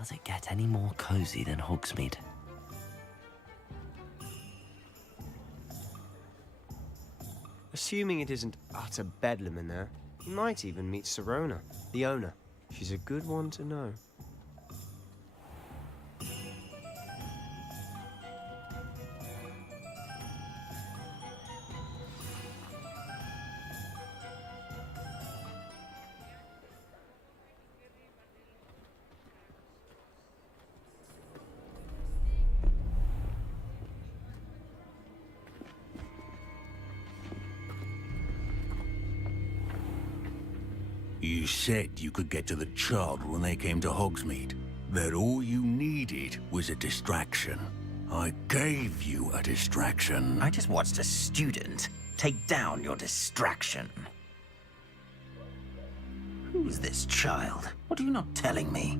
Does it get any more cozy than Hogsmeade? Assuming it isn't utter bedlam in there, you might even meet Sirona, the owner. She's a good one to know. You said you could get to the child when they came to Hogsmeade. That all you needed was a distraction. I gave you a distraction. I just watched a student take down your distraction. Who's this child? What are you not telling me?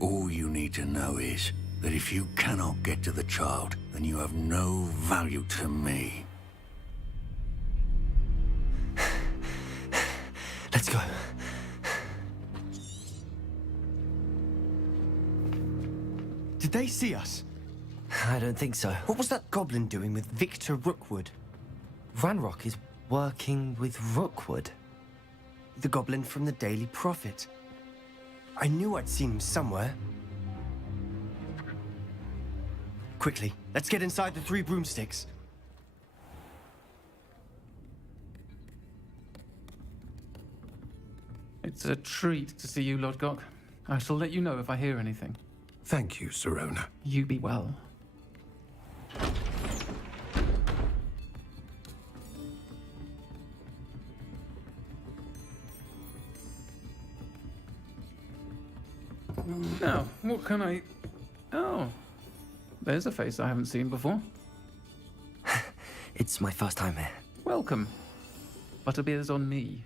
All you need to know is that if you cannot get to the child, then you have no value to me. Let's go. Did they see us? I don't think so. What was that goblin doing with Victor Rookwood? Ranrock is working with Rookwood. The goblin from the Daily Prophet. I knew I'd seen him somewhere. Quickly, let's get inside the Three Broomsticks. It's a treat to see you, Lodgok. I shall let you know if I hear anything. Thank you, Sirona. You be well. Now, what can I... Oh, there's a face I haven't seen before. It's my first time here. Welcome. Butterbeer's on me.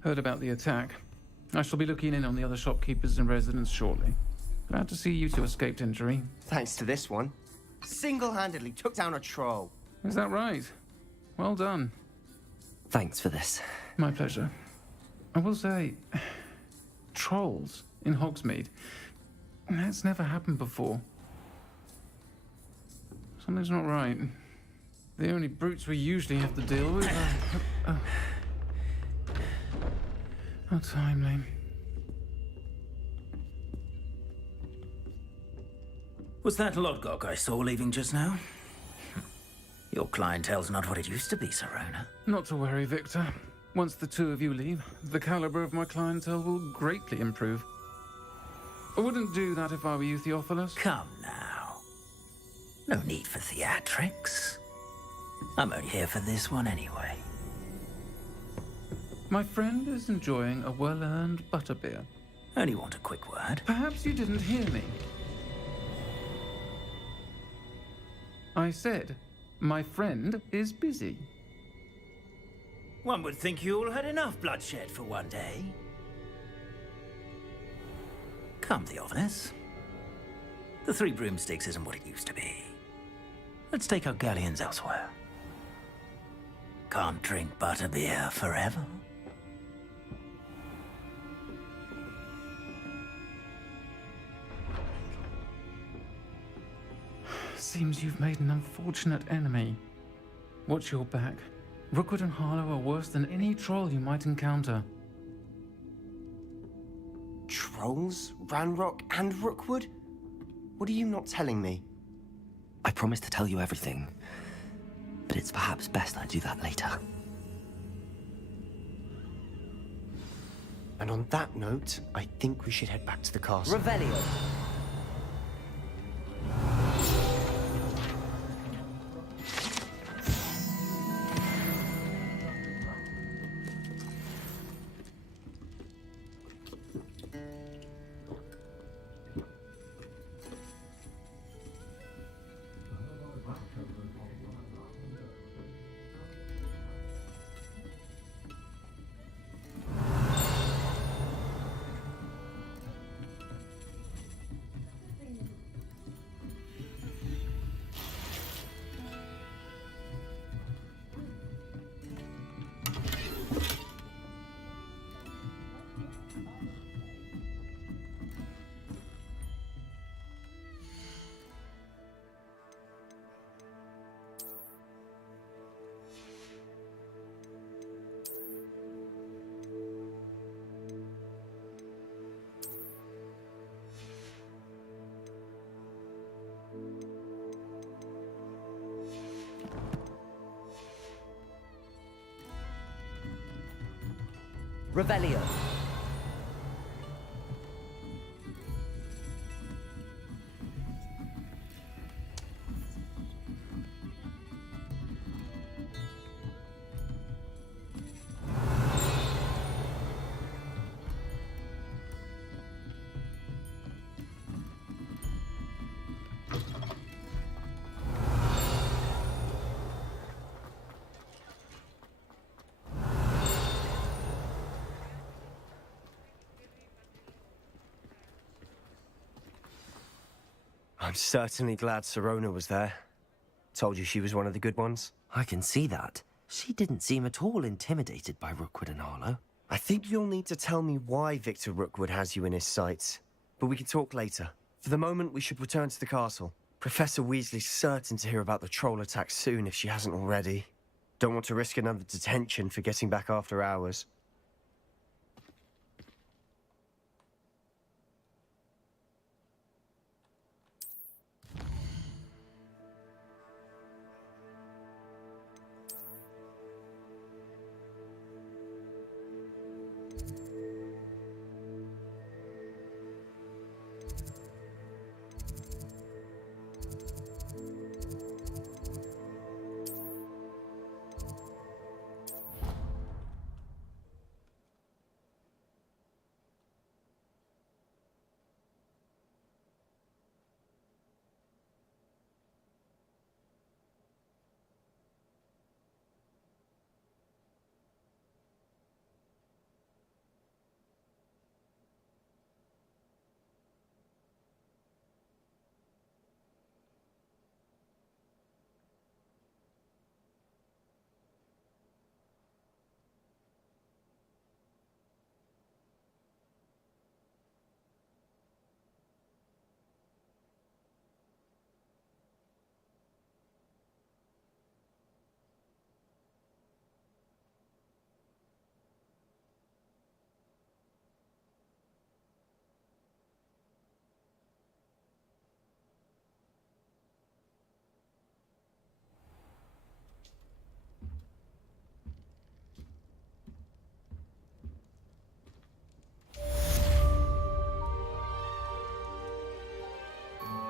Heard about the attack. I shall be looking in on the other shopkeepers and residents shortly. Glad to see you two escaped injury. Thanks to this one. Single-handedly took down a troll. Is that right? Well done. Thanks for this. My pleasure. I will say, trolls in Hogsmeade. That's never happened before. Something's not right. The only brutes we usually have to deal with are... How timely. Was that Lodgok I saw leaving just now? Your clientele's not what it used to be, Sirona. Not to worry, Victor. Once the two of you leave, the caliber of my clientele will greatly improve. I wouldn't do that if I were you, Theophilus. Come now. No need for theatrics. I'm only here for this one anyway. My friend is enjoying a well-earned butterbeer. Only want a quick word. Perhaps you didn't hear me. I said, my friend is busy. One would think you all had enough bloodshed for one day. Come, Theophilus. The Three Broomsticks isn't what it used to be. Let's take our galleons elsewhere. Can't drink butterbeer forever. Seems you've made an unfortunate enemy. Watch your back. Rookwood and Harlow are worse than any troll you might encounter. Trolls? Ranrock and Rookwood? What are you not telling me? I promised to tell you everything, but it's perhaps best I do that later. And on that note, I think we should head back to the castle. Revelio. Revelio. I'm certainly glad Sirona was there. Told you she was one of the good ones. I can see that. She didn't seem at all intimidated by Rookwood and Arlo. I think you'll need to tell me why Victor Rookwood has you in his sights. But we can talk later. For the moment, we should return to the castle. Professor Weasley's certain to hear about the troll attack soon if she hasn't already. Don't want to risk another detention for getting back after hours.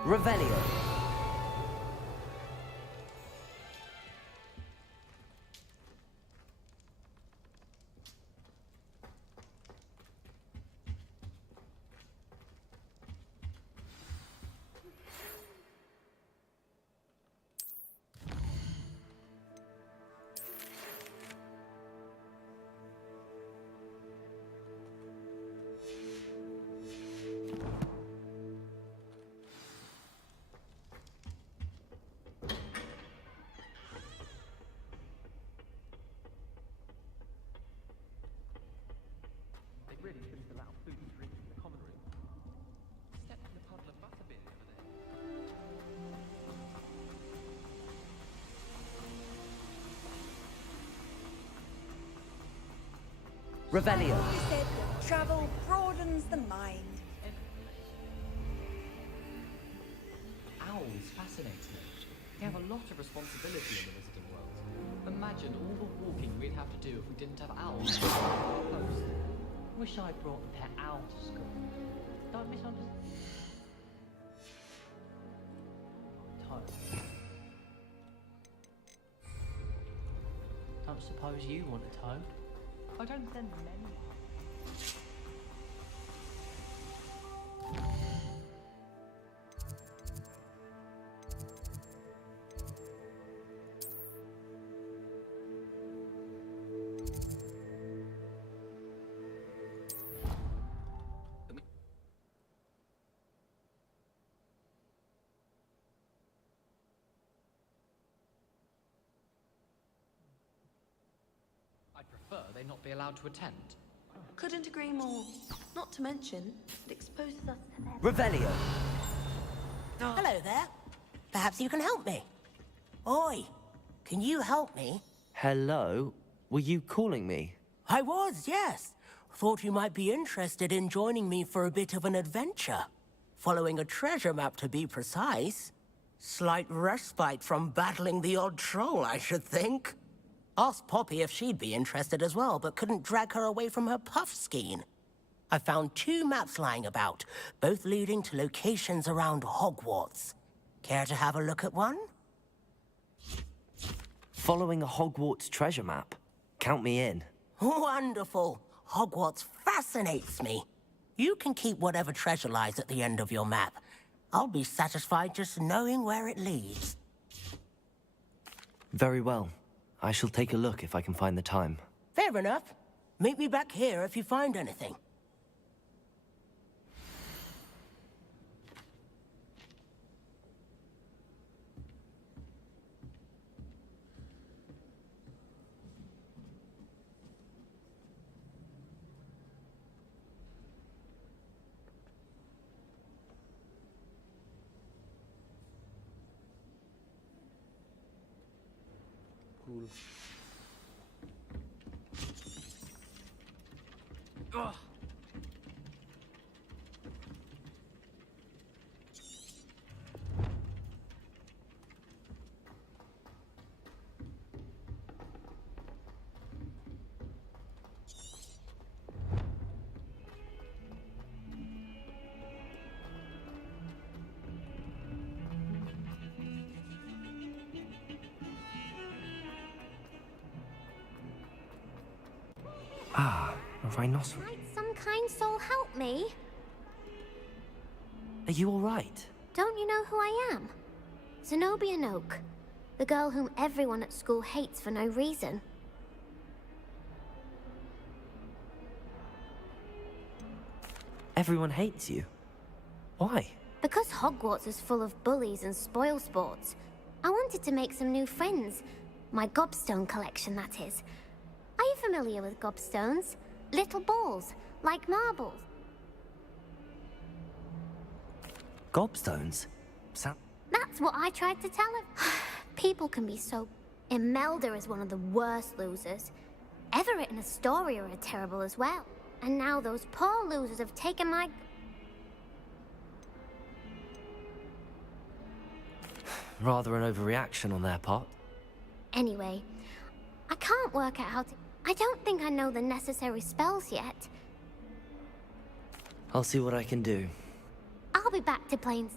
Revelio. Really shouldn't allow food and drink in the common room. Stepped in a puddle of butterbeer the other day. Revelio. He said that travel broadens the mind. Owls fascinate me. They have a lot of responsibility in the wizarding world. Imagine all the walking we'd have to do if we didn't have owls. Post. Wish I brought the pet owl to school. Don't misunderstand. Toad. Don't suppose you want a toad? I don't send many. I'd prefer they not be allowed to attend. Couldn't agree more. Not to mention, it exposes us to their... Revelio. Hello there. Perhaps you can help me. Oi, can you help me? Hello? Were you calling me? I was, yes. Thought you might be interested in joining me for a bit of an adventure. Following a treasure map, to be precise. Slight respite from battling the odd troll, I should think. Asked Poppy if she'd be interested as well, but couldn't drag her away from her puff skein. I found 2 maps lying about, both leading to locations around Hogwarts. Care to have a look at one? Following a Hogwarts treasure map? Count me in. Wonderful. Hogwarts fascinates me. You can keep whatever treasure lies at the end of your map. I'll be satisfied just knowing where it leads. Very well. I shall take a look if I can find the time. Fair enough. Meet me back here if you find anything. Ah, a rhinoceros. Might some kind soul help me? Are you all right? Don't you know who I am? Zenobia Noak, the girl whom everyone at school hates for no reason. Everyone hates you. Why? Because Hogwarts is full of bullies and spoilsports. I wanted to make some new friends. My gobstone collection, that is. Are you familiar with gobstones? Little balls, like marbles. Gobstones? That's what I tried to tell him. People can be so... Imelda is one of the worst losers. Everett and Astoria are terrible as well. And now those poor losers have taken my... Rather an overreaction on their part. Anyway, I can't work out how to... I don't think I know the necessary spells yet. I'll see what I can do. I'll be back to Plains.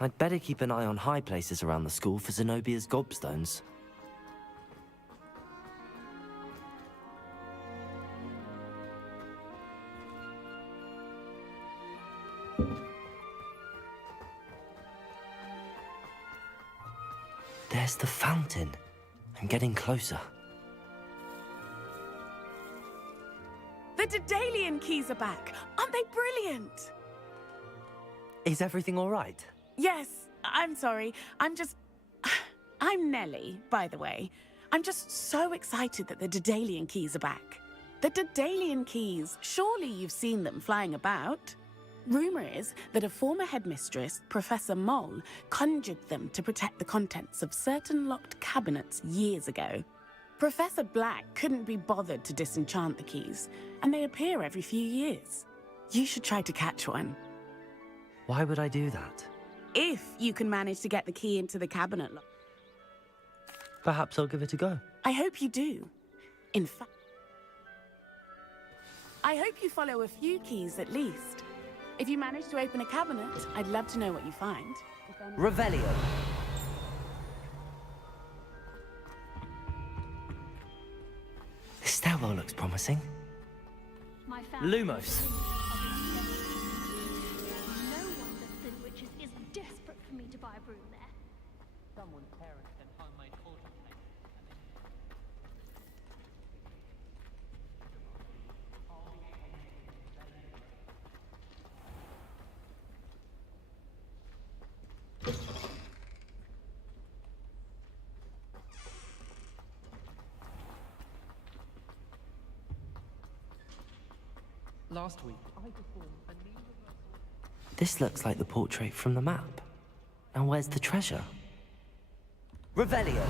I'd better keep an eye on high places around the school for Zenobia's gobstones. There's the fountain. I'm getting closer. The Daedalian keys are back. Aren't they brilliant? Is everything all right? Yes, I'm sorry. I'm Nellie, by the way. I'm just so excited that the Daedalian keys are back. The Daedalian keys, surely you've seen them flying about. Rumour is that a former headmistress, Professor Moll, conjured them to protect the contents of certain locked cabinets years ago. Professor Black couldn't be bothered to disenchant the keys, and they appear every few years. You should try to catch one. Why would I do that? If you can manage to get the key into the cabinet lock. Perhaps I'll give it a go. I hope you do. In fact, I hope you follow a few keys at least. If you manage to open a cabinet, I'd love to know what you find. Revelio. This stairwell looks promising. Lumos. No wonder Thin Witches is desperate for me to buy a broom there. Someone's parents sent homemade portrait paint. Last week, I performed a new reversal. This looks like the portrait from the map. And where's the treasure? Revelio.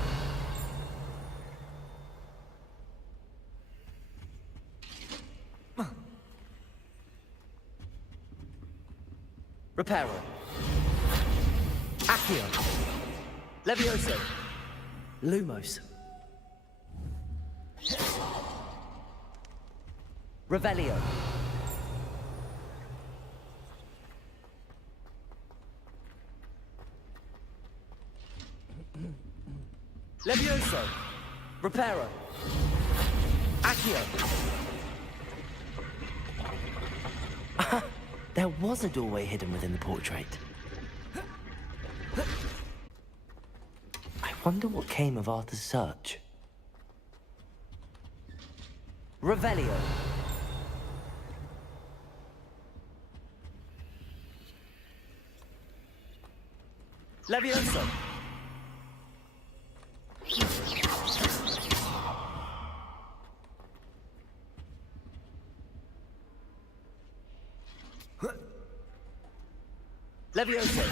Reparo. Accio. Levioso. Lumos. Revelio. Levioso. Reparo. Accio. There was a doorway hidden within the portrait. I wonder what came of Arthur's search. Revelio. Levioso. Levioso.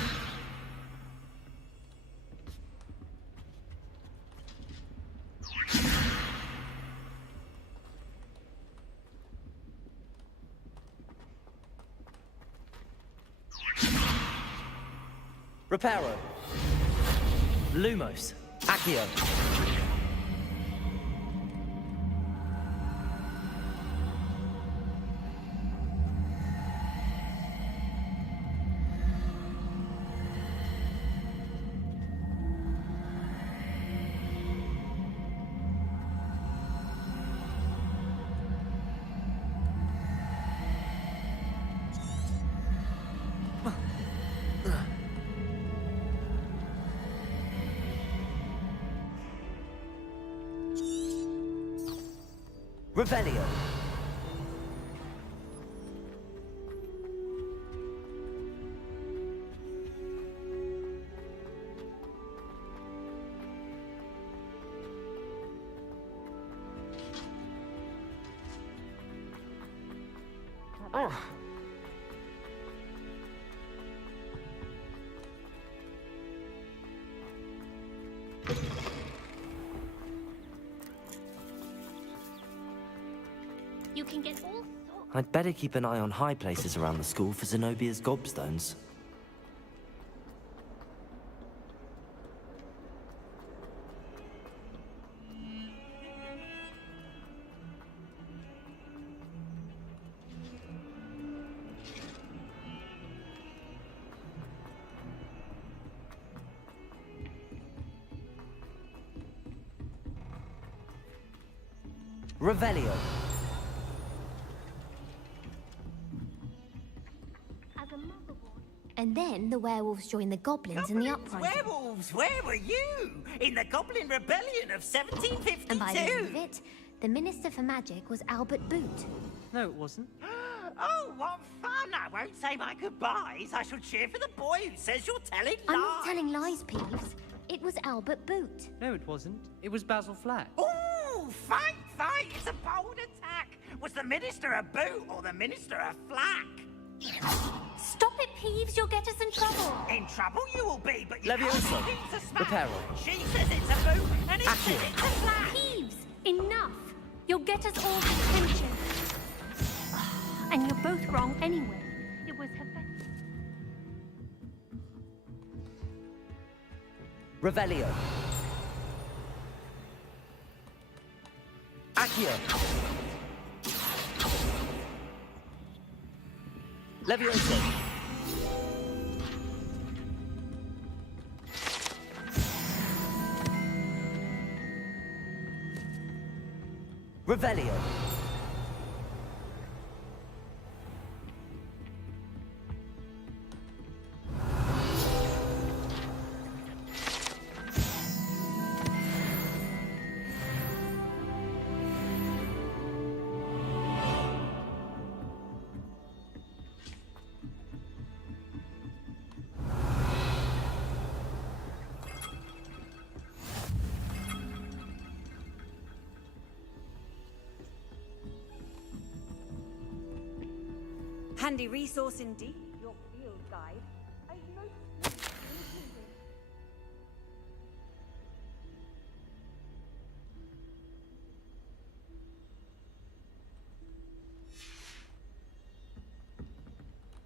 Reparo. Lumos. Accio. Revelio. You can get all sorts. I'd better keep an eye on high places around the school for Zenobia's gobstones. Revelio. And then the werewolves joined the goblins in the uprising. Werewolves, where were you? In the Goblin Rebellion of 1752? And by the end of it, the Minister for Magic was Albert Boot. No, it wasn't. Oh, what fun! I won't say my goodbyes. I shall cheer for the boy who says you're telling lies. I'm not telling lies, Peeves. It was Albert Boot. No, it wasn't. It was Basil Flack. Ooh, fight! It's a bold attack. Was the Minister a boot or the Minister a flack? Stop it, Peeves. You'll get us in trouble. In trouble you will be, but you Levioso. can't be Peeves a smack. Reparo. She says it's a boot, and he says it's a flack. Peeves, enough. You'll get us all detention. And you're both wrong anyway. It was her best. Revelio. Accio. Levioso. Revelio. Handy resource indeed, your field guide. I've noticed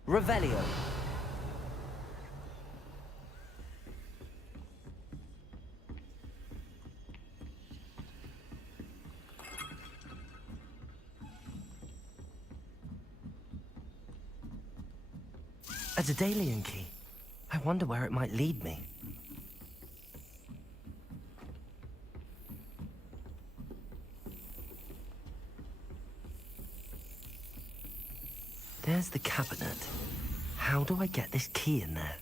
Revelio. A Daedalian key. I wonder where it might lead me. There's the cabinet. How do I get this key in there?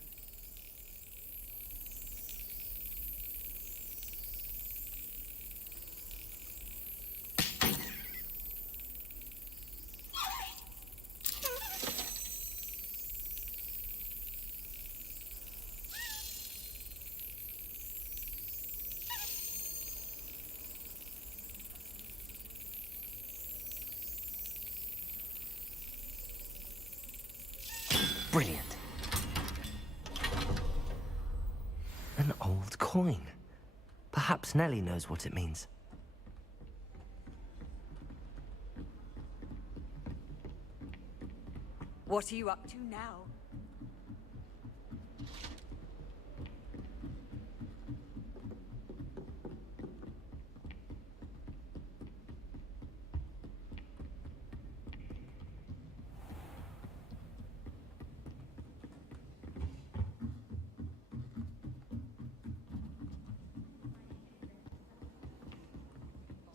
Brilliant. An old coin. Perhaps Nellie knows what it means. What are you up to now?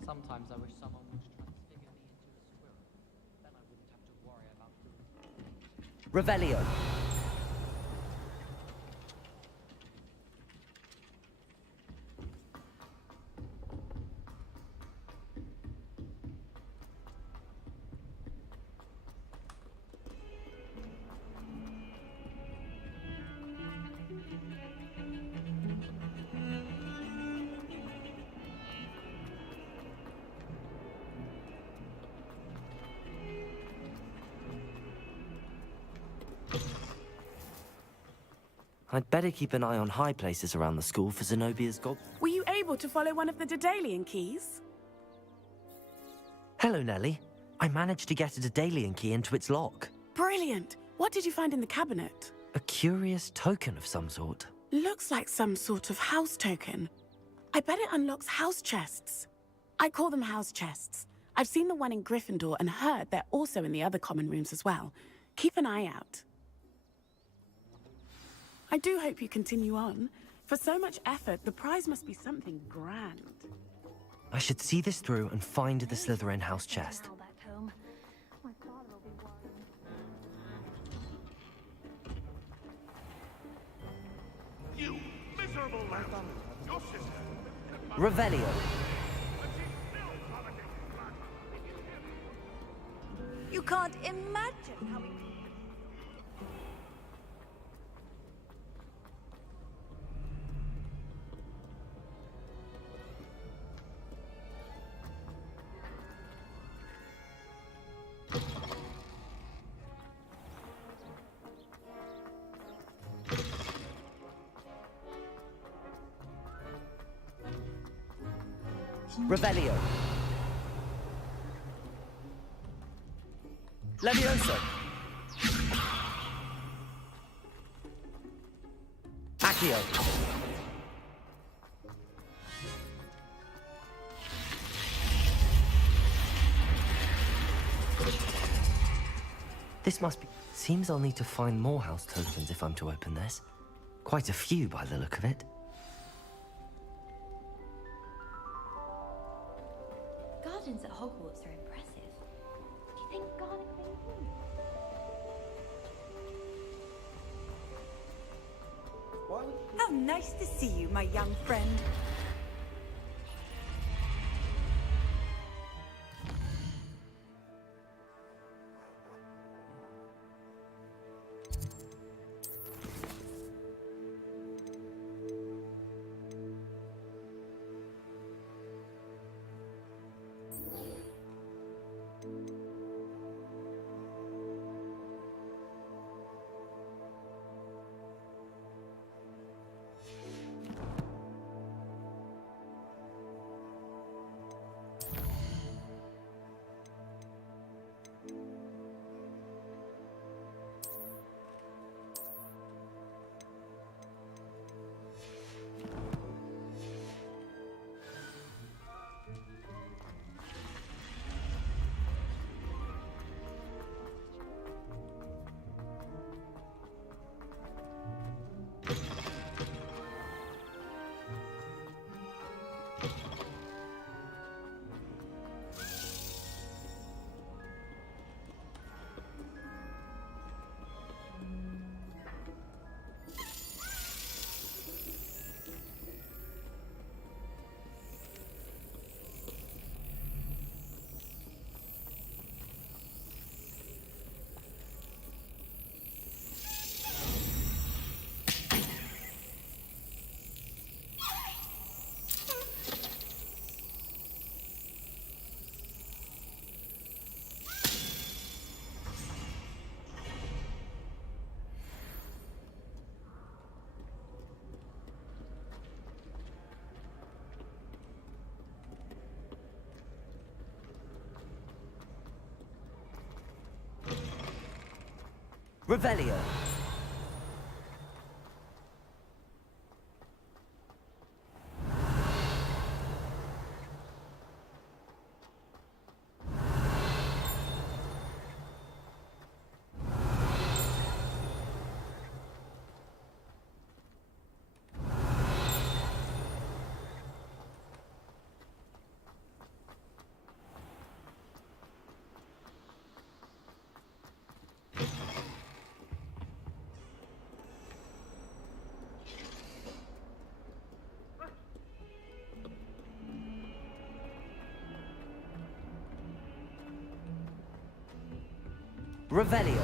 Sometimes I wish someone would transfigure me into a squirrel. Then I wouldn't have to worry about food. Revelio. I'd better keep an eye on high places around the school for Zenobia's gob. Were you able to follow one of the Daedalian keys? Hello, Nellie. I managed to get a Daedalian key into its lock. Brilliant. What did you find in the cabinet? A curious token of some sort. Looks like some sort of house token. I bet it unlocks house chests. I call them house chests. I've seen the one in Gryffindor and heard they're also in the other common rooms as well. Keep an eye out. I do hope you continue on. For so much effort, the prize must be something grand. I should see this through and find the Slytherin house chest. You miserable lamb! Your sister! Revelio. You can't imagine how we... Revelio. Levioso. Accio. This must be... Seems I'll need to find more house tokens if I'm to open this. Quite a few by the look of it. Gardens at Hogwarts are impressive. Do you think garlic baking? How nice to see you, my young friend. Revelio. Revelio.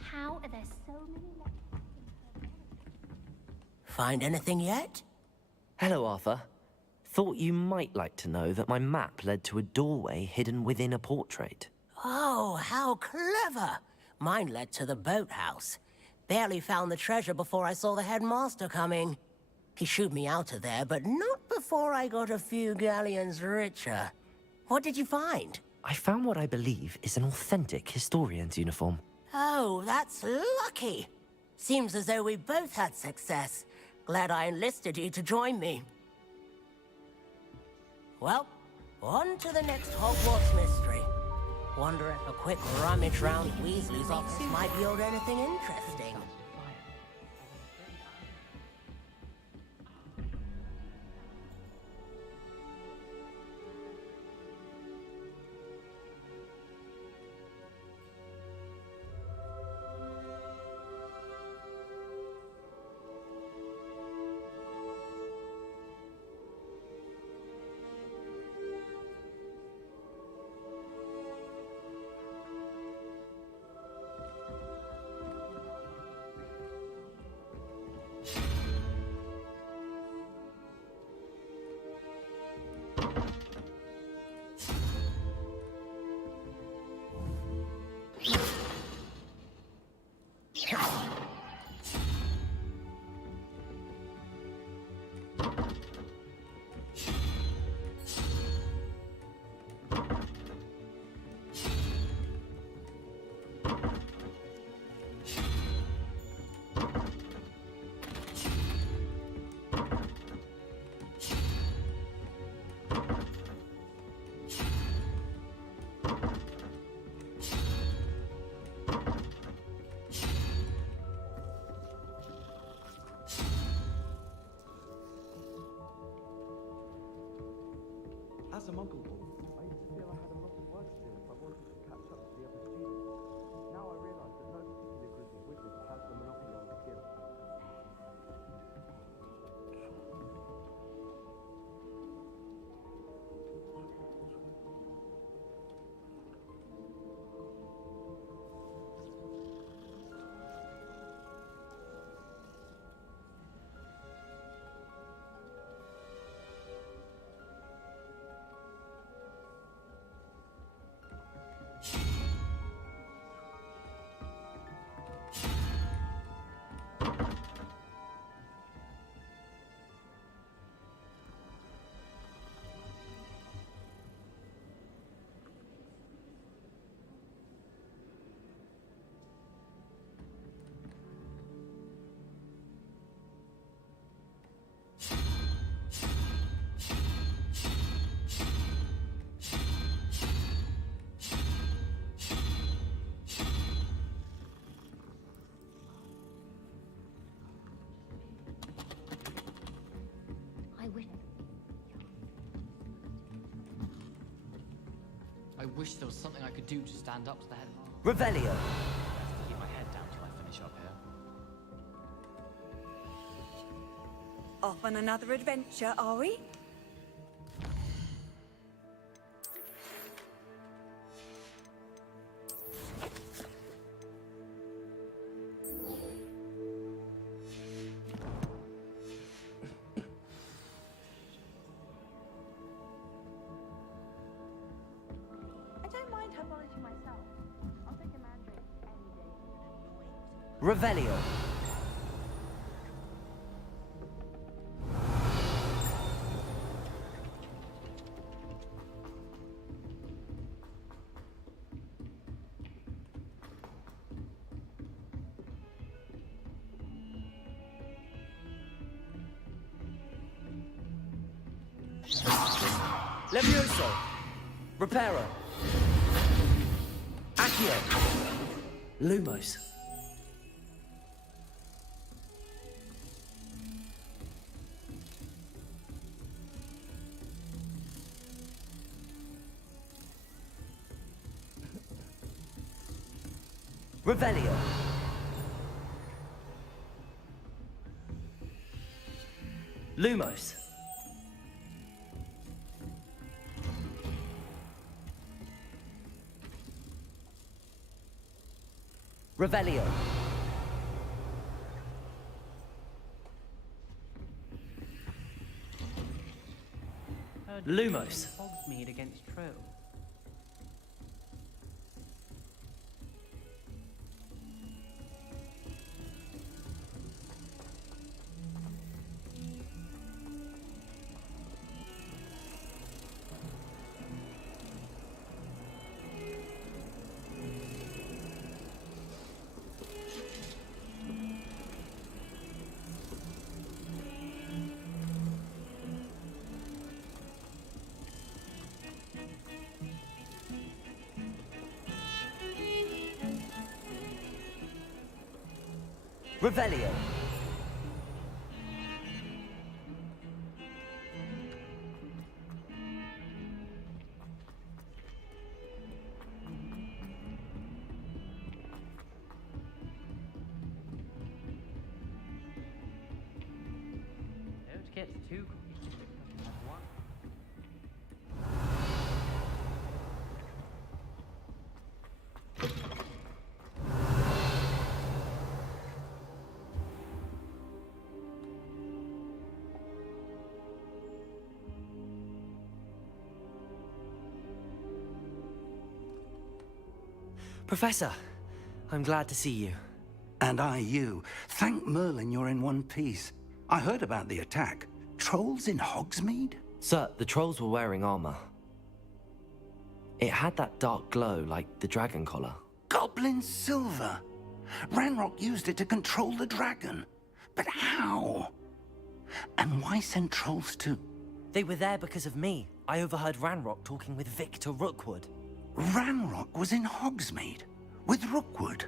How are there so many left? Find anything yet? Hello, Arthur. Thought you might like to know that my map led to a doorway hidden within a portrait. Oh, how clever! Mine led to the boathouse. Barely found the treasure before I saw the headmaster coming. He shooed me out of there, but not before I got a few galleons richer. What did you find? I found what I believe is an authentic historian's uniform. Oh, that's lucky. Seems as though we both had success. Glad I enlisted you to join me. Well, on to the next Hogwarts mystery. Wonder if a quick rummage round Weasley's office might yield anything interesting. As a muggle boy, I used to feel I had a lot of work to do if I wanted to catch up to the other students. Now I realise that no particular group of wizards has the monopoly on skill. I wish there was something I could do to stand up to the headmaster. Revelio. I have to keep my head down till I finish up here. Off on another adventure, are we? Revelio. Levioso. Reparo. Accio. Lumos. Revelio. Lumos. Revelio. Lumos. Hogsmeade against Troll. Revelio. Don't get too cocky. Have one. Professor, I'm glad to see you. And I you. Thank Merlin you're in one piece. I heard about the attack. Trolls in Hogsmeade? Sir, the trolls were wearing armor. It had that dark glow like the dragon collar. Goblin silver. Ranrock used it to control the dragon. But how? And why send trolls to... They were there because of me. I overheard Ranrock talking with Victor Rookwood. Ranrock was in Hogsmeade? With Rookwood?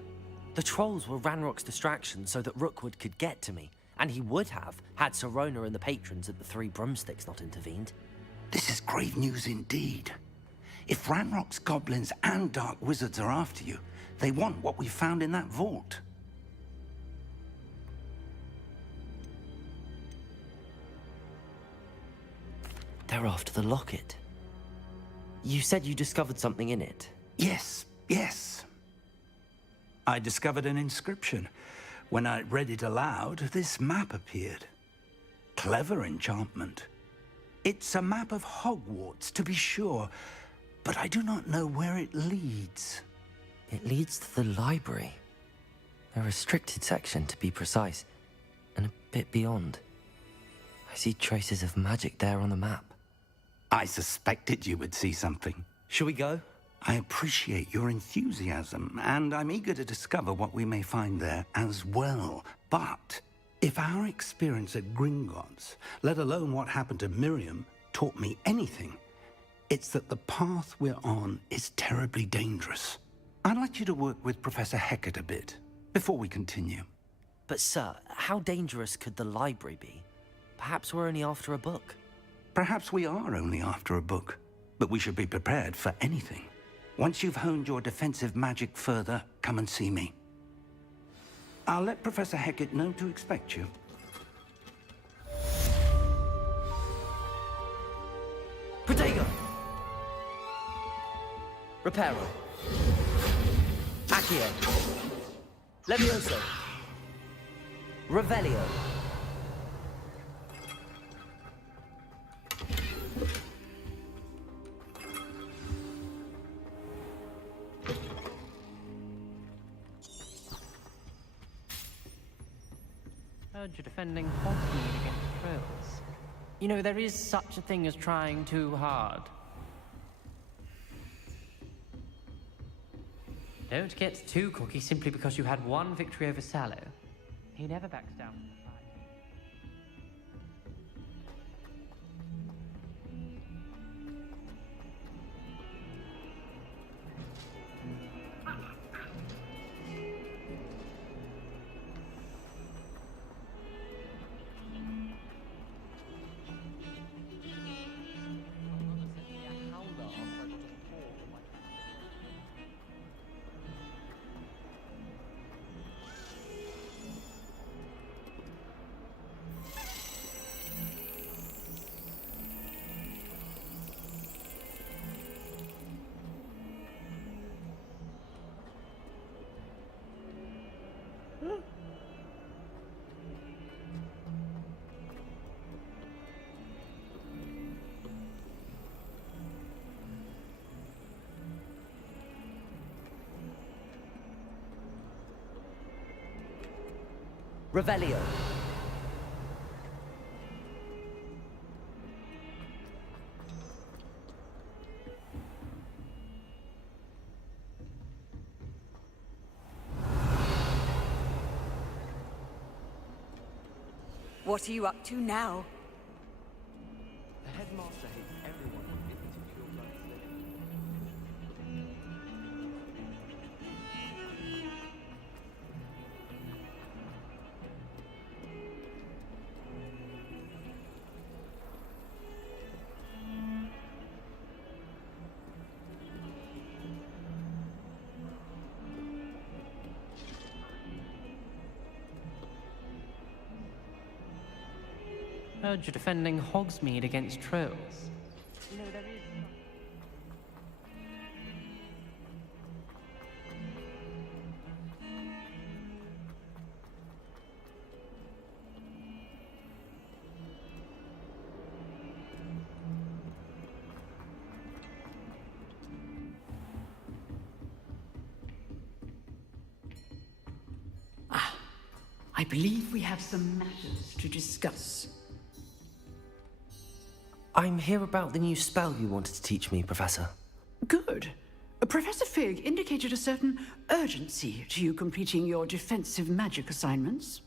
The trolls were Ranrock's distraction so that Rookwood could get to me. And he would have, had Sirona and the patrons at the Three Broomsticks not intervened. This is grave news indeed. If Ranrock's goblins and dark wizards are after you, they want what we found in that vault. They're after the locket. You said you discovered something in it. Yes, yes. I discovered an inscription. When I read it aloud, this map appeared. Clever enchantment. It's a map of Hogwarts, to be sure, but I do not know where it leads. It leads to the library. A restricted section, to be precise, and a bit beyond. I see traces of magic there on the map. I suspected you would see something. Shall we go? I appreciate your enthusiasm, and I'm eager to discover what we may find there as well. But if our experience at Gringotts, let alone what happened to Miriam, taught me anything, it's that the path we're on is terribly dangerous. I'd like you to work with Professor Hecat a bit, before we continue. But sir, how dangerous could the library be? Perhaps we're only after a book. Perhaps we are only after a book, but we should be prepared for anything. Once you've honed your defensive magic further, come and see me. I'll let Professor Hecat know to expect you. Protego! Reparo. Accio. Levioso. Revelio. Heard you're defending Hogsmeade against trolls. You know, there is such a thing as trying too hard. Don't get too cocky simply because you had one victory over Sallow. He never backs down from the fight. Revelio. What are you up to now? The headmaster hates everyone who isn't a pure-blooded Slytherin. Heard you're defending Hogsmeade against trolls. You know, there is... I believe we have some matters to discuss. I'm here about the new spell you wanted to teach me, Professor. Good. Professor Fig indicated a certain urgency to you completing your defensive magic assignments.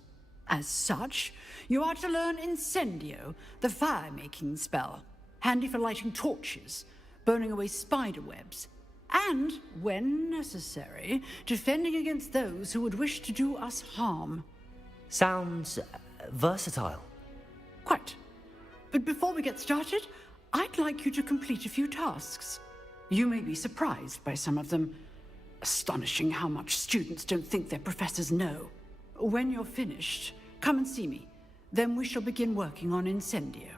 As such, you are to learn Incendio, the fire-making spell, handy for lighting torches, burning away spider webs, and, when necessary, defending against those who would wish to do us harm. Sounds versatile. Quite. But before we get started, I'd like you to complete a few tasks. You may be surprised by some of them. Astonishing how much students don't think their professors know. When you're finished, come and see me. Then we shall begin working on Incendio.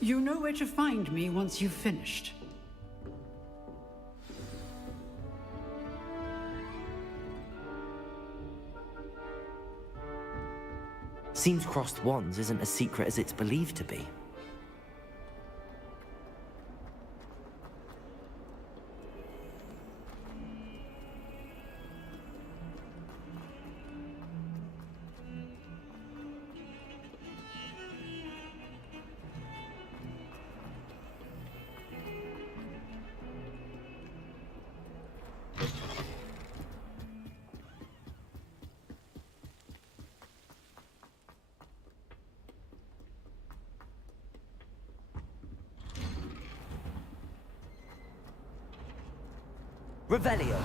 You know where to find me once you've finished. Seems crossed wands isn't as secret as it's believed to be. Revelio.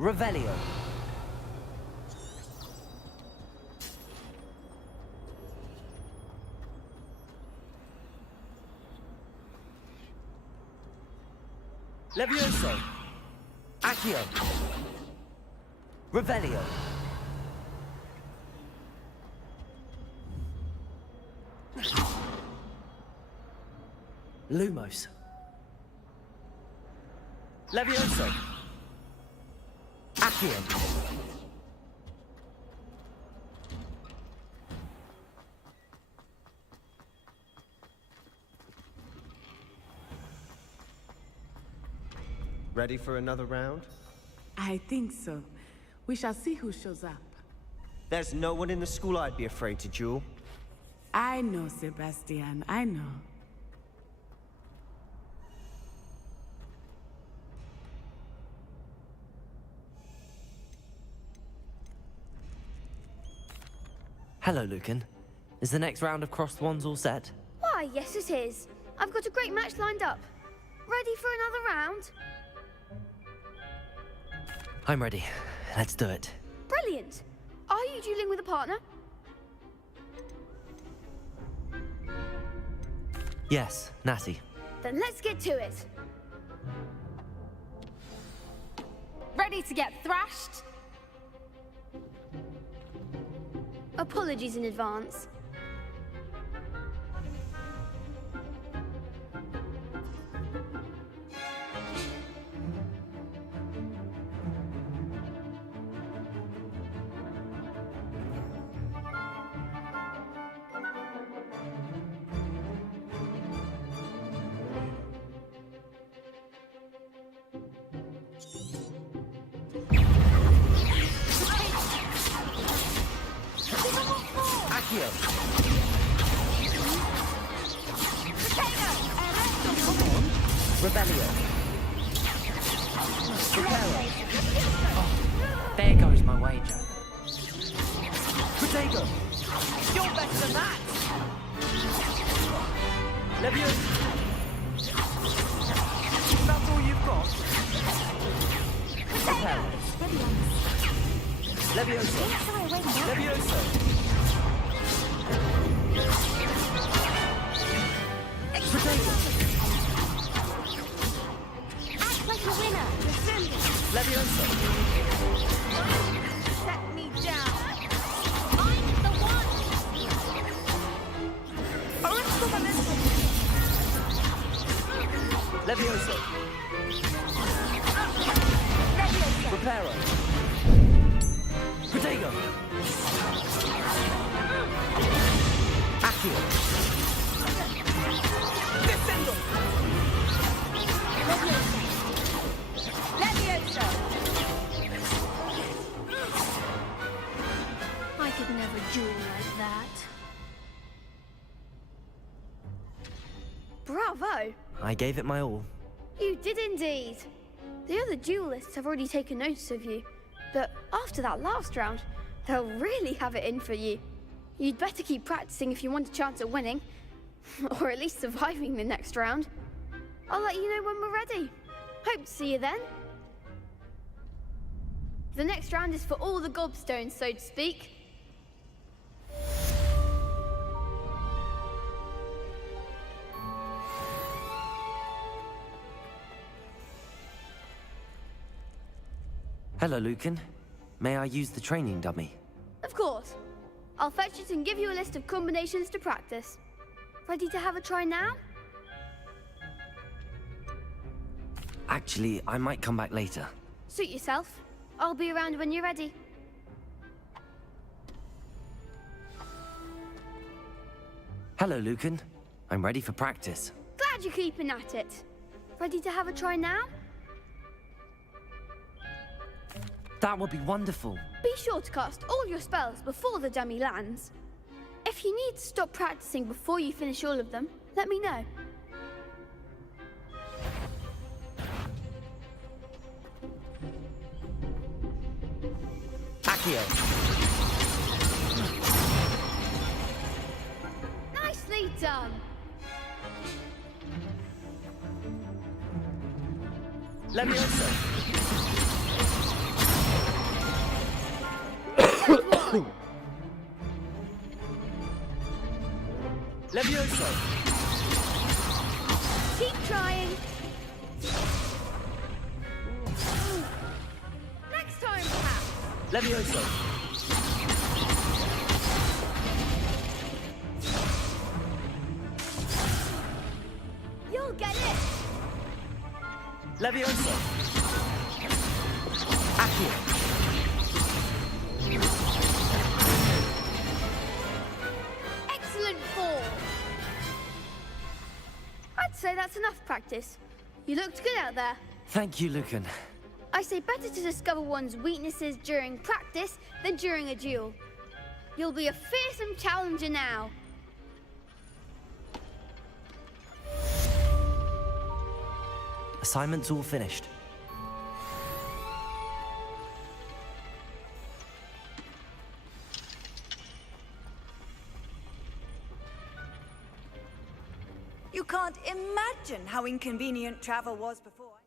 Revelio. Levioso. Accio. Revelio. Lumos. Levioso. Accio. Ready for another round? I think so. We shall see who shows up. There's no one in the school I'd be afraid to duel. I know, Sebastian, I know. Hello, Lucan. Is the next round of crossed wands all set? Why, yes it is. I've got a great match lined up. Ready for another round? I'm ready. Let's do it. Brilliant. Are you dueling with a partner? Yes, Natty. Then let's get to it. Ready to get thrashed? Apologies in advance. Rebellion. There goes my wager. Protego. You're better than that! Levioso. That's all you've got? Levioso. Levioso. Protego. Like a winner. Levioso. Set me down. I'm the one. Levioso. Reparo. Protego. Accio. Descendo. Levioso. I could never duel like that. Bravo! I gave it my all. You did indeed. The other duelists have already taken notice of you, but after that last round, they'll really have it in for you. You'd better keep practicing if you want a chance at winning, or at least surviving the next round. I'll let you know when we're ready. Hope to see you then. The next round is for all the gobstones, so to speak. Hello, Lucan. May I use the training dummy? Of course. I'll fetch it and give you a list of combinations to practice. Ready to have a try now? Actually, I might come back later. Suit yourself. I'll be around when you're ready. Hello, Lucan. I'm ready for practice. Glad you're keeping at it. Ready to have a try now? That would be wonderful. Be sure to cast all your spells before the dummy lands. If you need to stop practicing before you finish all of them, let me know. Accio. Nicely done. Levioso. Levioso. Keep trying. Next time, perhaps. Levioso. You're Leviosa! Accio! Excellent ball! I'd say that's enough practice. You looked good out there. Thank you, Lucan. I say better to discover one's weaknesses during practice than during a duel. You'll be a fearsome challenger now. Assignment's all finished. You can't imagine how inconvenient travel was before.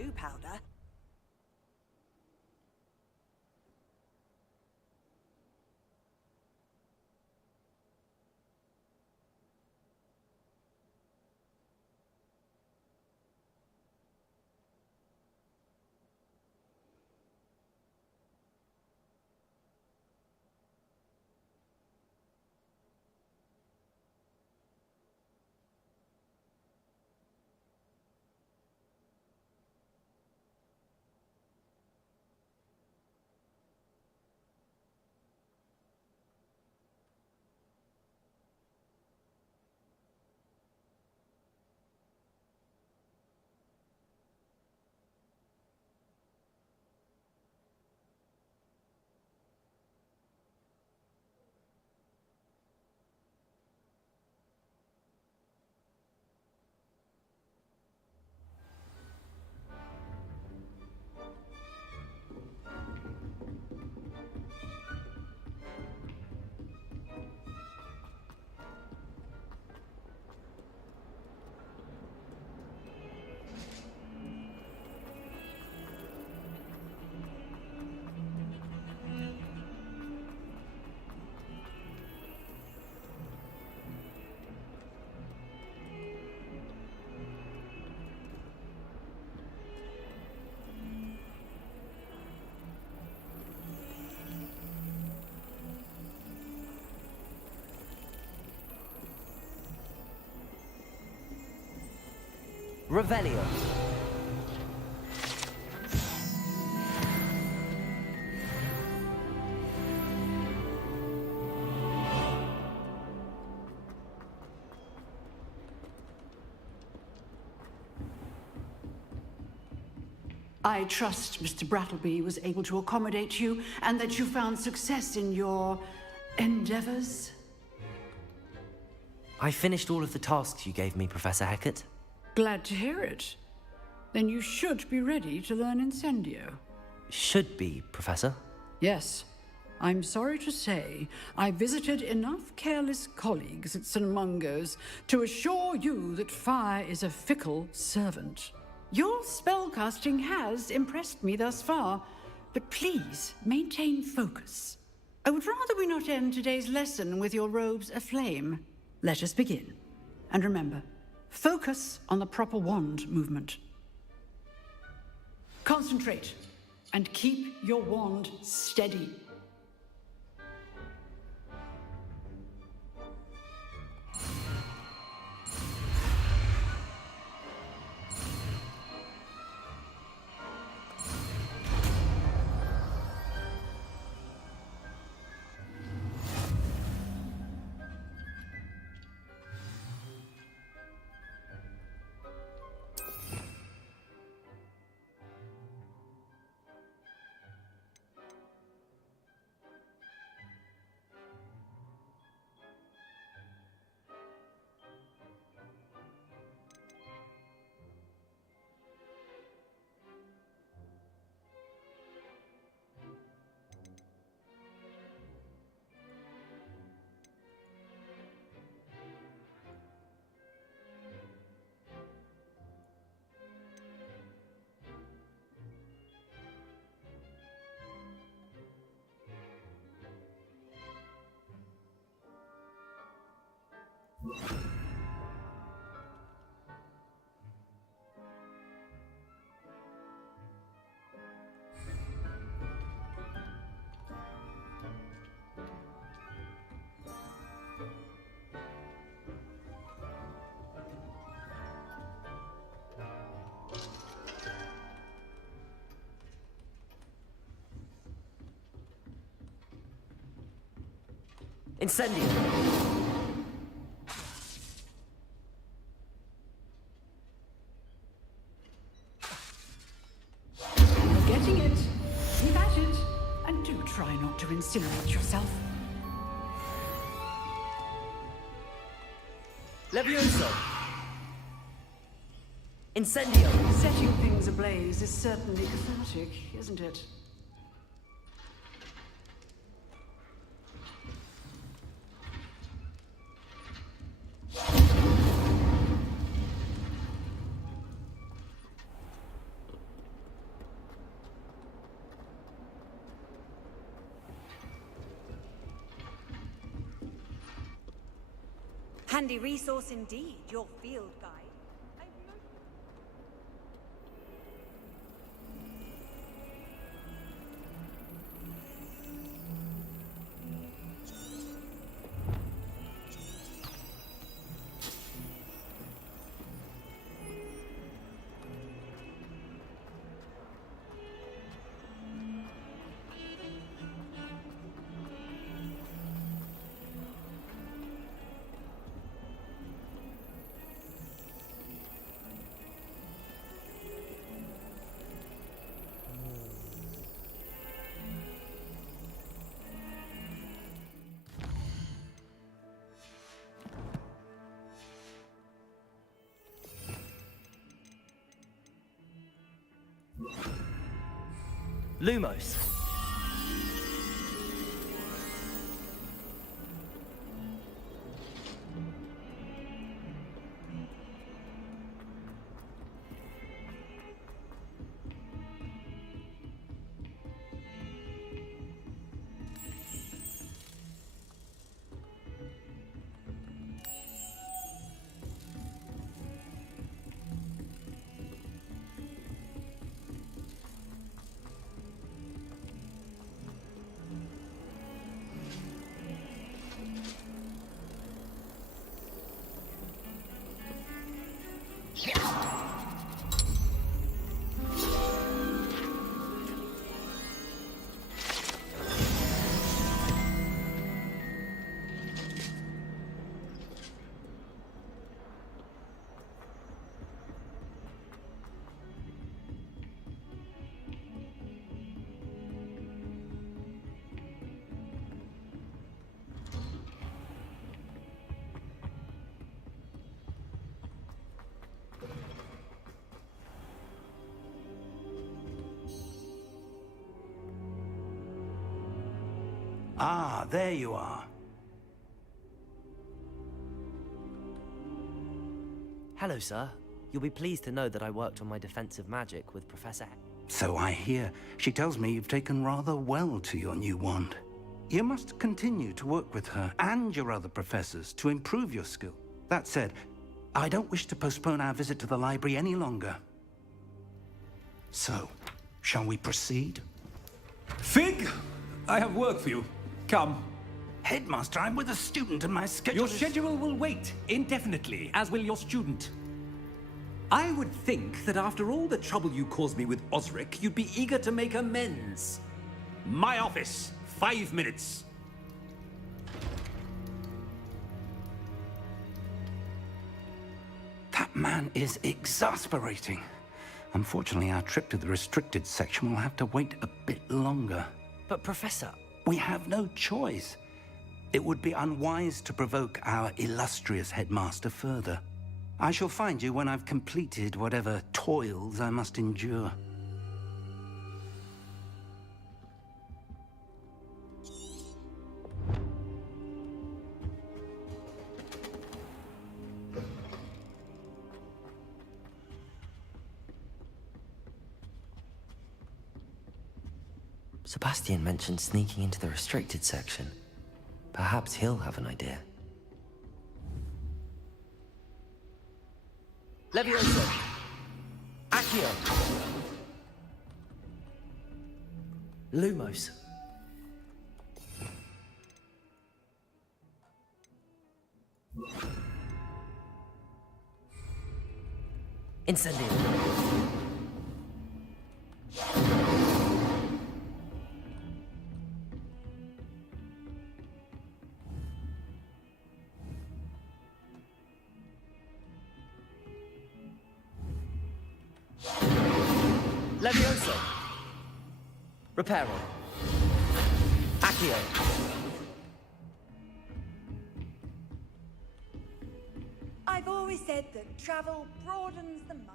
Blue powder. Revelio. I trust Mr. Brattleby was able to accommodate you and that you found success in your endeavors. I finished all of the tasks you gave me, Professor Hecat. Glad to hear it. Then you should be ready to learn Incendio. Should be, Professor. Yes. I'm sorry to say, I visited enough careless colleagues at St. Mungo's to assure you that fire is a fickle servant. Your spellcasting has impressed me thus far, but please maintain focus. I would rather we not end today's lesson with your robes aflame. Let us begin. And remember, focus on the proper wand movement. Concentrate and keep your wand steady. Incendio! You're getting it. Keep at it. And do try not to incinerate yourself. Levioso! Incendio! Setting things ablaze is certainly cathartic, isn't it? Handy resource indeed, your field guide. Lumos! Ah, there you are. Hello, sir. You'll be pleased to know that I worked on my defensive magic with Professor... So I hear. She tells me you've taken rather well to your new wand. You must continue to work with her and your other professors to improve your skill. That said, I don't wish to postpone our visit to the library any longer. So, shall we proceed? Fig! I have work for you. Come. Headmaster, I'm with a student and my schedule Your schedule will wait indefinitely, as will your student. I would think that after all the trouble you caused me with Osric, you'd be eager to make amends. My office, 5 minutes. That man is exasperating. Unfortunately, our trip to the restricted section will have to wait a bit longer. But, Professor... We have no choice. It would be unwise to provoke our illustrious headmaster further. I shall find you when I've completed whatever toils I must endure. Sebastian mentioned sneaking into the restricted section. Perhaps he'll have an idea. Levioso! Accio! Lumos! Incendio! Levioso. Reparo. Accio. I've always said that travel broadens the mind.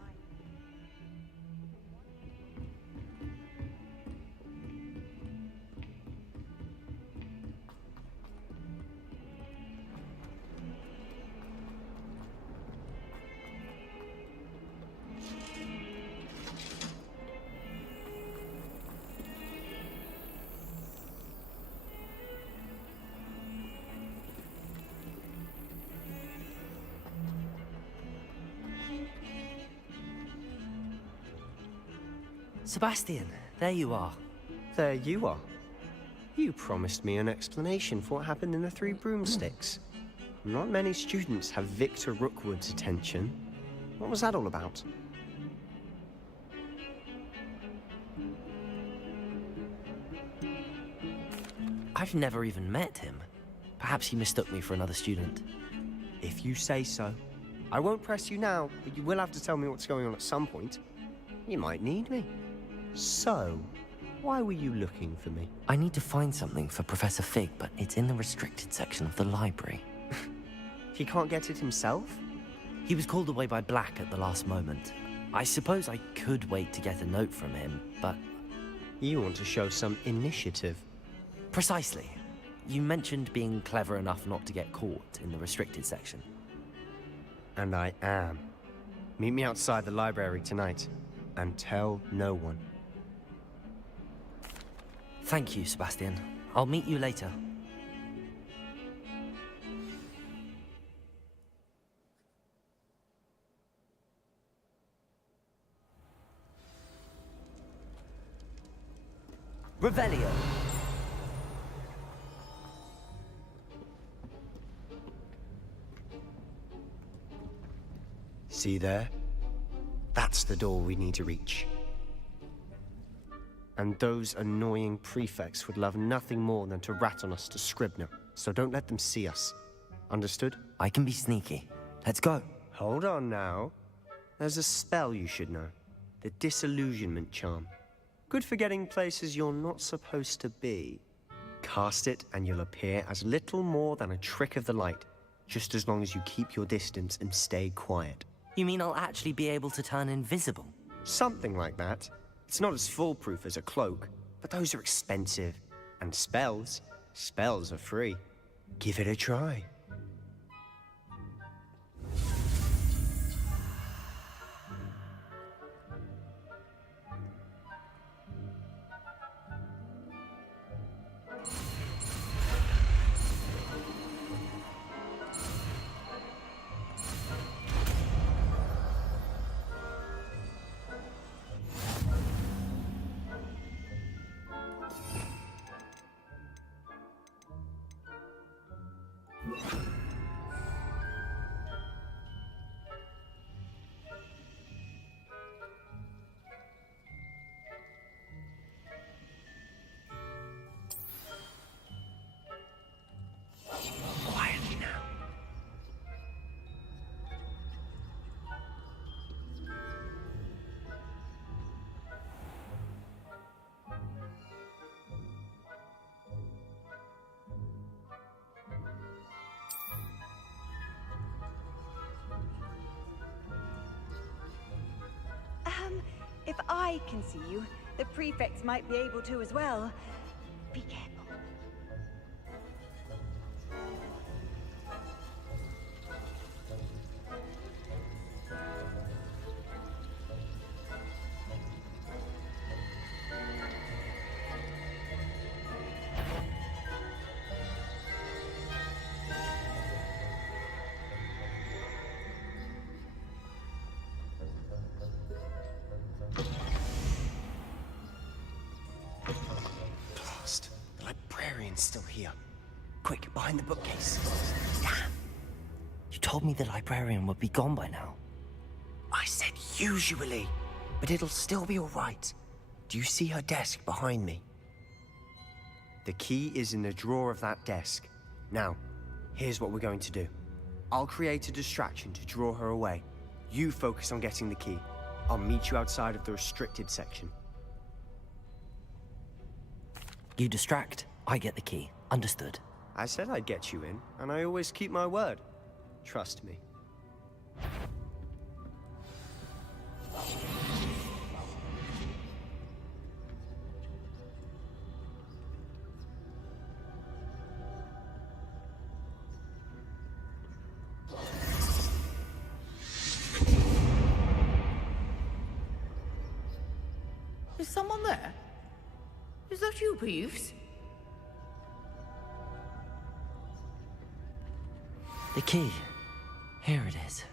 Sebastian, there you are. There you are. You promised me an explanation for what happened in the Three Broomsticks. Not many students have Victor Rookwood's attention. What was that all about? I've never even met him. Perhaps he mistook me for another student. If you say so. I won't press you now, but you will have to tell me what's going on at some point. You might need me. So, why were you looking for me? I need to find something for Professor Fig, but it's in the restricted section of the library. He can't get it himself? He was called away by Black at the last moment. I suppose I could wait to get a note from him, but... You want to show some initiative. Precisely. You mentioned being clever enough not to get caught in the restricted section. And I am. Meet me outside the library tonight, and tell no one. Thank you, Sebastian. I'll meet you later. Revelio. See there? That's the door we need to reach. And those annoying prefects would love nothing more than to rat on us to Scribner, so don't let them see us. Understood? I can be sneaky. Let's go. Hold on now. There's a spell you should know. The Disillusionment Charm. Good for getting places you're not supposed to be. Cast it and you'll appear as little more than a trick of the light, just as long as you keep your distance and stay quiet. You mean I'll actually be able to turn invisible? Something like that. It's not as foolproof as a cloak, but those are expensive. And spells are free. Give it a try. Quietly now. If I can see you, the prefects might be able to as well. Be careful. The librarian's still here. Quick, behind the bookcase. Damn. You told me the librarian would be gone by now. I said usually, but it'll still be all right. Do you see her desk behind me? The key is in the drawer of that desk. Now, here's what we're going to do. I'll create a distraction to draw her away. You focus on getting the key. I'll meet you outside of the restricted section. You distract, I get the key. Understood. I said I'd get you in, and I always keep my word. Trust me. Is someone there? Is that you, Peeves? The key. Here it is.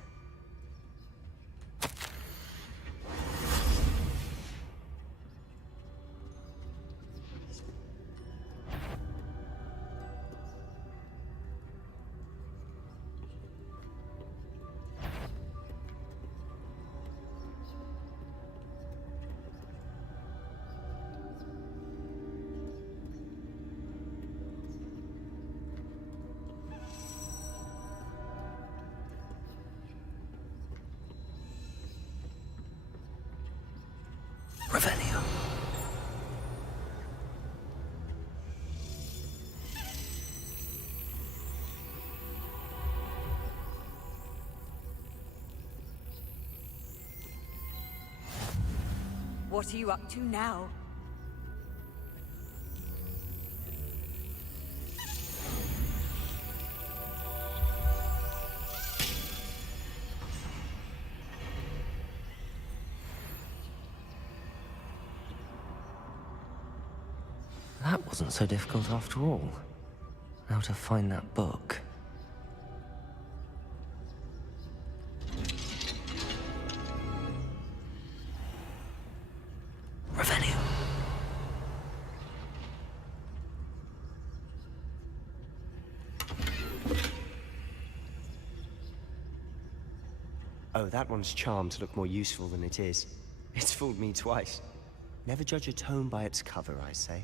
Revelio. What are you up to now? That wasn't so difficult after all. Now to find that book. Revelio. Oh, that one's charmed to look more useful than it is. It's fooled me twice. Never judge a tome by its cover, I say.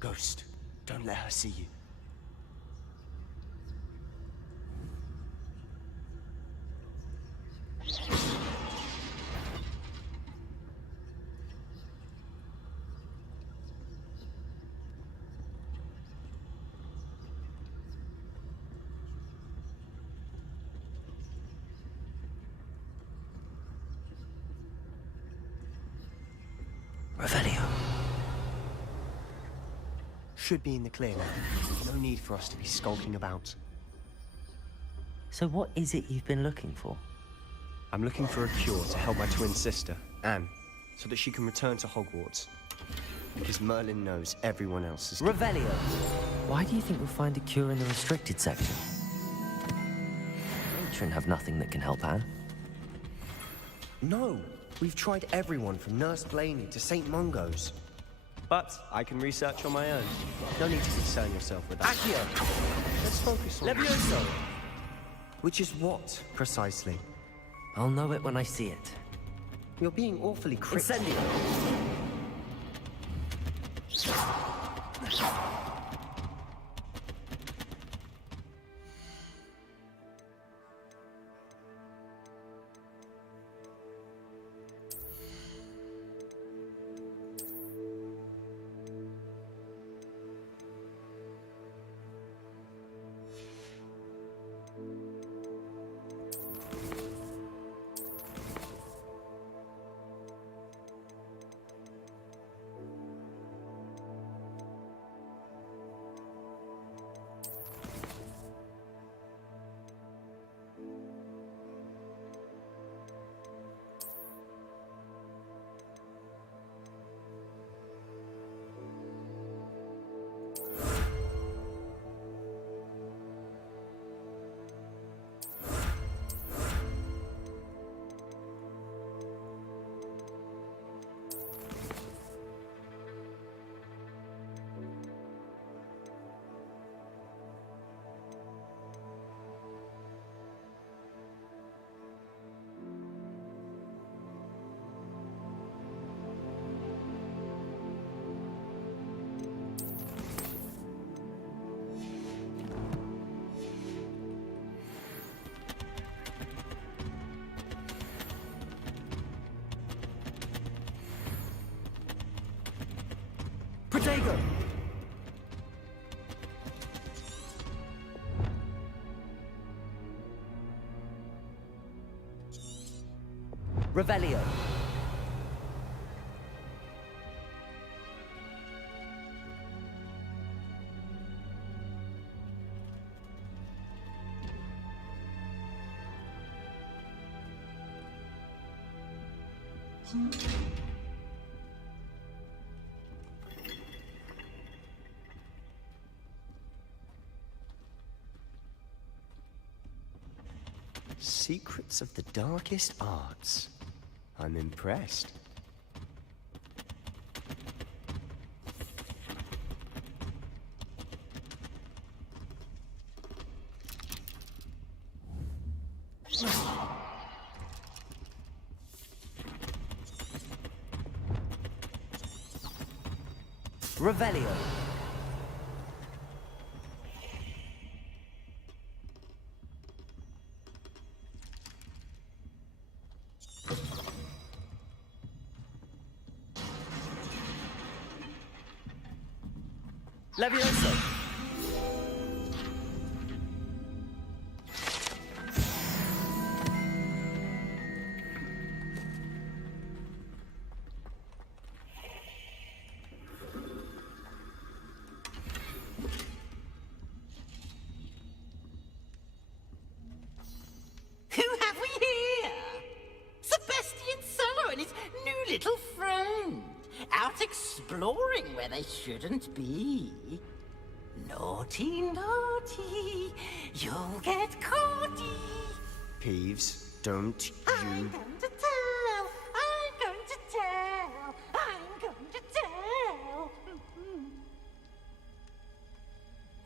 Ghost, don't let her see you. Revelio. Should be in the clear now. No need for us to be skulking about. So what is it you've been looking for? I'm looking for a cure to help my twin sister, Anne, so that she can return to Hogwarts. Because Merlin knows everyone else is... Revelio! Why do you think we'll find a cure in the restricted section? Matron have nothing that can help Anne. No! We've tried everyone from Nurse Blaney to St. Mungo's. But I can research on my own. No need to concern yourself with that. Accio! Let's focus on... Levioso! Which is what, precisely? I'll know it when I see it. You're being awfully cryptic. Incendio! Protego! Revelio. Secrets of the darkest arts. I'm impressed. Revelio. Levioso. Who have we here? Sebastian Solo and his new little friend. Out exploring where they shouldn't be. Naughty, naughty. You'll get caughty. Peeves, don't you... I'm going to tell. I'm going to tell. I'm going to tell.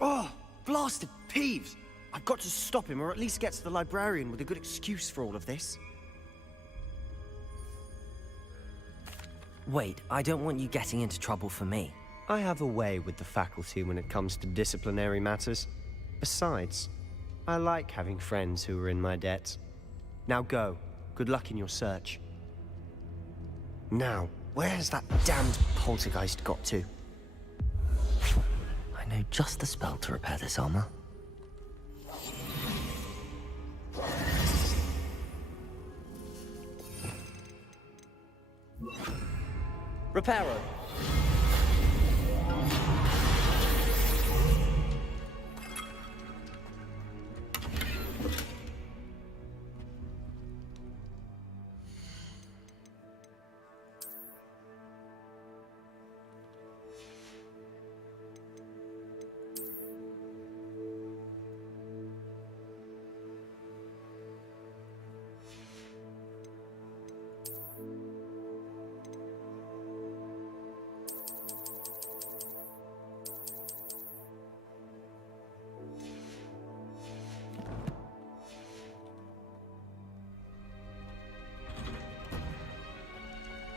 Oh, blasted Peeves! I've got to stop him, or at least get to the librarian with a good excuse for all of this. Wait, I don't want you getting into trouble for me. I have a way with the faculty when it comes to disciplinary matters. Besides, I like having friends who are in my debt. Now go. Good luck in your search. Now, where's that damned poltergeist got to? I know just the spell to repair this armor. Reparo.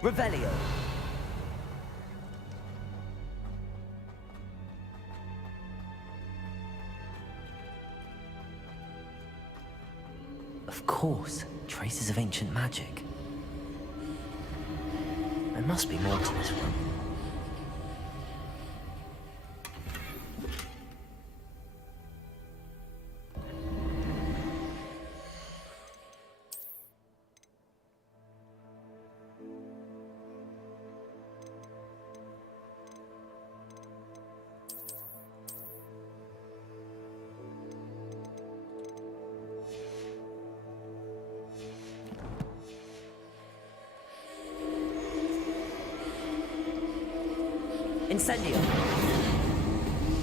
Revelio. Of course, traces of ancient magic. There must be more to this room. Incendio.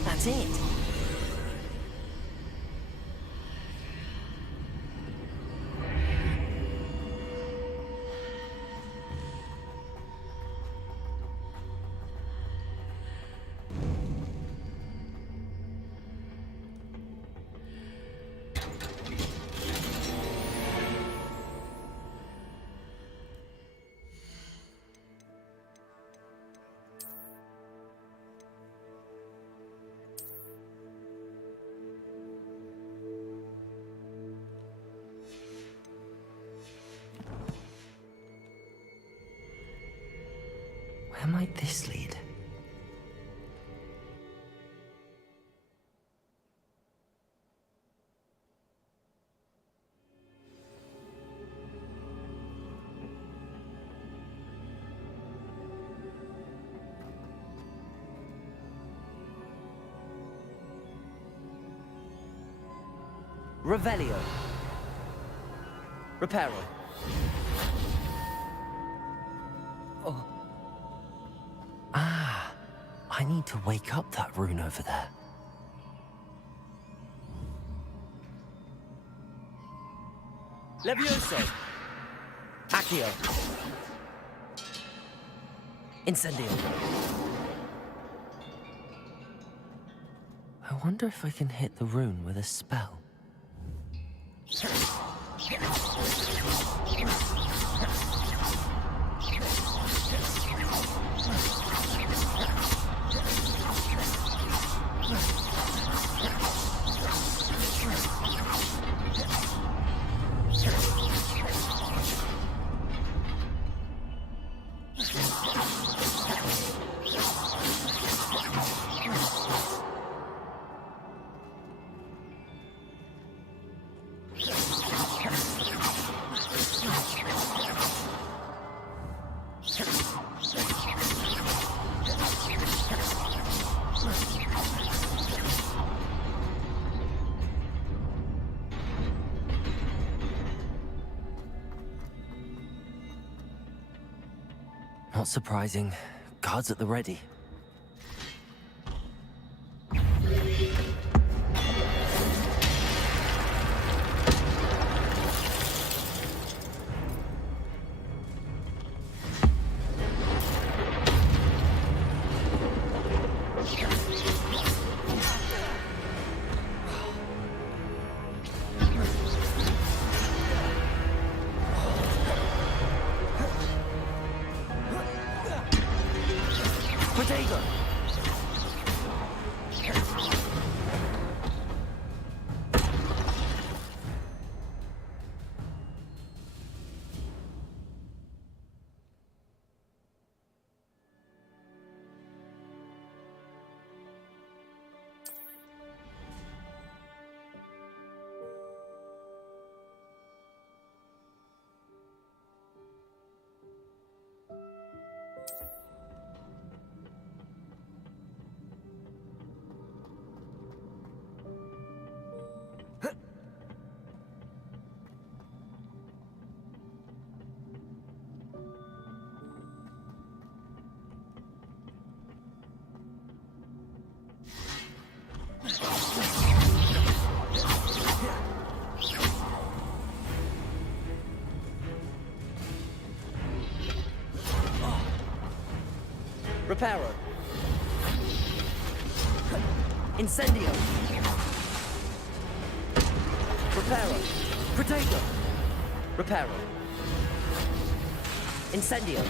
That's it. Where might this lead? Revelio. Reparo. Oh. Ah, I need to wake up that rune over there. Levioso. Accio. Incendio. I wonder if I can hit the rune with a spell. Not surprising. Guards at the ready. Reparo. Incendio. Reparo. Protego. Reparo. Incendio.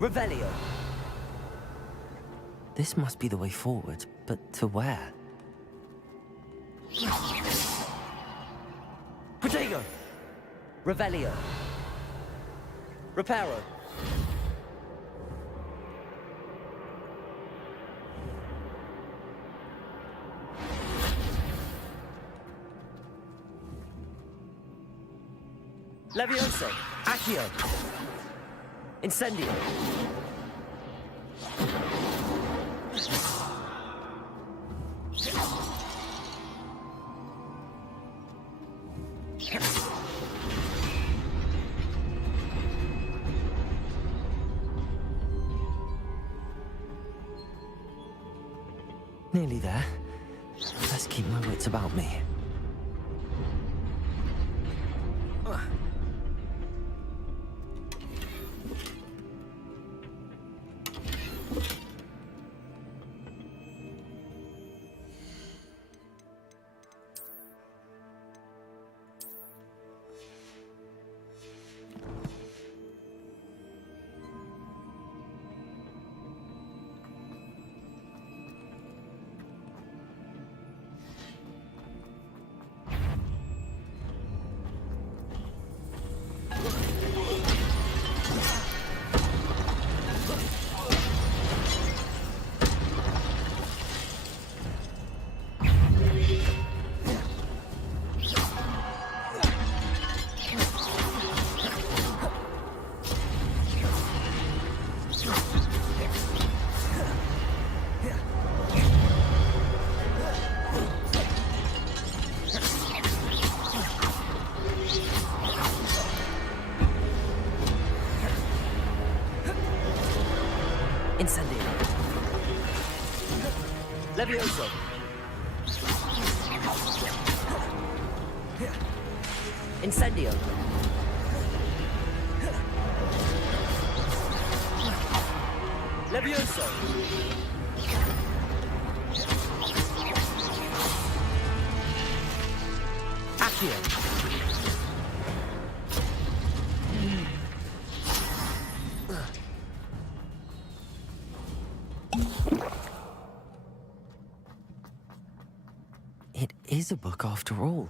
Revelio. This must be the way forward, but to where? Protego! Revelio. Reparo. Levioso. Accio. Incendio. Nearly there. Let's keep my wits about me. Incendio. Levioso. Incendio. Levioso. Accio. It is a book after all.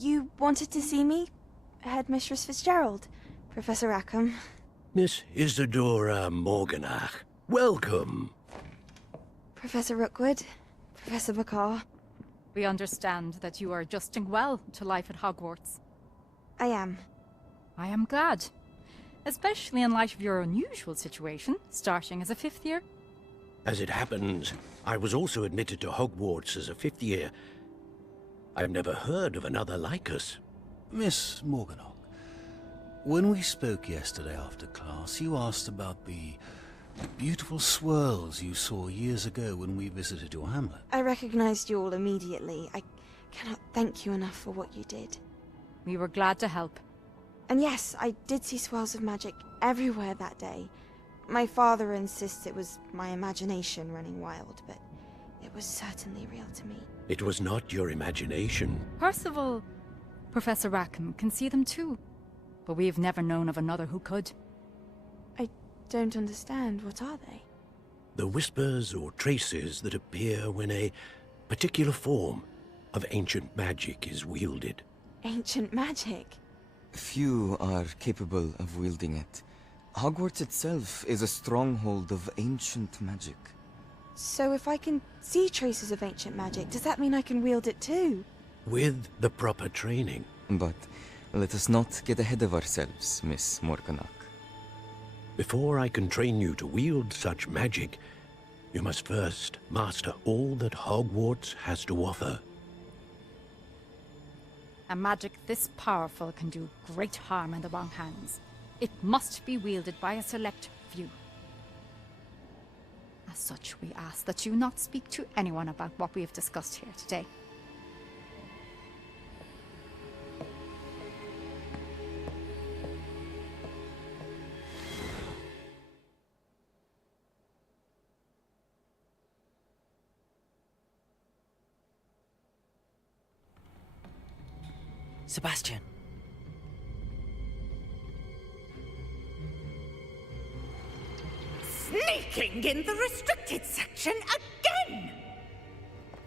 You wanted to see me? Headmistress Fitzgerald, Professor Rackham. Miss Isadora Morganach, welcome. Professor Rookwood, Professor Bakar. We understand that you are adjusting well to life at Hogwarts. I am. I am glad. Especially in light of your unusual situation, starting as a 5th year. As it happens, I was also admitted to Hogwarts as a 5th year. I've never heard of another like us. Miss Morganach, when we spoke yesterday after class, you asked about the beautiful swirls you saw years ago when we visited your hamlet. I recognized you all immediately. I cannot thank you enough for what you did. We were glad to help. And yes, I did see swirls of magic everywhere that day. My father insists it was my imagination running wild, but It was certainly real to me. It was not your imagination. Percival, Professor Rackham can see them too. But we've never known of another who could. I don't understand. What are they? The whispers or traces that appear when a particular form of ancient magic is wielded. Ancient magic? Few are capable of wielding it. Hogwarts itself is a stronghold of ancient magic. So if I can see traces of ancient magic, does that mean I can wield it too? With the proper training. But let us not get ahead of ourselves, Miss Morganach. Before I can train you to wield such magic, you must first master all that Hogwarts has to offer. A magic this powerful can do great harm in the wrong hands. It must be wielded by a select few. As such, we ask that you not speak to anyone about what we have discussed here today. Sebastian. Sneaking in the restricted section again!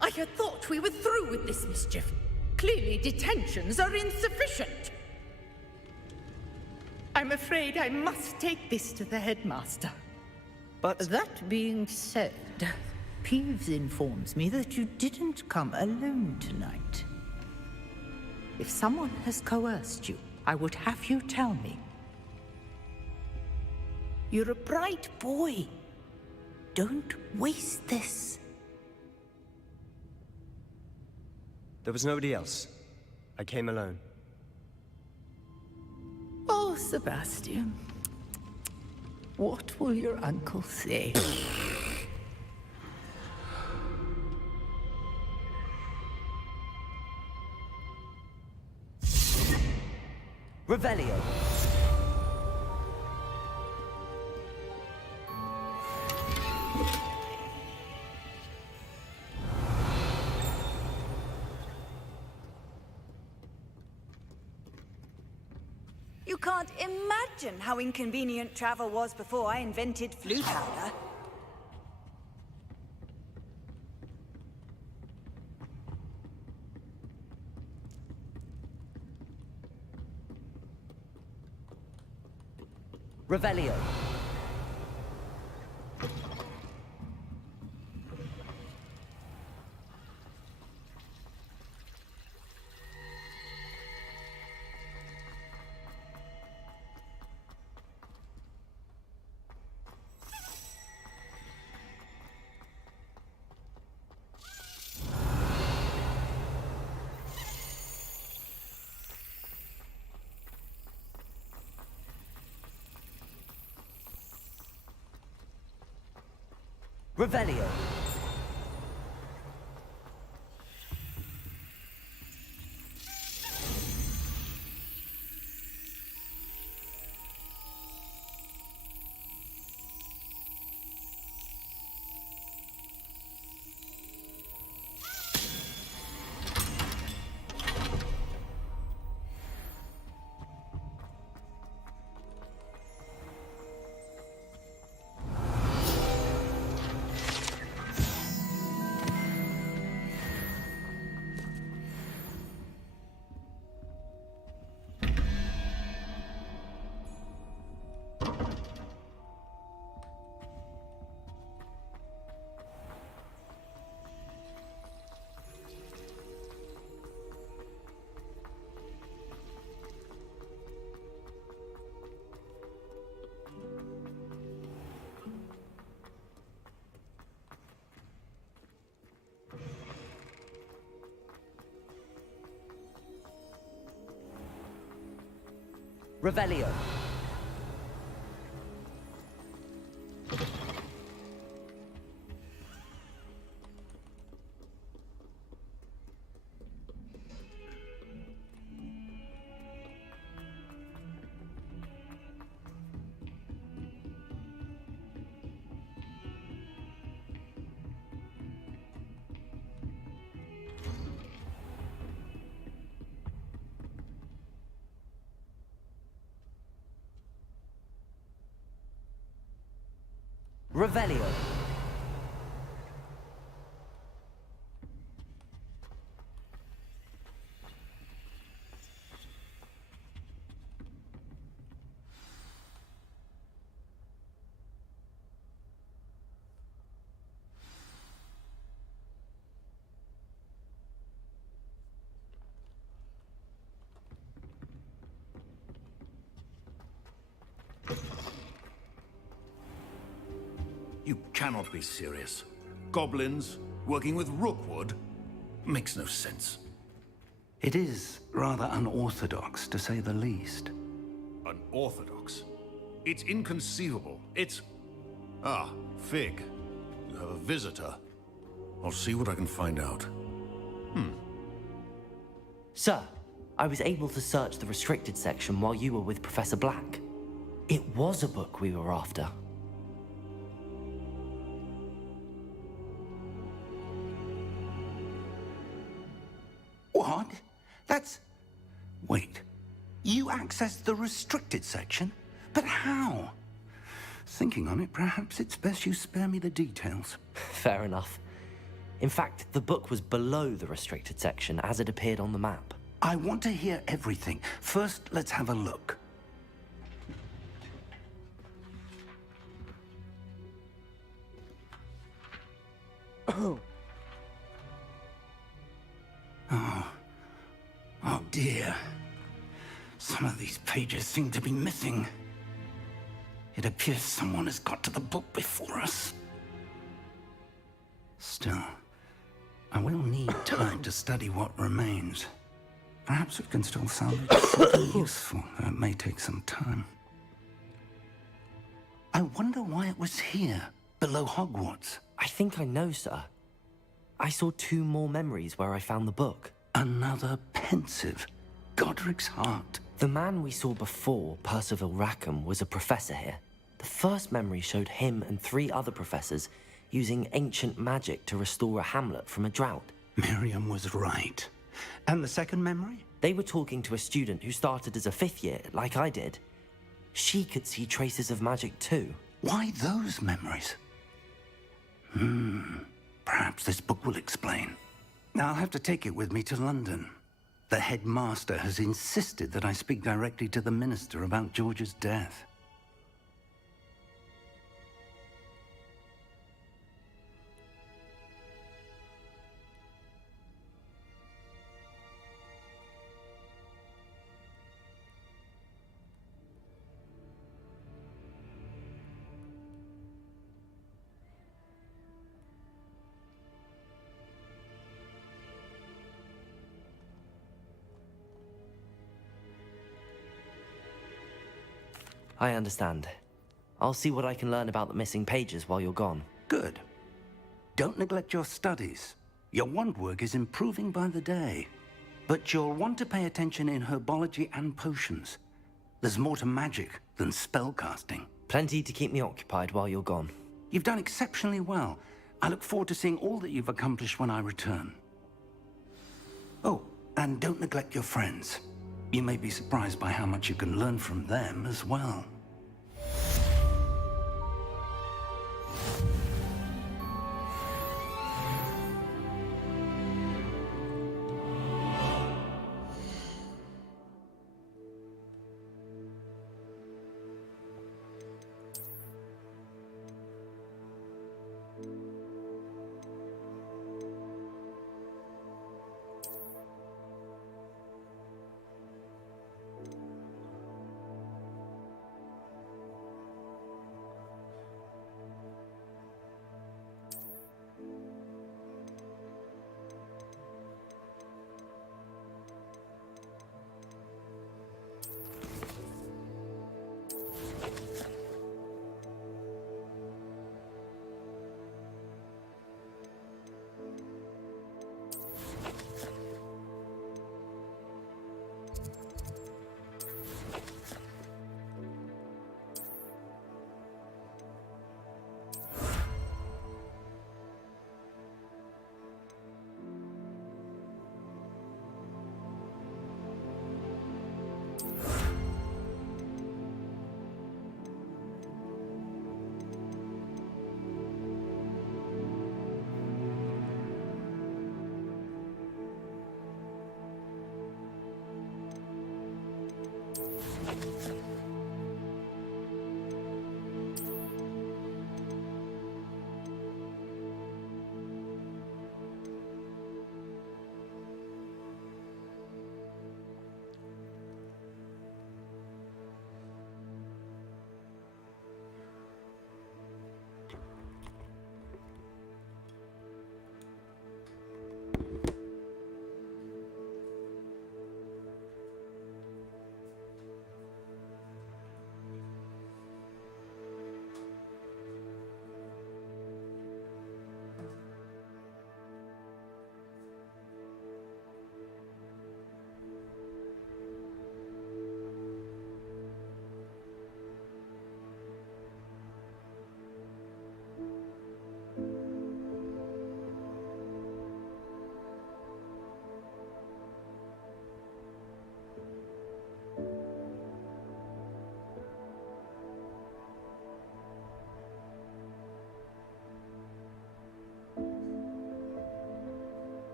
I had thought we were through with this mischief. Clearly detentions are insufficient. I'm afraid I must take this to the headmaster. But that being said, Peeves informs me that you didn't come alone tonight. If someone has coerced you, I would have you tell me. You're a bright boy. Don't waste this. there was nobody else. I came alone. Oh, Sebastian. What will your uncle say? Revelio. You can't imagine how inconvenient travel was before I invented flu powder. Revelio. Revelio. Revelio. Revelio. You cannot be serious. Goblins working with Rookwood? Makes no sense. It is rather unorthodox, to say the least. Unorthodox? It's inconceivable. It's... Ah, Fig. You have a visitor. I'll see what I can find out. Sir, I was able to search the restricted section while you were with Professor Black. It was a book we were after. What? That's... Wait. You accessed the restricted section? But how? Thinking on it, perhaps it's best you spare me the details. Fair enough. In fact, the book was below the restricted section as it appeared on the map. I want to hear everything. First, let's have a look. Oh, dear. Some of these pages seem to be missing. It appears someone has got to the book before us. Still, I will need time to study what remains. Perhaps we can still salvage something useful, though it may take some time. I wonder why it was here, below Hogwarts. I think I know, sir. I saw 2 more memories where I found the book. Another pensive. Godric's heart. The man we saw before, Percival Rackham, was a professor here. The first memory showed him and 3 other professors using ancient magic to restore a hamlet from a drought. Miriam was right. And the second memory? They were talking to a student who started as a 5th year, like I did. She could see traces of magic too. Why those memories? Perhaps this book will explain. Now I'll have to take it with me to London. The headmaster has insisted that I speak directly to the minister about George's death. I understand. I'll see what I can learn about the missing pages while you're gone. Good. Don't neglect your studies. Your wand work is improving by the day. But you'll want to pay attention in herbology and potions. There's more to magic than spellcasting. Plenty to keep me occupied while you're gone. You've done exceptionally well. I look forward to seeing all that you've accomplished when I return. Oh, and don't neglect your friends. You may be surprised by how much you can learn from them as well.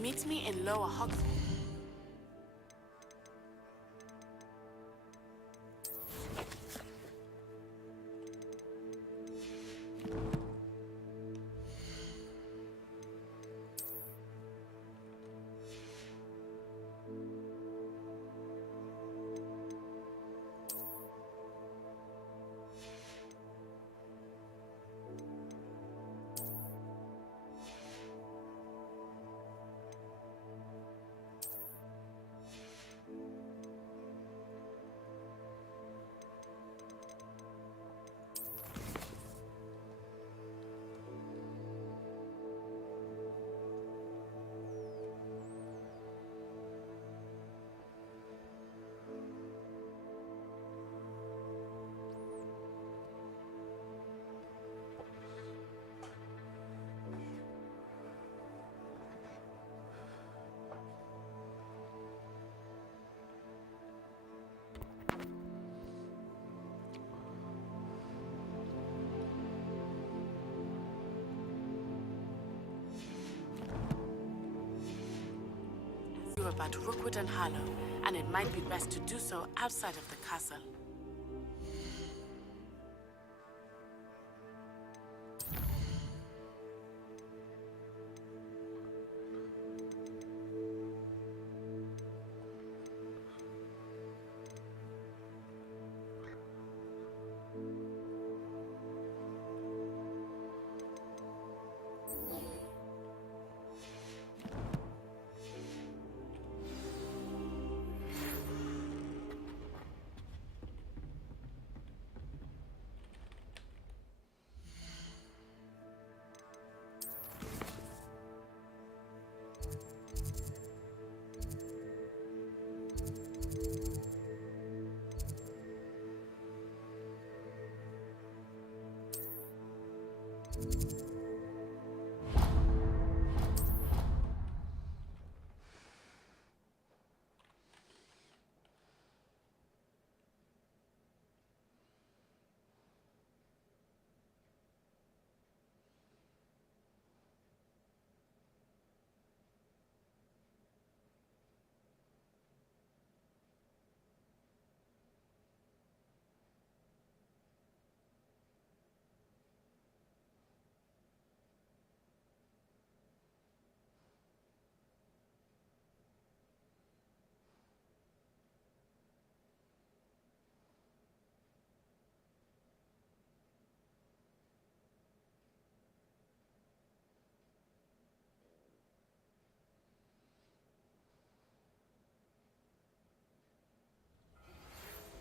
Meet me in Lower Hogwarts. you about Rookwood and Harlow, and it might be best to do so outside of the castle.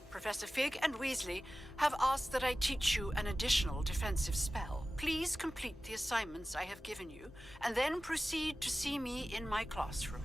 Professor Fig and Weasley have asked that I teach you an additional defensive spell. Please complete the assignments I have given you, and then proceed to see me in my classroom.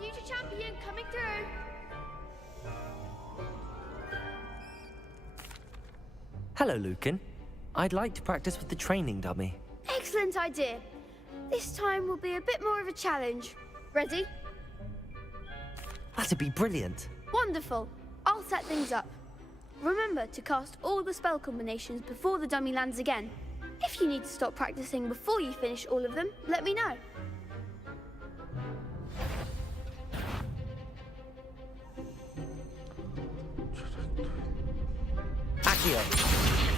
Future champion coming through. Hello, Lucan. I'd like to practice with the training dummy. Excellent idea. This time will be a bit more of a challenge. Ready? That'd be brilliant. Wonderful. I'll set things up. Remember to cast all the spell combinations before the dummy lands again. If you need to stop practicing before you finish all of them, let me know. Accio,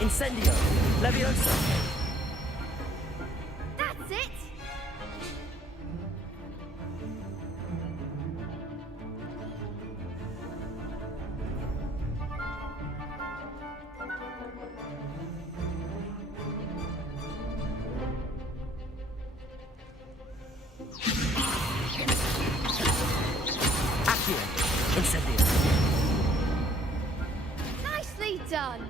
Incendio, Levioso. That's it! Accio, Incendio. Nicely done!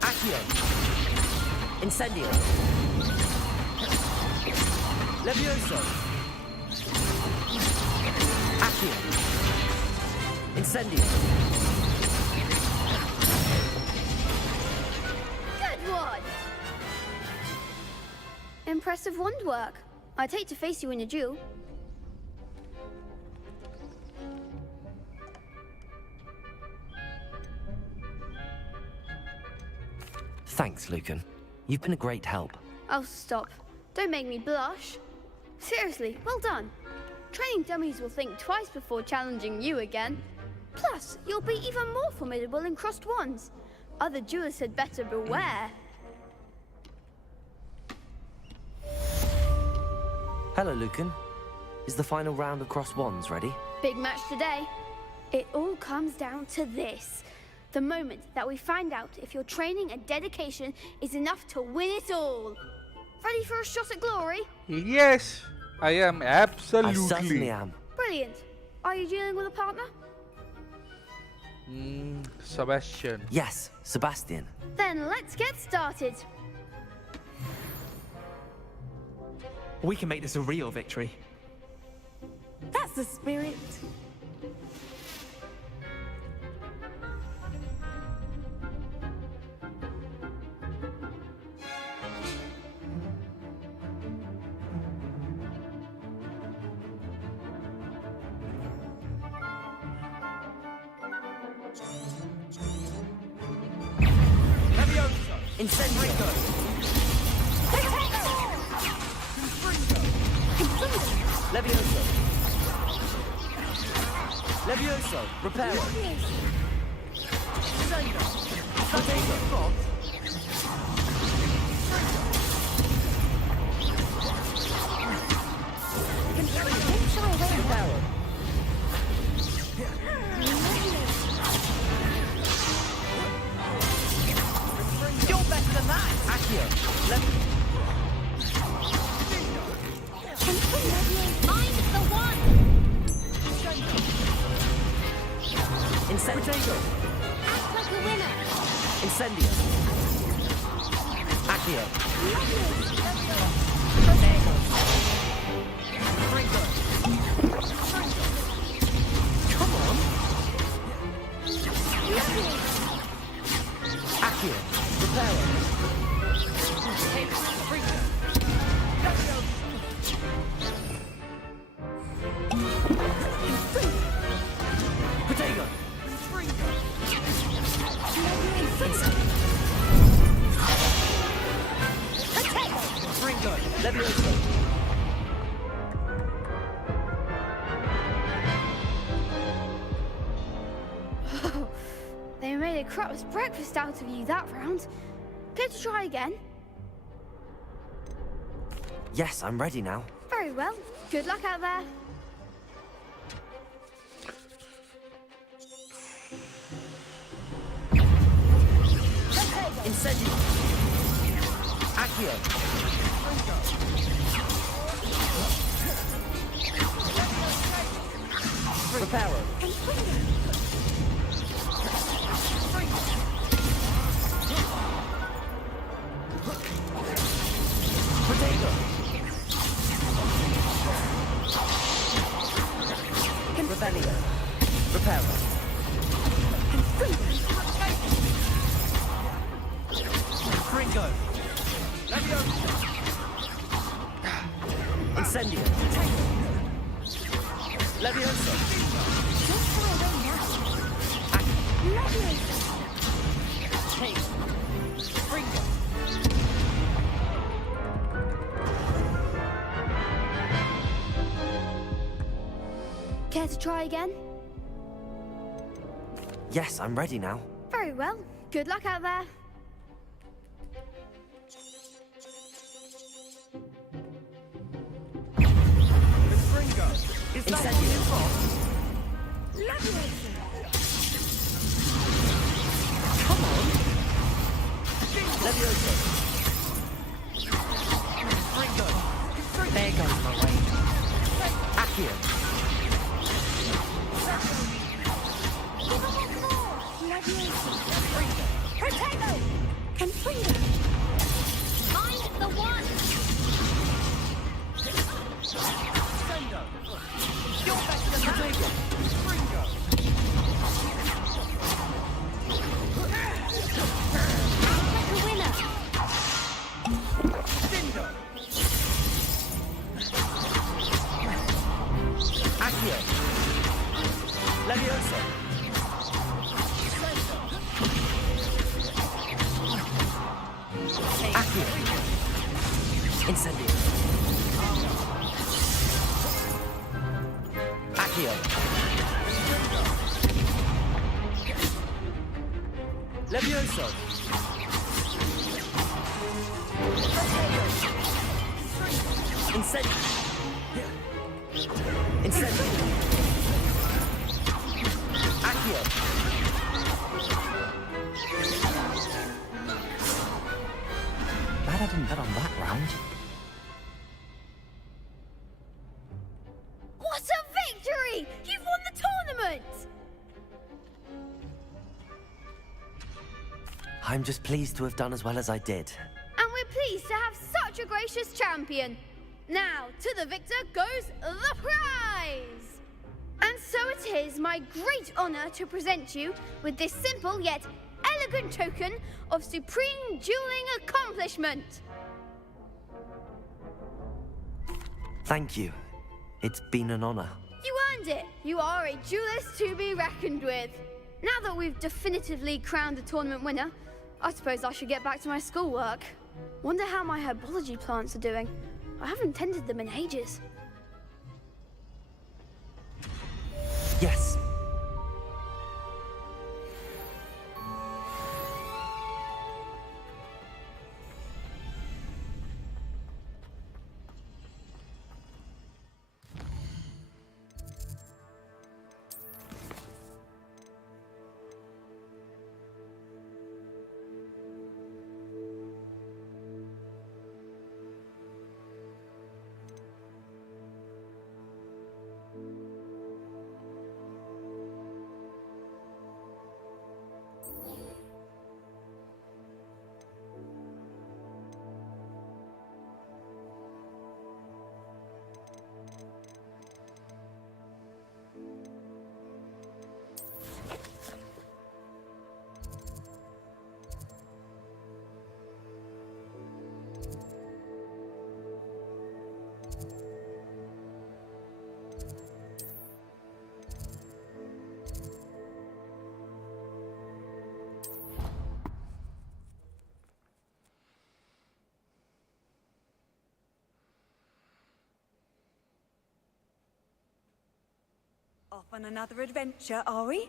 Accio, Incendio. Levioso. Accio, Incendio. Good one! Impressive wand work. I'd hate to face you in a duel. Thanks, Lucan. You've been a great help. Oh, stop. Don't make me blush. Seriously, well done. Training dummies will think twice before challenging you again. Plus, you'll be even more formidable in crossed wands. Other duelists had better beware. Hello, Lucan. Is the final round of cross wands ready? Big match today. It all comes down to this. The moment that we find out if your training and dedication is enough to win it all. Ready for a shot at glory? Yes, I am absolutely. I certainly am. Brilliant. Are you dealing with a partner? Sebastian. Yes, Sebastian. Then let's get started. We can make this a real victory. That's the spirit. Incendio! Levioso! Levioso! Reparo! Potato! Reparo! You're better than that! Accio! Find the one! Incendio! Act like a winner! Incendio! Accio! Come on! Accio! Reparo! Potato! Ringo! Levioso! They made a crap's breakfast out of you that round. Care to try again? Yes, I'm ready now. Very well. Good luck out there. Incendio! Accio! Reparo! Potato! Rebellion! Reparo! Ringo! Incendio! Levioso! Ringo! Care to try again? Yes, I'm ready now. Very well. Good luck out there. Is that what you've got? Come on! Levioso! Ringo! There goes my way. Accio! Potato! Confringo! Find the one! You're better than that! Ringo! Act like a winner! Cinder! Accio! Levioso! Accio! Incendio! Accio! Levioso! Incendio! Incendio! Accio! Glad I didn't bet on that round. What a victory! You've won the tournament! I'm just pleased to have done as well as I did. And we're pleased to have such a gracious champion. Now, to the victor goes the prize! And so it is my great honor to present you with this simple yet elegant token of supreme dueling accomplishment. Thank you. It's been an honor. You earned it. You are a duelist to be reckoned with. Now that we've definitively crowned the tournament winner, I suppose I should get back to my schoolwork. Wonder how my herbology plants are doing. I haven't tended them in ages. Yes. Off on another adventure, are we?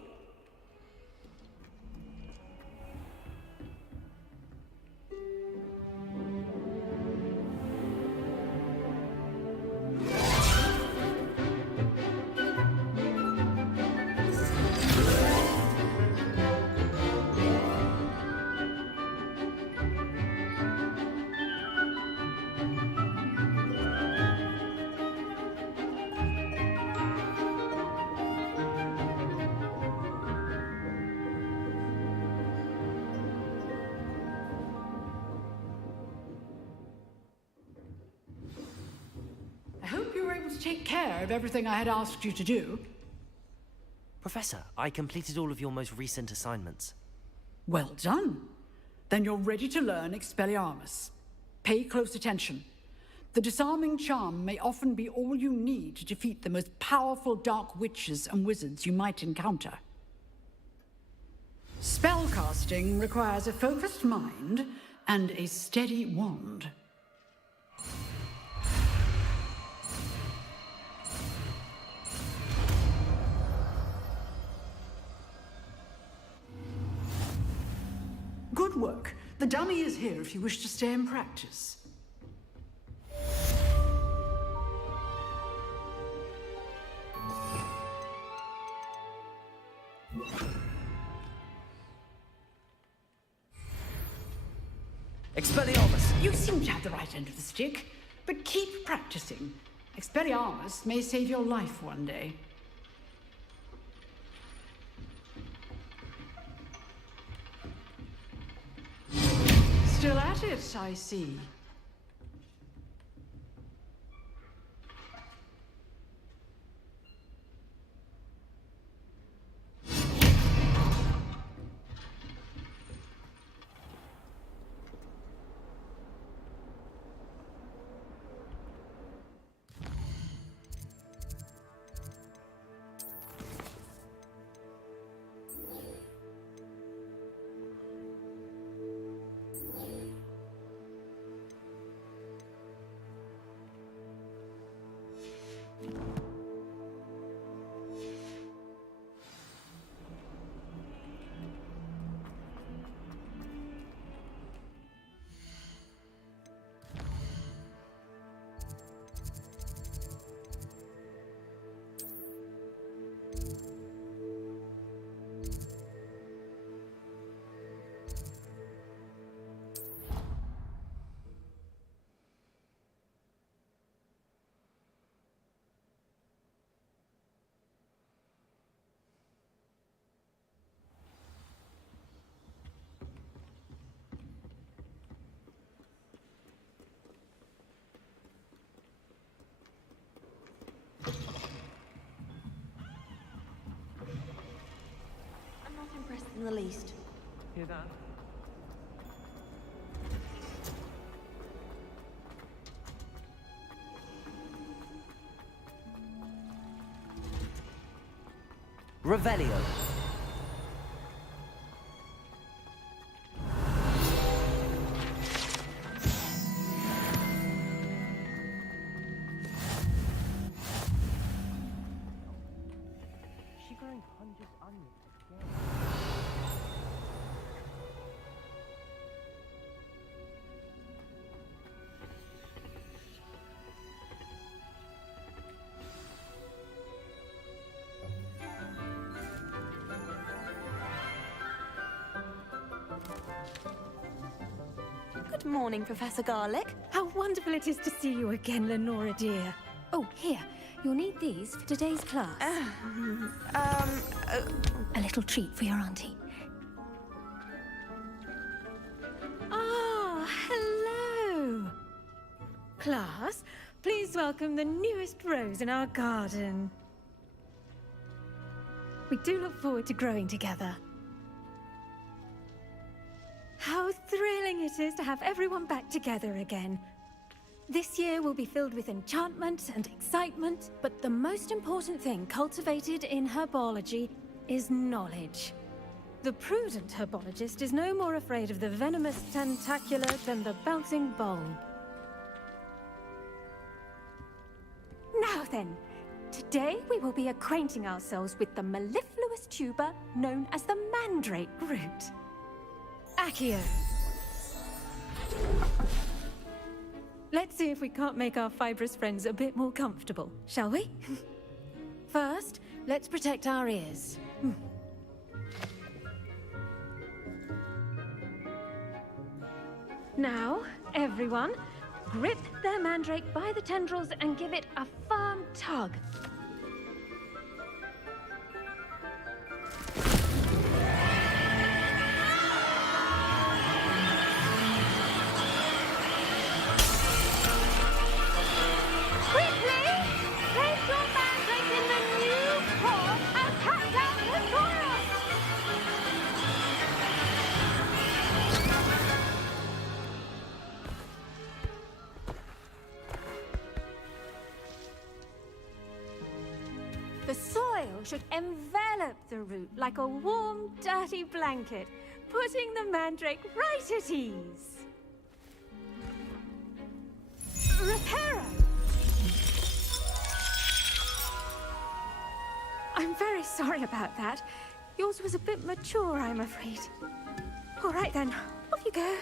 I hope you were able to take care of everything I had asked you to do. Professor, I completed all of your most recent assignments. Well done. Then you're ready to learn Expelliarmus. Pay close attention. The disarming charm may often be all you need to defeat the most powerful dark witches and wizards you might encounter. Spellcasting requires a focused mind and a steady wand. Good work. The dummy is here if you wish to stay and practice. Expelliarmus! You seem to have the right end of the stick, but keep practicing. Expelliarmus may save your life one day. Still at it, I see. in the least. Hear that? Revelio. Is she growing hundreds of onions again? Good morning, Professor Garlick. How wonderful it is to see you again, Lenora dear. Oh, here. You'll need these for today's class. A little treat for your auntie. Ah, hello. Class, please welcome the newest rose in our garden. We do look forward to growing together. How thrilling it is to have everyone back together again. This year will be filled with enchantment and excitement, but the most important thing cultivated in herbology is knowledge. The prudent herbologist is no more afraid of the venomous tentacular than the bouncing bulb. Now then, today we will be acquainting ourselves with the mellifluous tuber known as the mandrake root. Accio. Let's see if we can't make our fibrous friends a bit more comfortable, shall we? First, let's protect our ears. Now, everyone, grip their mandrake by the tendrils and give it a firm tug. The soil should envelop the root like a warm, dirty blanket, putting the mandrake right at ease. Reparo! I'm very sorry about that. Yours was a bit mature, I'm afraid. All right then, off you go.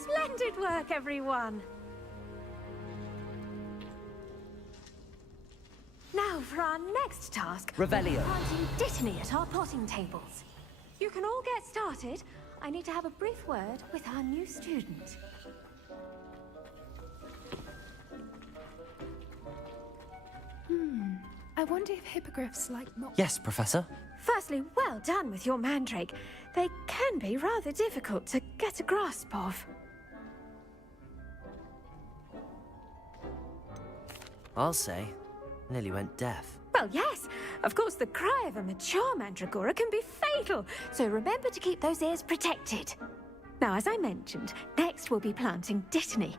Splendid work, everyone! Now for our next task. Revelio. Planting dittany at our potting tables. You can all get started. I need to have a brief word with our new student. I wonder if hippogriffs like not... Yes, Professor. Firstly, well done with your mandrake. They can be rather difficult to get a grasp of. I'll say. Nearly went deaf. Well, yes. Of course, the cry of a mature mandragora can be fatal, so remember to keep those ears protected. Now, as I mentioned, next we'll be planting dittany.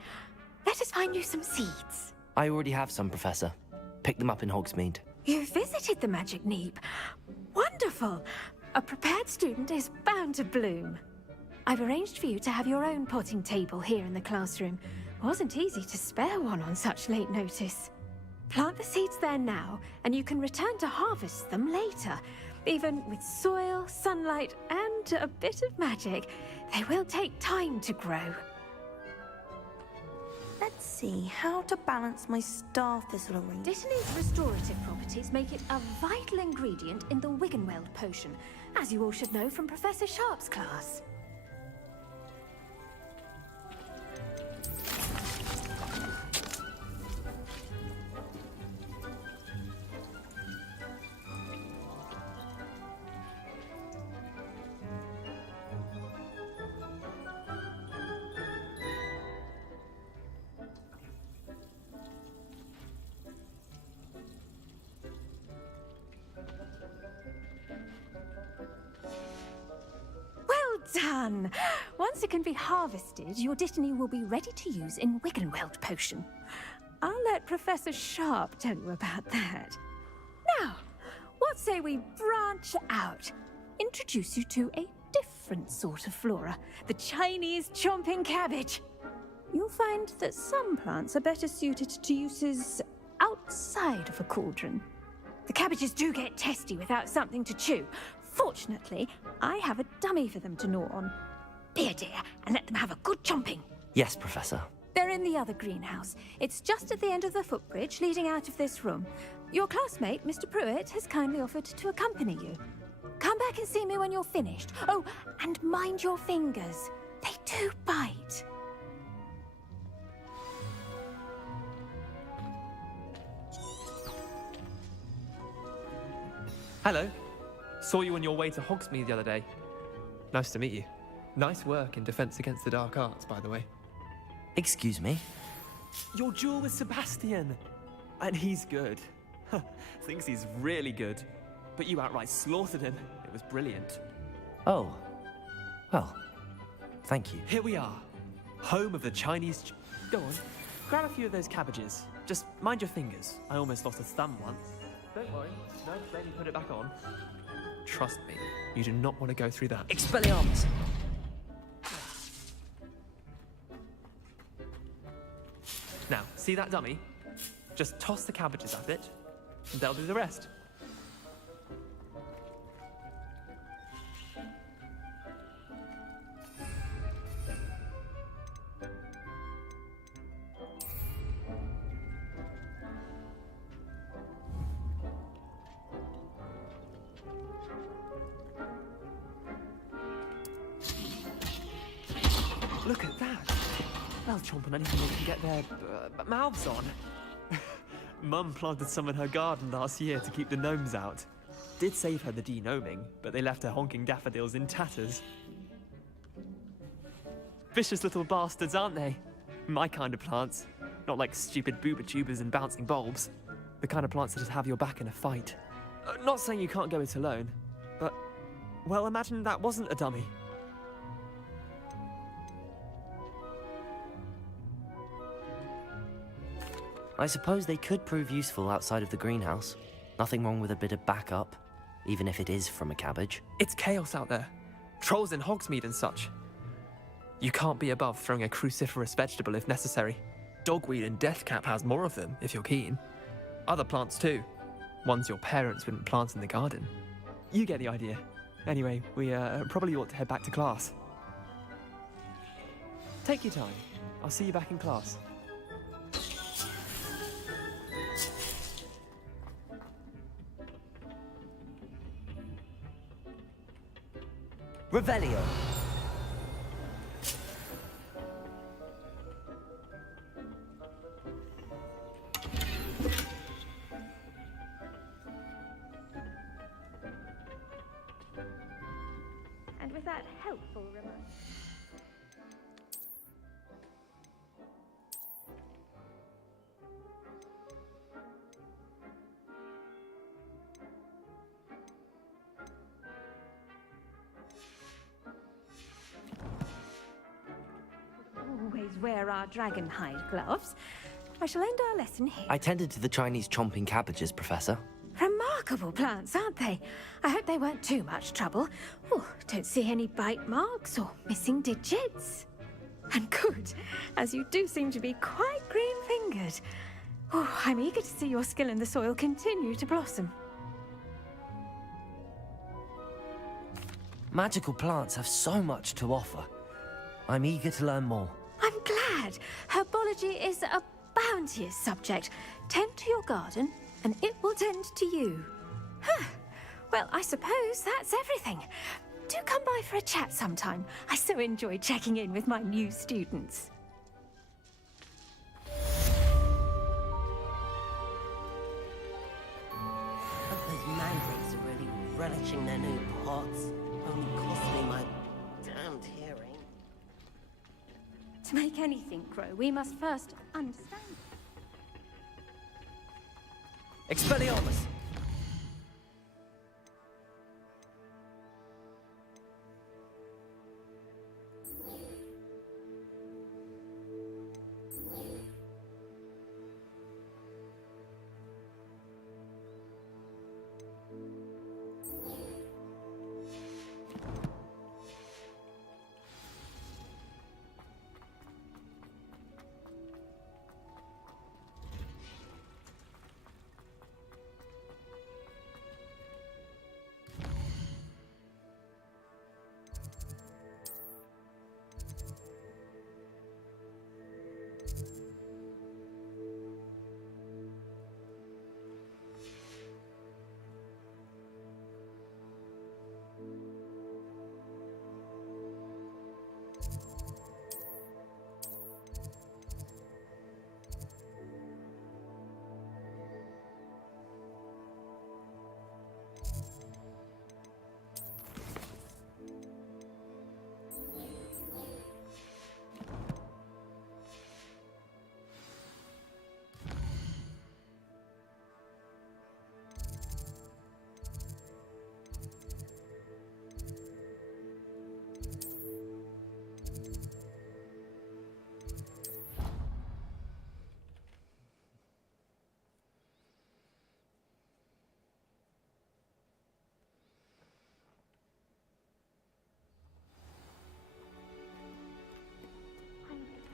Let us find you some seeds. I already have some, Professor. Picked them up in Hogsmeade. You visited the Magic Neep. Wonderful! A prepared student is bound to bloom. I've arranged for you to have your own potting table here in the classroom. Wasn't easy to spare one on such late notice. Plant the seeds there now, and you can return to harvest them later. Even with soil, sunlight, and a bit of magic, they will take time to grow. Let's see how to balance my star thistle arrangement. Dittany's restorative properties make it a vital ingredient in the Wiggenweld potion, as you all should know from Professor Sharp's class. done. Once it can be harvested, your Dittany will be ready to use in Wiggenweld potion. I'll let Professor Sharp tell you about that. Now, what say we branch out? Introduce you to a different sort of flora, the Chinese chomping cabbage. You'll find that some plants are better suited to uses outside of a cauldron. The cabbages do get testy without something to chew. Fortunately, I have a dummy for them to gnaw on. Be a dear and let them have a good chomping. Yes, Professor. They're in the other greenhouse. It's just at the end of the footbridge leading out of this room. Your classmate, Mr. Pruitt, has kindly offered to accompany you. Come back and see me when you're finished. Oh, and mind your fingers. They do bite. Hello. Saw you on your way to Hogsmeade the other day. Nice to meet you. Nice work in Defense Against the Dark Arts, by the way. Excuse me? Your duel with Sebastian! And he's good. Thinks he's really good. But you outright slaughtered him. It was brilliant. Oh. Well, thank you. Here we are. Home of the Chinese... Go on. Grab a few of those cabbages. Just mind your fingers. I almost lost a thumb once. Don't worry. No, let me put it back on. Trust me. You do not want to go through that. Expelliarmus! Now, see that dummy? Just toss the cabbages at it, and they'll do the rest. Look at that! They'll chomp on anything they can get their mouths on. Mum planted some in her garden last year to keep the gnomes out. Did save her the de-gnoming, but they left her honking daffodils in tatters. Vicious little bastards, aren't they? My kind of plants. Not like stupid booba tubers and bouncing bulbs. The kind of plants that just have your back in a fight. Not saying you can't go it alone, but... well, imagine that wasn't a dummy. I suppose they could prove useful outside of the greenhouse. Nothing wrong with a bit of backup, even if it is from a cabbage. It's chaos out there. Trolls in Hogsmeade and such. You can't be above throwing a cruciferous vegetable if necessary. Dogweed and deathcap has more of them, if you're keen. Other plants too. Ones your parents wouldn't plant in the garden. You get the idea. Anyway, we probably ought to head back to class. Take your time. I'll see you back in class. Revelio! And with that helpful remark... Always wear our dragon hide gloves. I shall end our lesson here. I tended to the Chinese chomping cabbages, Professor. Remarkable plants, aren't they? I hope they weren't too much trouble. Oh, don't see any bite marks or missing digits. And good, as you do seem to be quite green-fingered. Oh, I'm eager to see your skill in the soil continue to blossom. Magical plants have so much to offer. I'm eager to learn more. I'm glad. Herbology is a bounteous subject. Tend to your garden, and it will tend to you. Huh. Well, I suppose that's everything. Do come by for a chat sometime. I so enjoy checking in with my new students. Those mandrakes are really relishing their new pots. Only cost me my damned hearing. To make anything grow, we must first understand. Expelliarmus!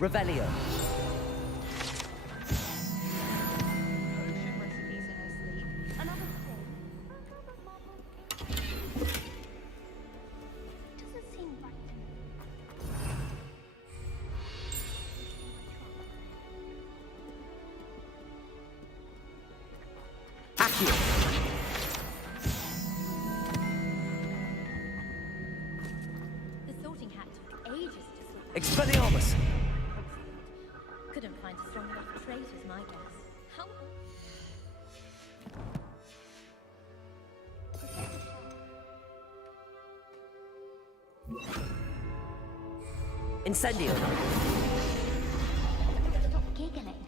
Revelio. The sorting hat took ages to slap. Expelliarmus! Couldn't find a strong enough trait as my guess. How? Incendio. Stop giggling.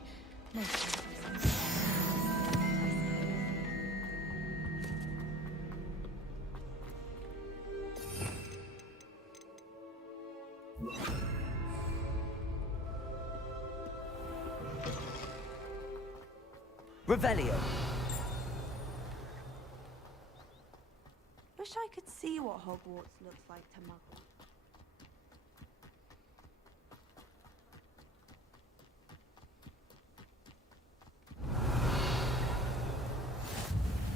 No. Revelio. Wish I could see what Hogwarts looks like to Muggle.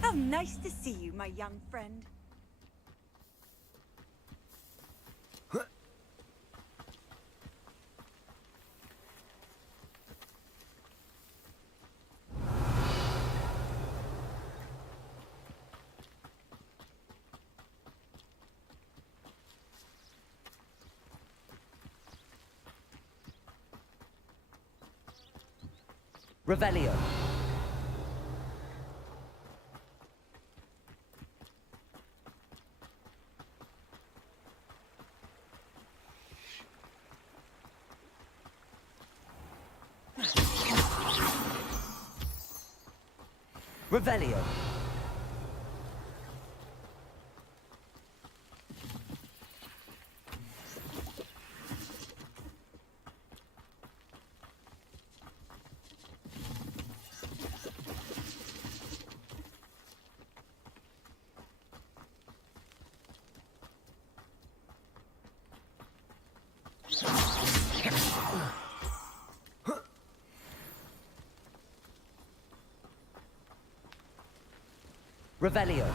How nice to see you, my young friend. Revelio. Revelio. Revelio.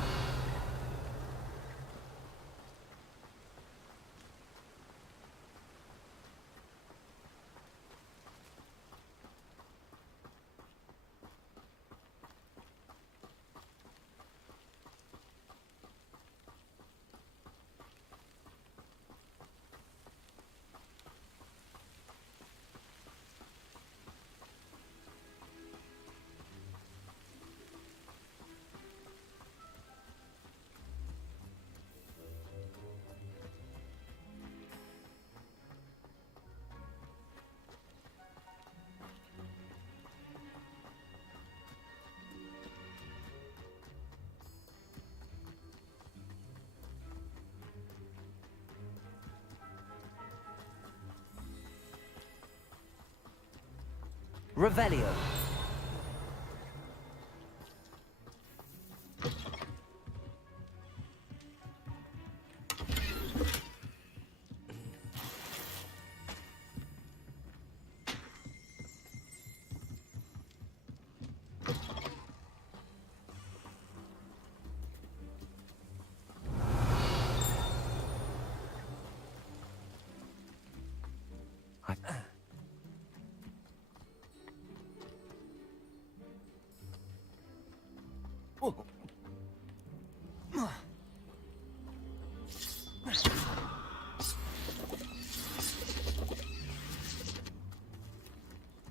Revelio.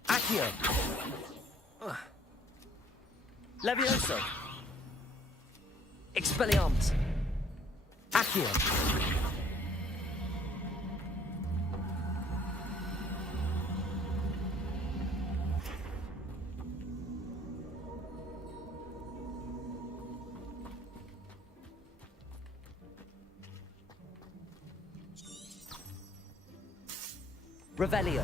Accio. Levioso. Expelliarmus. Accio. Revelio.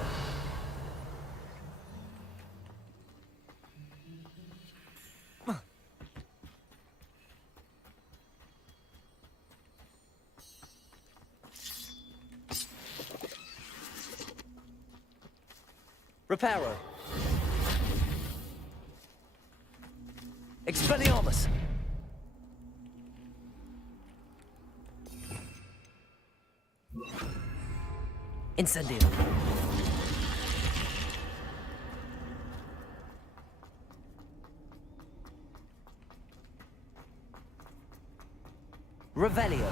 Reparo. Expelliarmus. Incendio. Revelio.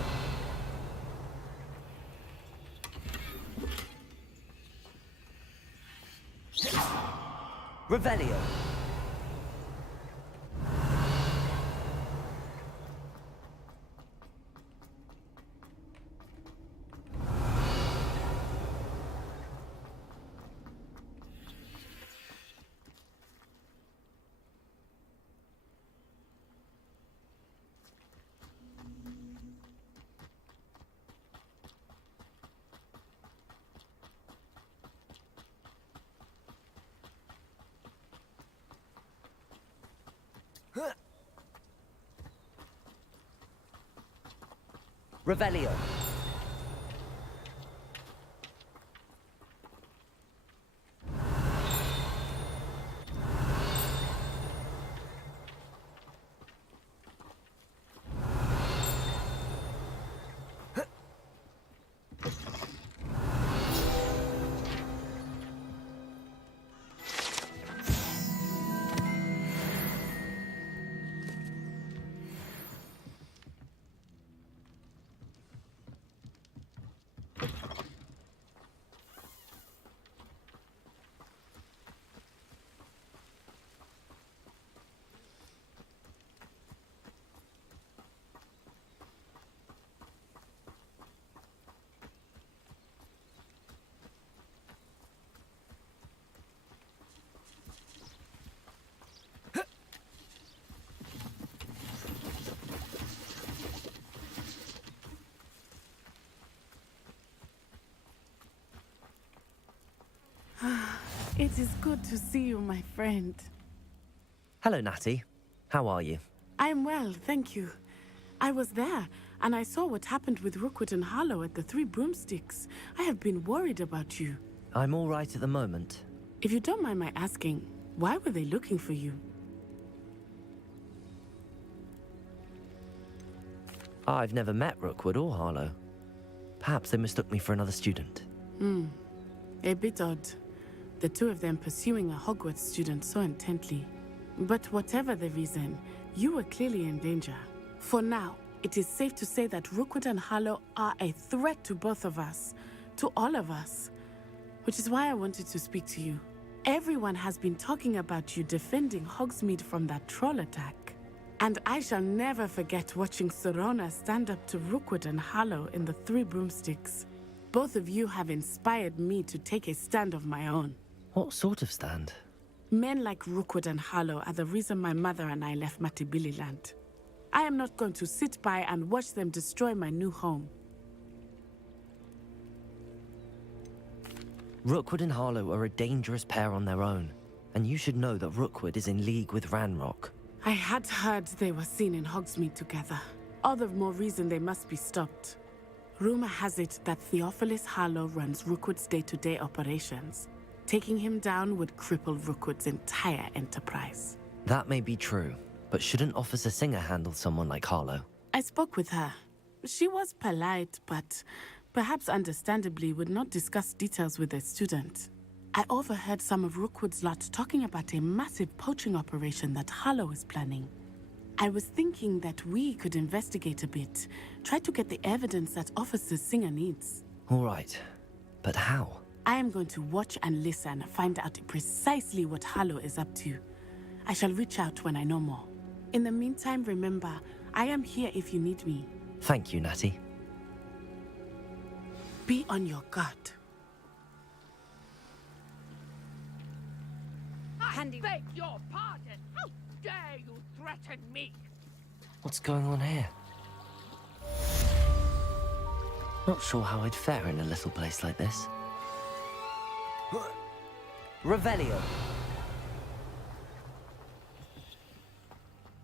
Revelio. Revelio. It is good to see you, my friend. Hello, Natty. How are you? I'm well, thank you. I was there, and I saw what happened with Rookwood and Harlow at the Three Broomsticks. I have been worried about you. I'm all right at the moment. If you don't mind my asking, why were they looking for you? I've never met Rookwood or Harlow. Perhaps they mistook me for another student. A bit odd. The two of them pursuing a Hogwarts student so intently. But whatever the reason, you were clearly in danger. For now, it is safe to say that Rookwood and Harlow are a threat to both of us. To all of us. Which is why I wanted to speak to you. Everyone has been talking about you defending Hogsmeade from that troll attack. And I shall never forget watching Serona stand up to Rookwood and Harlow in the Three Broomsticks. Both of you have inspired me to take a stand of my own. What sort of stand? Men like Rookwood and Harlow are the reason my mother and I left Matibili Land. I am not going to sit by and watch them destroy my new home. Rookwood and Harlow are a dangerous pair on their own, and you should know that Rookwood is in league with Ranrock. I had heard they were seen in Hogsmeade together. All the more reason they must be stopped. Rumor has it that Theophilus Harlow runs Rookwood's day-to-day operations. Taking him down would cripple Rookwood's entire enterprise. That may be true, but shouldn't Officer Singer handle someone like Harlow? I spoke with her. She was polite, but perhaps understandably would not discuss details with a student. I overheard some of Rookwood's lot talking about a massive poaching operation that Harlow is planning. I was thinking that we could investigate a bit, try to get the evidence that Officer Singer needs. All right, but how? I am going to watch and listen, find out precisely what Harlow is up to. I shall reach out when I know more. In the meantime, remember, I am here if you need me. Thank you, Natty. Be on your guard. I beg your pardon. How dare you threaten me? What's going on here? Not sure how I'd fare in a little place like this. Revelio.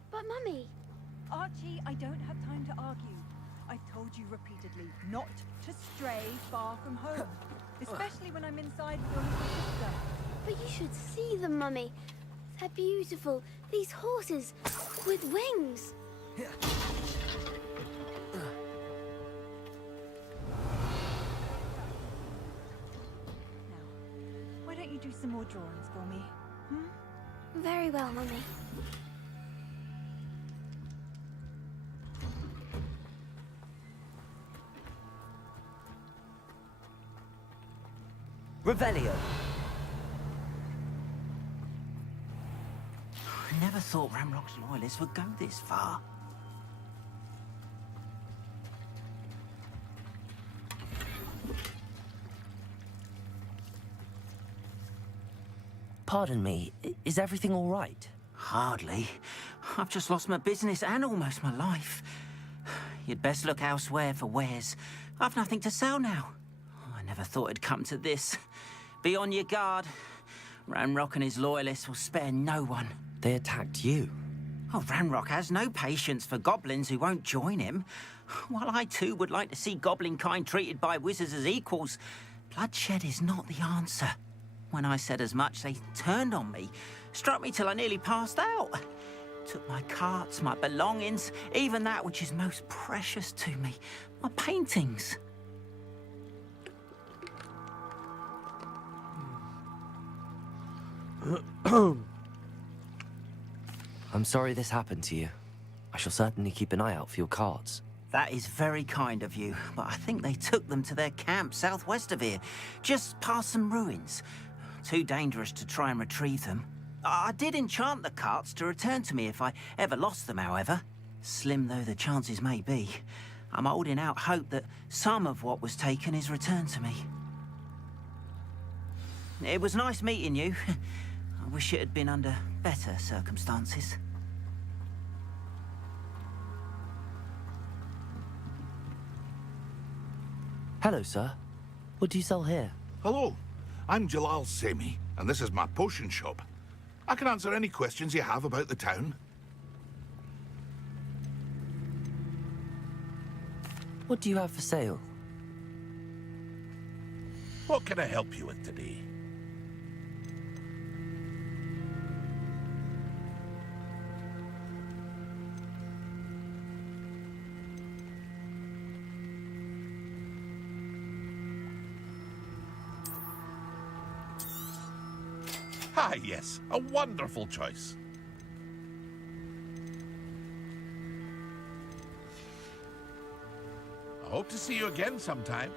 But Mummy... Archie, I don't have time to argue. I've told you repeatedly not to stray far from home. Especially when I'm inside with your little sister. But you should see them, Mummy. They're beautiful. These horses with wings. Why don't you do some more drawings for me? Very well, Mummy. Revelio. I never thought Ramrock's loyalists would go this far. Pardon me, is everything all right? Hardly. I've just lost my business and almost my life. You'd best look elsewhere for wares. I've nothing to sell now. I never thought it'd come to this. Be on your guard. Ranrock and his loyalists will spare no one. They attacked you? Oh, Ranrock has no patience for goblins who won't join him. While I too would like to see goblin kind treated by wizards as equals, bloodshed is not the answer. When I said as much, they turned on me, struck me till I nearly passed out. Took my carts, my belongings, even that which is most precious to me, my paintings. I'm sorry this happened to you. I shall certainly keep an eye out for your carts. That is very kind of you, but I think they took them to their camp southwest of here, just past some ruins. Too dangerous to try and retrieve them. I did enchant the carts to return to me if I ever lost them, however. Slim though the chances may be, I'm holding out hope that some of what was taken is returned to me. It was nice meeting you. I wish it had been under better circumstances. Hello, sir. What do you sell here? Hello, I'm Jalal Semi, and this is my potion shop. I can answer any questions you have about the town. What do you have for sale? What can I help you with today? Ah, yes, a wonderful choice. I hope to see you again sometime.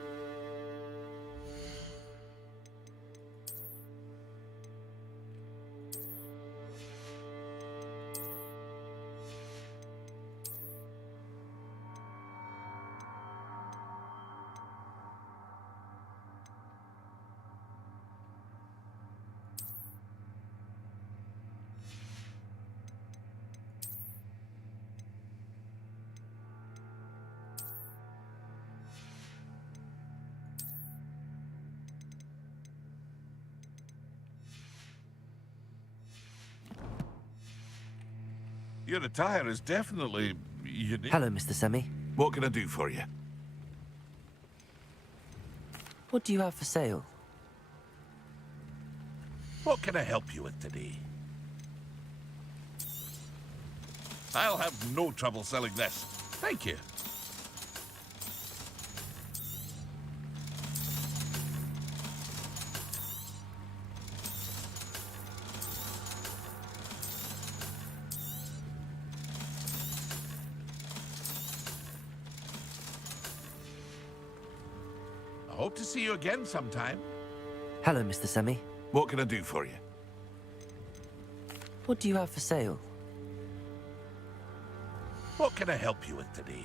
Your attire is definitely unique. Hello, Mr. Semi. What can I do for you? What do you have for sale? What can I help you with today? I'll have no trouble selling this. Thank you. I hope to see you again sometime. Hello, Mr. Semi. What can I do for you? What do you have for sale? What can I help you with today?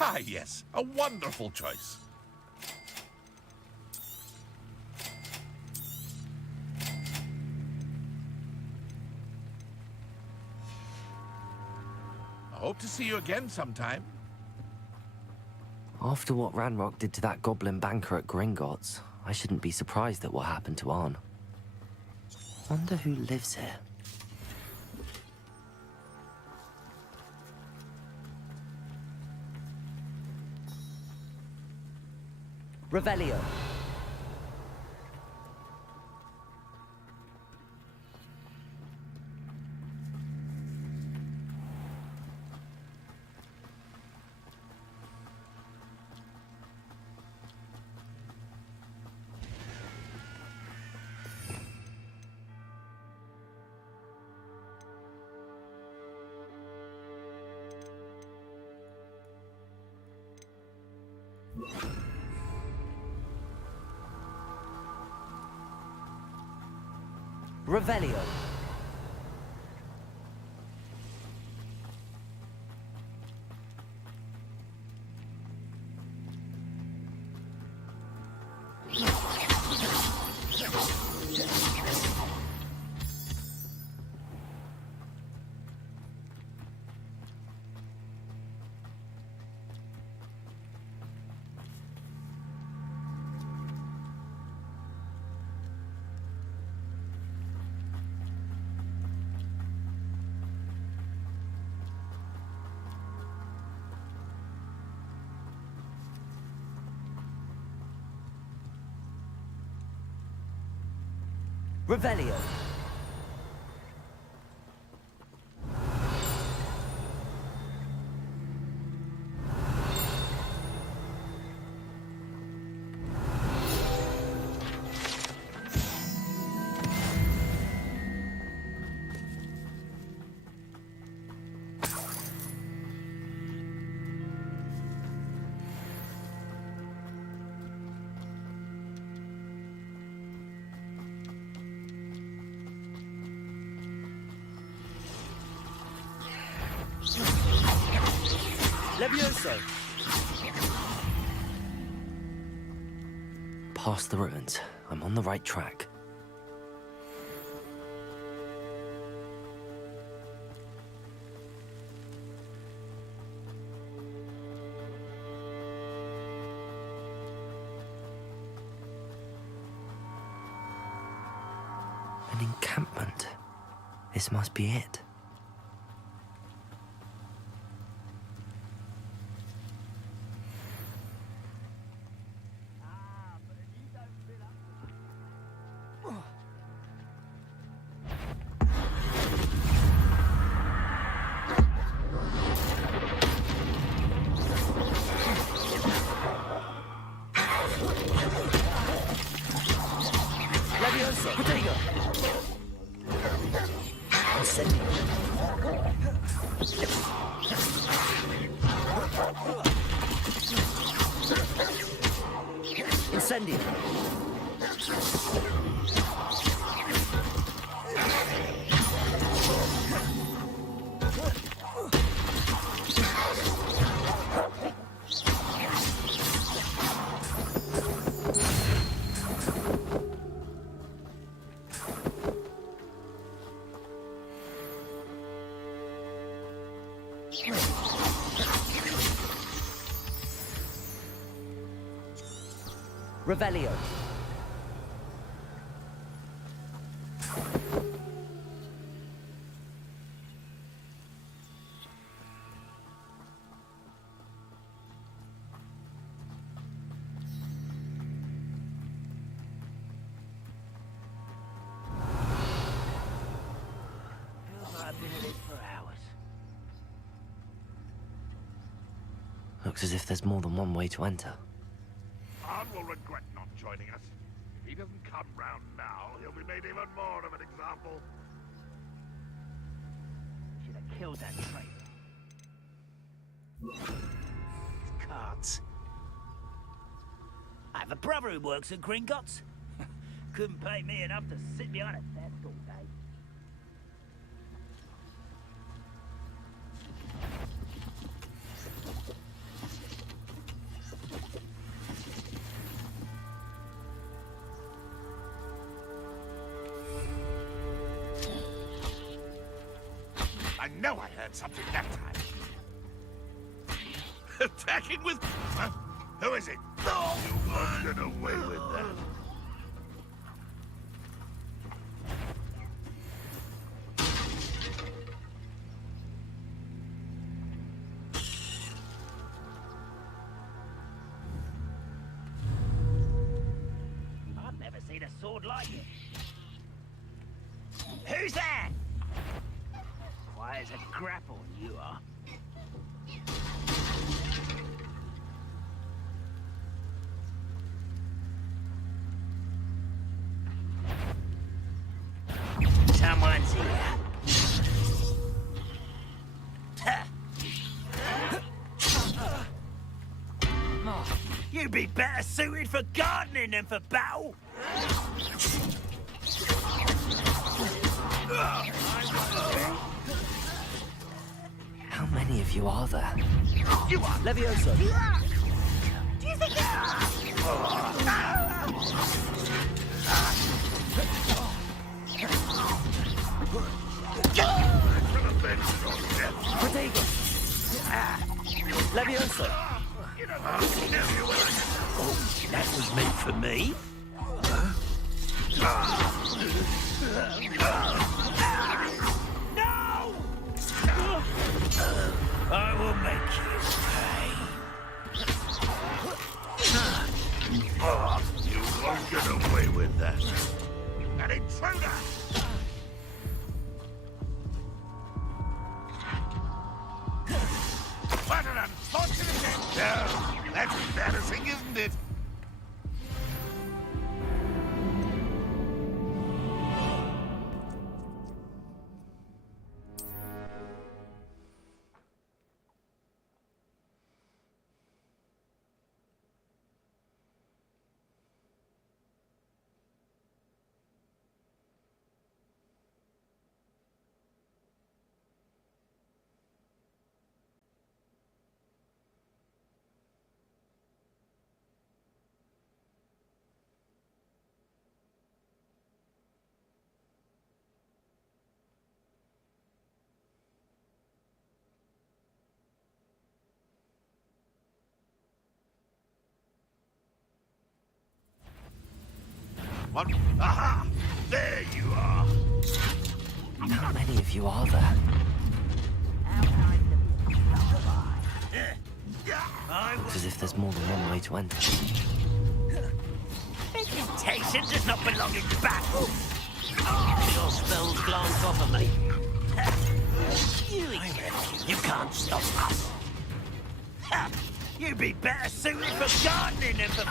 Ah, yes, a wonderful choice. I hope to see you again sometime. After what Ranrock did to that goblin banker at Gringotts, I shouldn't be surprised at what happened to Arn. Wonder who lives here. Revelio. Revelio. Revelio. Levioso. Past the ruins. I'm on the right track. An encampment. This must be it. Levioso. Protego. Incendio. Incendio. Revelio. I've been at it for hours. Looks as if there's more than one way to enter. Khan will regret not joining us. If he doesn't come round now, he'll be made even more of an example. Should have killed that traitor. Cards. I have a brother who works at Gringotts. Couldn't pay me enough to sit behind a desk all day. I know I heard something that time. Attacking with... Huh? Who is it? No! You won't get away with that. Who's there? Quiet as a grapple, you are. Someone's here. You'd be better suited for gardening than for battle. How many of you are there? You are Levioso. Do you think Protego. Levioso. Oh, that was meant for me. No! I will make you pay. You won't get away with that. An intruder! What an unfortunate end! No, that's embarrassing, isn't it? What? Aha! There you are! How many of you are there? It's as if there's more than one way to enter. Reputation does not belong in battle. Your spells glance off of me. You can't stop us. You'd be better suited for gardening than for...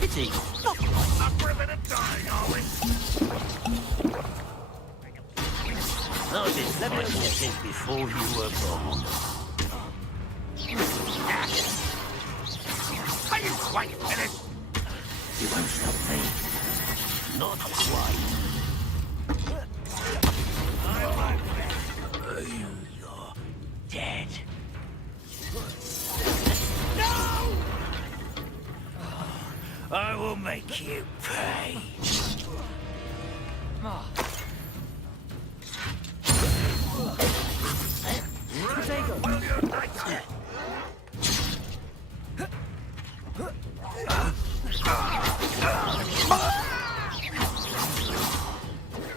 Pity. Up for a bit of dying, are we? I've been fighting since before you were born. Are you quite finished? You won't stop me. Not quite. You're dead. No! I will make you pay.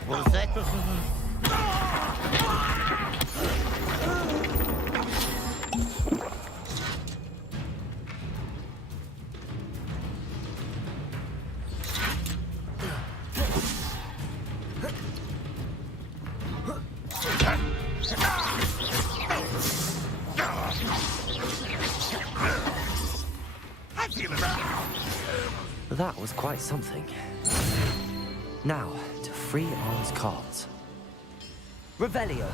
What was that? That was quite something. Now, to free Ar's cards. Revelio.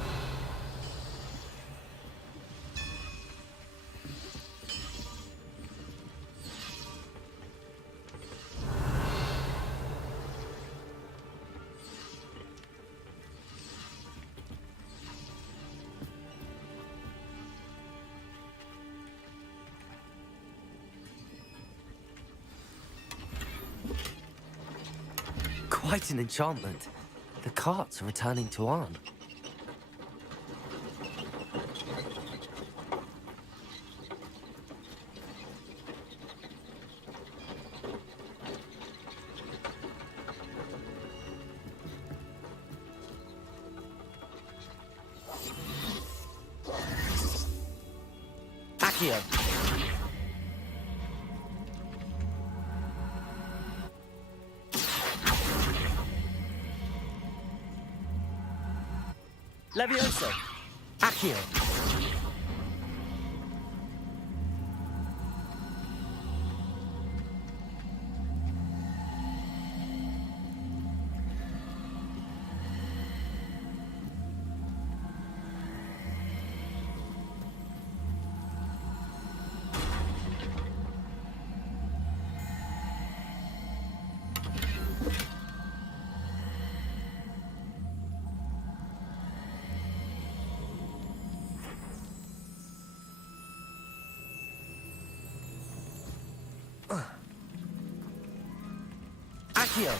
Quite an enchantment. The carts are returning to Arn. Accio. Levioso. Accio. Accio.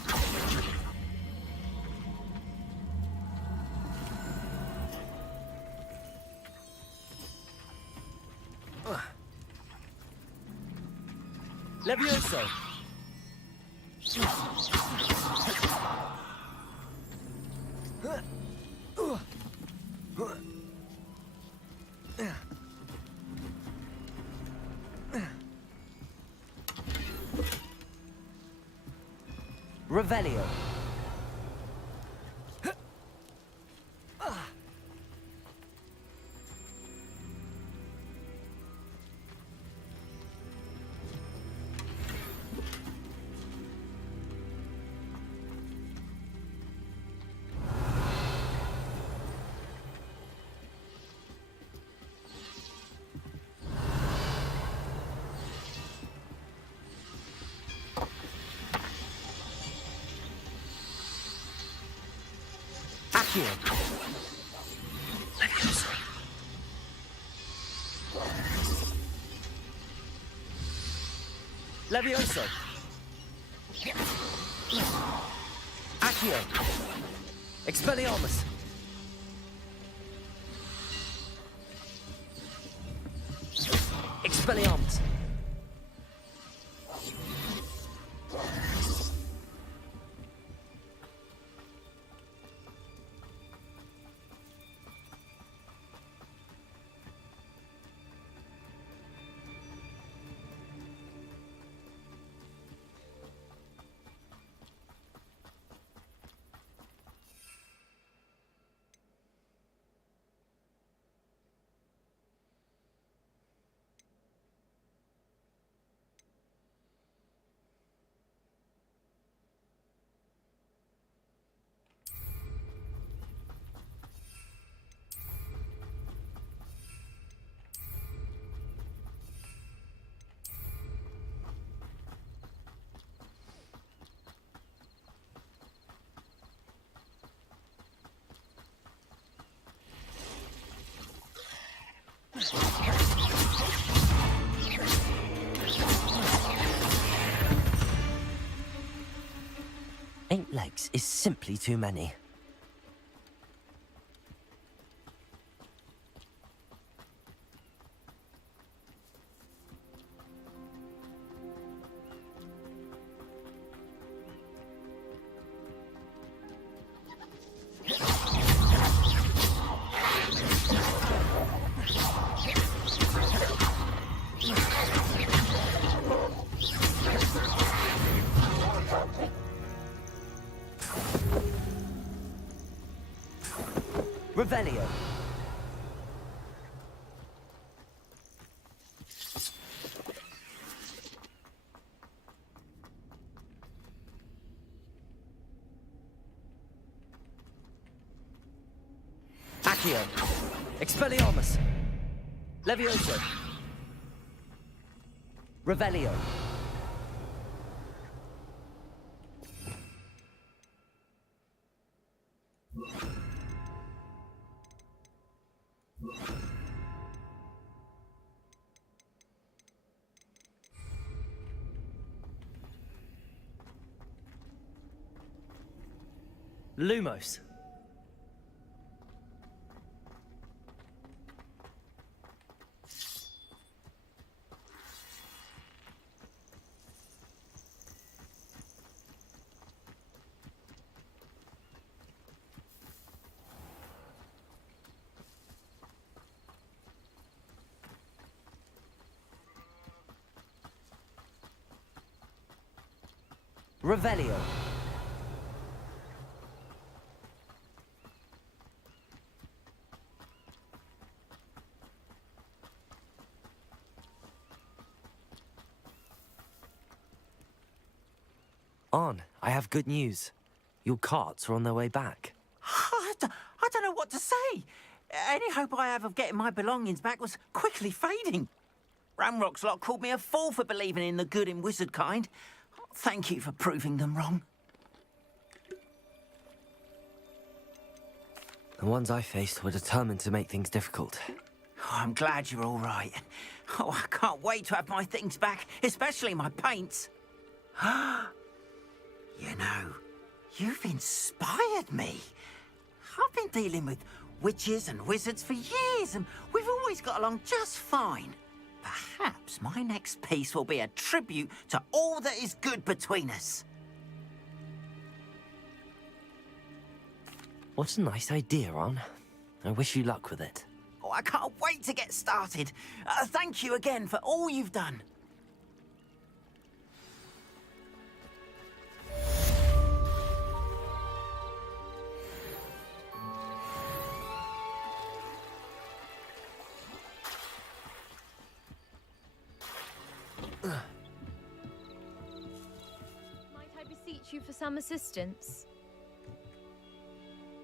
Levioso. Revelio. Accio. Levioso. Levioso. Accio. Expelliarmus. Expelliarmus. Eight legs is simply too many. Revelio. Accio. Expelliarmus. Levioso. Revelio. Lumos. Revelio. On, I have good news. Your carts are on their way back. I don't know what to say. Any hope I have of getting my belongings back was quickly fading. Ramrock's lot called me a fool for believing in the good in wizard kind. Thank you for proving them wrong. The ones I faced were determined to make things difficult. Oh, I'm glad you're all right. Oh, I can't wait to have my things back, especially my paints. You know, you've inspired me. I've been dealing with witches and wizards for years, and we've always got along just fine. Perhaps my next piece will be a tribute to all that is good between us. What a nice idea, On. I wish you luck with it. Oh, I can't wait to get started. Thank you again for all you've done. Might I beseech you for some assistance?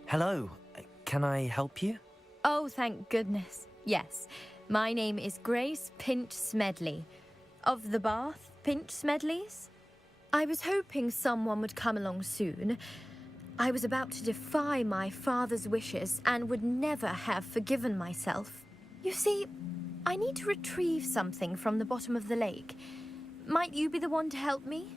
Hello. Can I help you? Oh, thank goodness. Yes. My name is Grace Pinch Smedley. Of the Bath Pinch Smedleys? I was hoping someone would come along soon. I was about to defy my father's wishes and would never have forgiven myself. You see, I need to retrieve something from the bottom of the lake. Might you be the one to help me?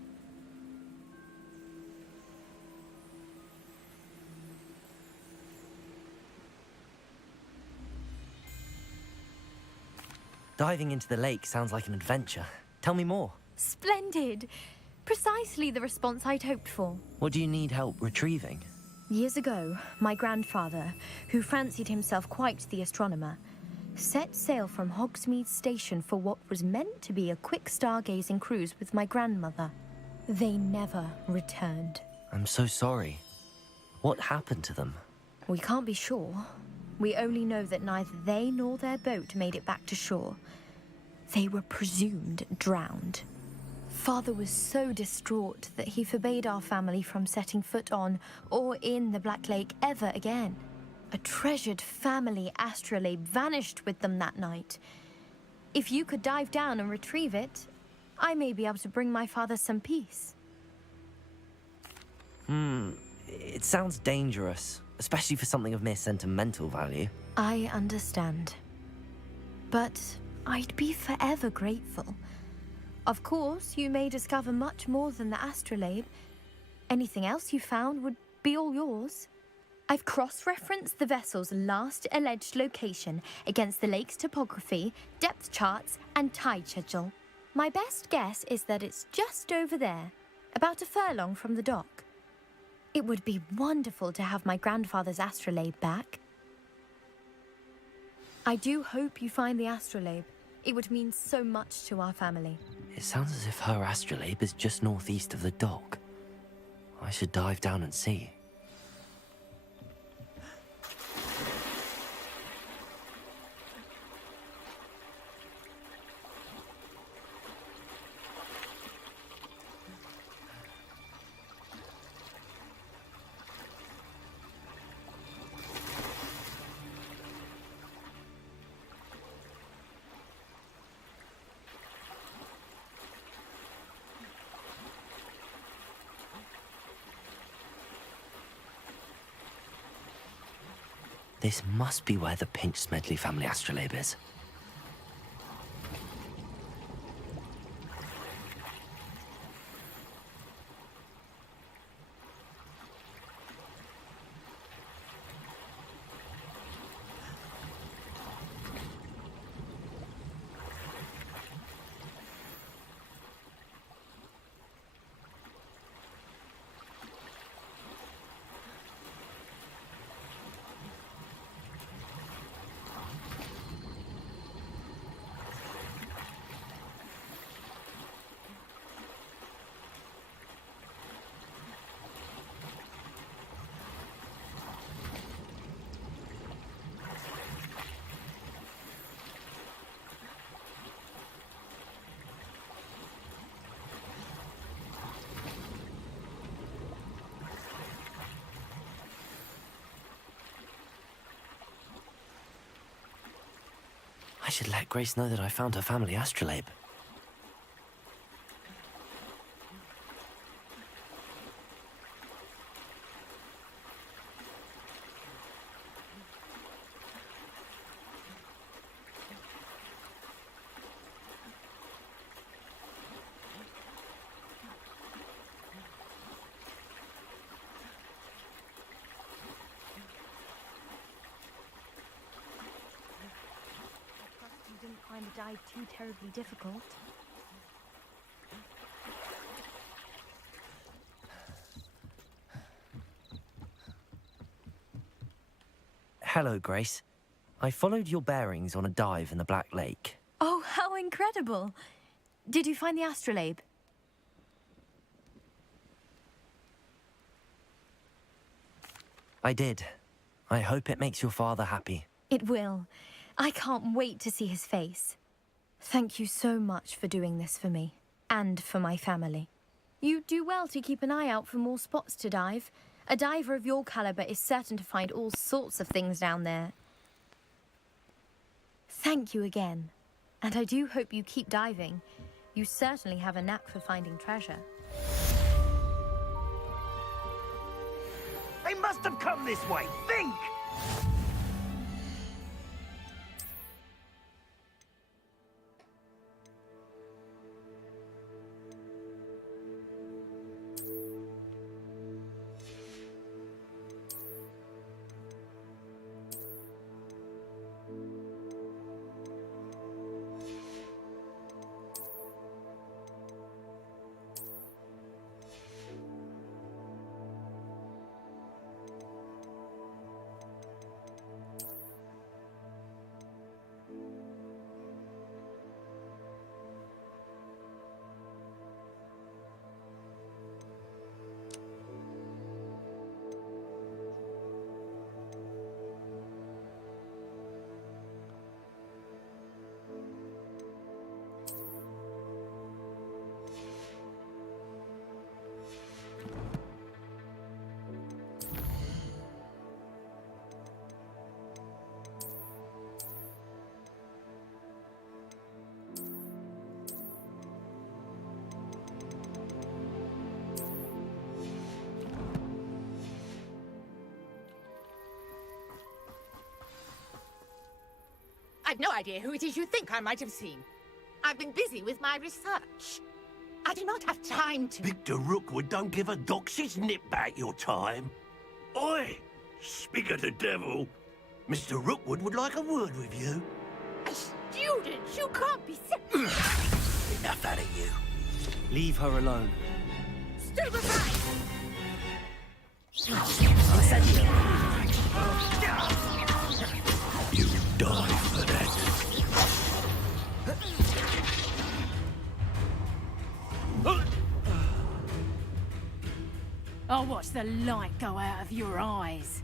Diving into the lake sounds like an adventure. Tell me more. Splendid! Precisely the response I'd hoped for. What do you need help retrieving? Years ago, my grandfather, who fancied himself quite the astronomer, set sail from Hogsmeade Station for what was meant to be a quick stargazing cruise with my grandmother. They never returned. I'm so sorry. What happened to them? We can't be sure. We only know that neither they nor their boat made it back to shore. They were presumed drowned. Father was so distraught that he forbade our family from setting foot on or in the Black Lake ever again. A treasured family astrolabe vanished with them that night. If you could dive down and retrieve it, I may be able to bring my father some peace. It sounds dangerous, especially for something of mere sentimental value. I understand. But I'd be forever grateful. Of course, you may discover much more than the astrolabe. Anything else you found would be all yours. I've cross-referenced the vessel's last alleged location against the lake's topography, depth charts, and tide schedule. My best guess is that it's just over there, about a furlong from the dock. It would be wonderful to have my grandfather's astrolabe back. I do hope you find the astrolabe. It would mean so much to our family. It sounds as if her astrolabe is just northeast of the dock. I should dive down and see. This must be where the Pinch Smedley family astrolabe is. should let Grace know that I found her family astrolabe. You didn't find the dive too terribly difficult. Hello, Grace. I followed your bearings on a dive in the Black Lake. Oh, how incredible! Did you find the astrolabe? I did. I hope it makes your father happy. It will. I can't wait to see his face. Thank you so much for doing this for me, and for my family. You do well to keep an eye out for more spots to dive. A diver of your caliber is certain to find all sorts of things down there. Thank you again, and I do hope you keep diving. You certainly have a knack for finding treasure. They must have come this way. Think! I've no idea who it is you think I might have seen. I've been busy with my research. I do not have time to... Victor Rookwood don't give a doxy's nip back your time. Oi! Speak of the devil. Mr. Rookwood would like a word with you. A student? You can't be... Enough out of you. Leave her alone. Stupefy! You die for that. I'll watch the light go out of your eyes.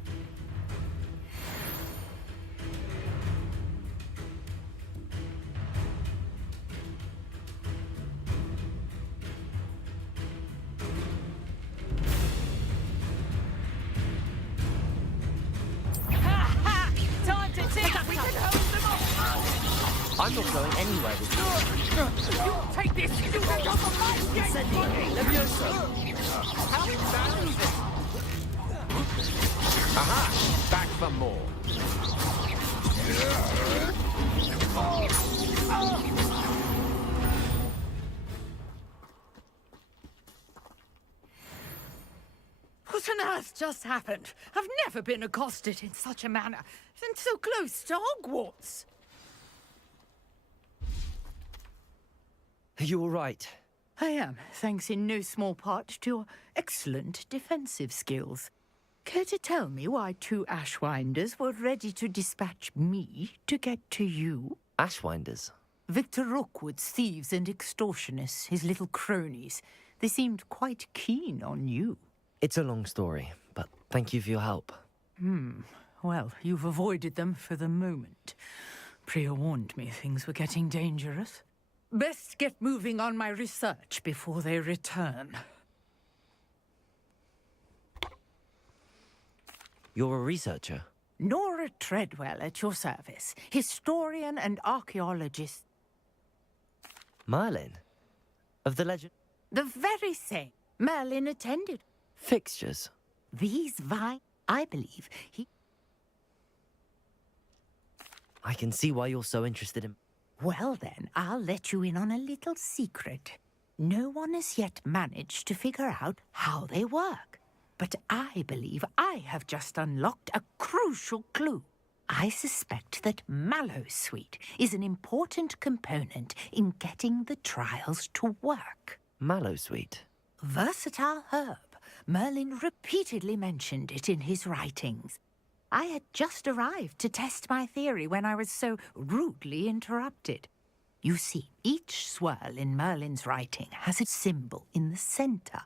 Time to take up. We can hold them off. I'm not going anywhere with you. You take this. You can go for my How embarrassing. Aha! Back for more. What on earth just happened? I've never been accosted in such a manner, and so close to Hogwarts. Are you all right? I am, thanks in no small part to your excellent defensive skills. Care to tell me why two Ashwinders were ready to dispatch me to get to you? Ashwinders? Victor Rookwood's thieves and extortionists, his little cronies. They seemed quite keen on you. It's a long story, but thank you for your help. Well, you've avoided them for the moment. Priya warned me things were getting dangerous. Best get moving on my research before they return. You're a researcher? Nora Treadwell at your service, historian and archaeologist. Merlin? Of the legend? The very same. Merlin attended. Fixtures? These vines, I believe, I can see why you're so interested in... Well then, I'll let you in on a little secret. No one has yet managed to figure out how they work. But I believe I have just unlocked a crucial clue. I suspect that mallowsweet is an important component in getting the trials to work. Mallowsweet? Versatile herb. Merlin repeatedly mentioned it in his writings. I had just arrived to test my theory when I was so rudely interrupted. You see, each swirl in Merlin's writing has a symbol in the center.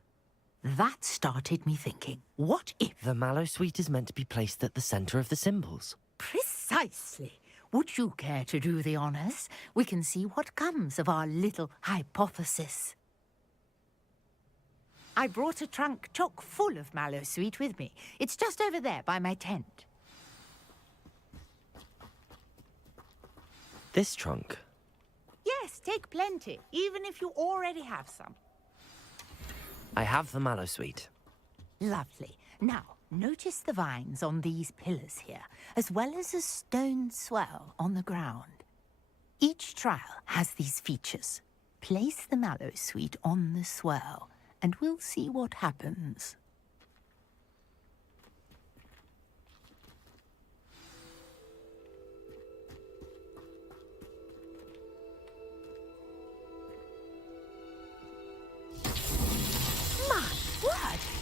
That started me thinking, what if... The mallowsweet is meant to be placed at the center of the symbols. Precisely. Would you care to do the honors? We can see what comes of our little hypothesis. I brought a trunk chock full of mallowsweet with me. It's just over there by my tent. This trunk? Yes, take plenty, even if you already have some. I have the mallowsweet. Lovely. Now, notice the vines on these pillars here, as well as a stone swell on the ground. Each trial has these features. Place the mallowsweet on the swirl, and we'll see what happens.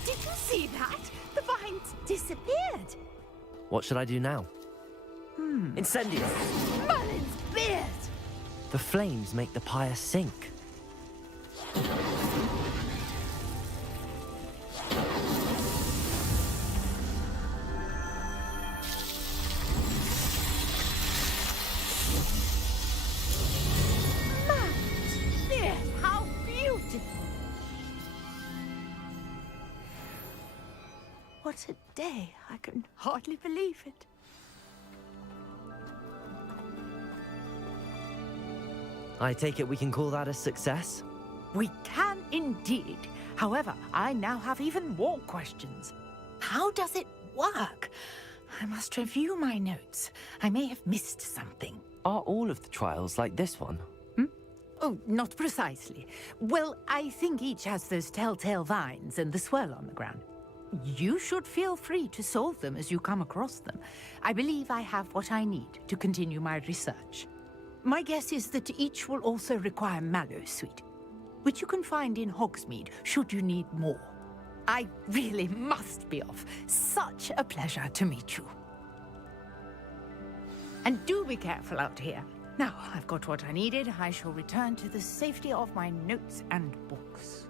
Did you see that? The vines disappeared. What should I do now? Incendio! Merlin's beard! The flames make the pyre sink. Merlin's beard! How beautiful! What a day. I can hardly believe it. I take it we can call that a success? We can indeed. However, I now have even more questions. How does it work? I must review my notes. I may have missed something. Are all of the trials like this one? Oh, not precisely. Well, I think each has those telltale vines and the swirl on the ground. You should feel free to solve them as you come across them. I believe I have what I need to continue my research. My guess is that each will also require mallowsweet, which you can find in Hogsmeade should you need more. I really must be off. Such a pleasure to meet you. And do be careful out here. Now, I've got what I needed. I shall return to the safety of my notes and books.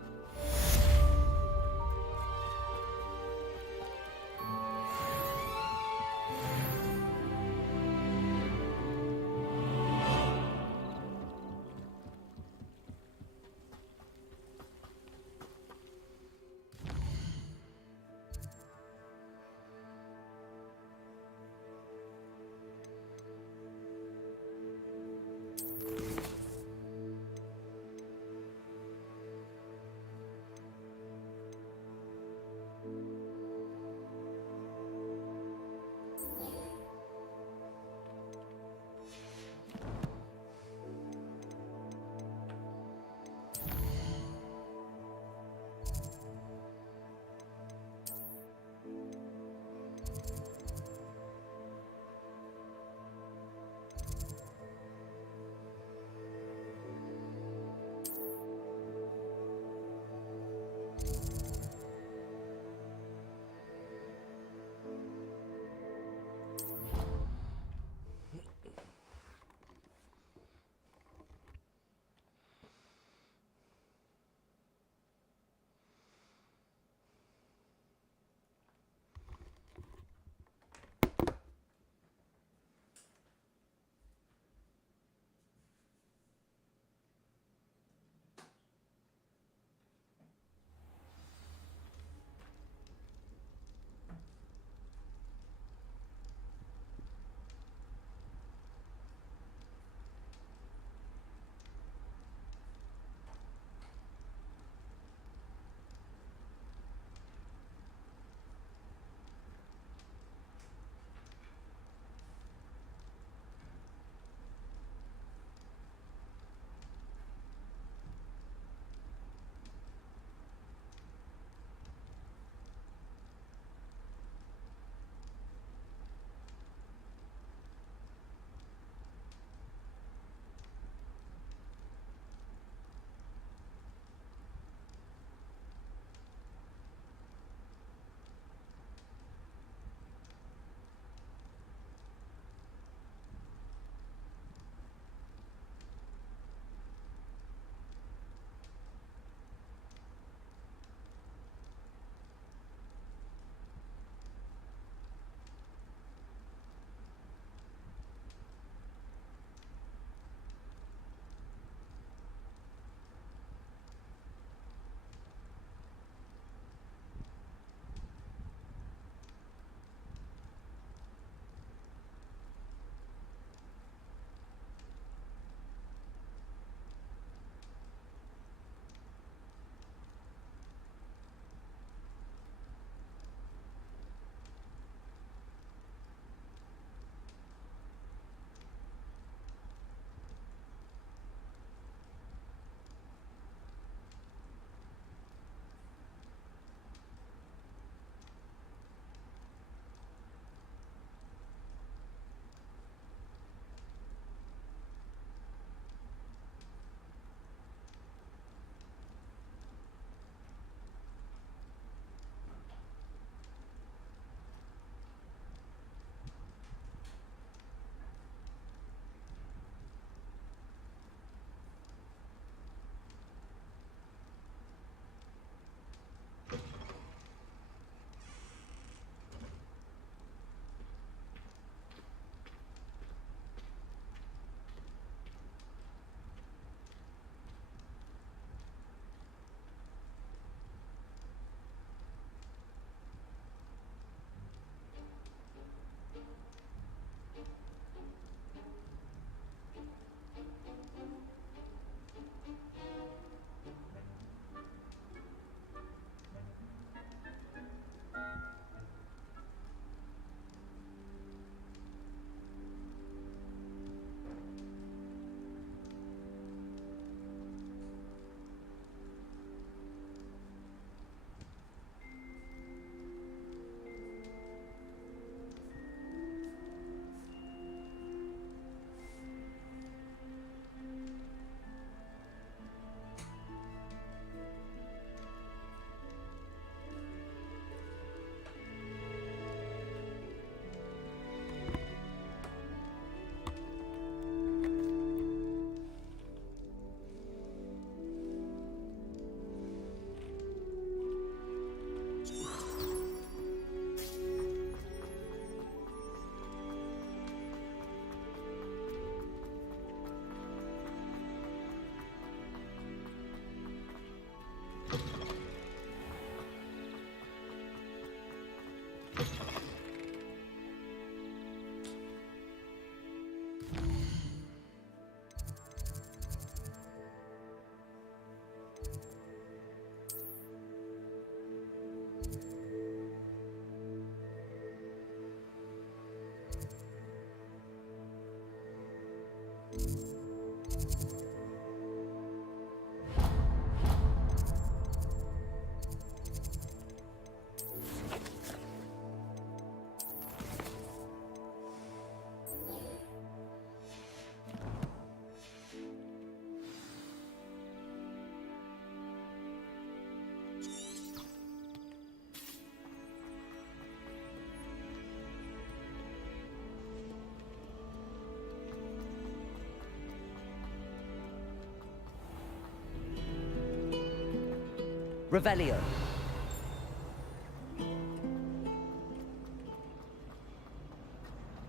Revelio.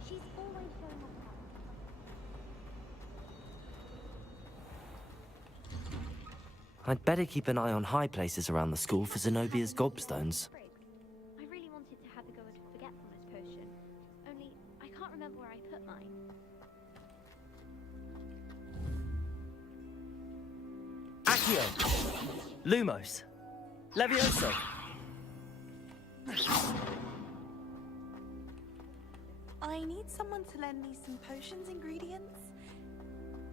She's always showing off. I'd better keep an eye on high places around the school for Zenobia's gobstones. I really wanted to have a go at a forgetfulness potion. Only, I can't remember where I put mine. Accio! Lumos! Levioso! I need someone to lend me some potions ingredients.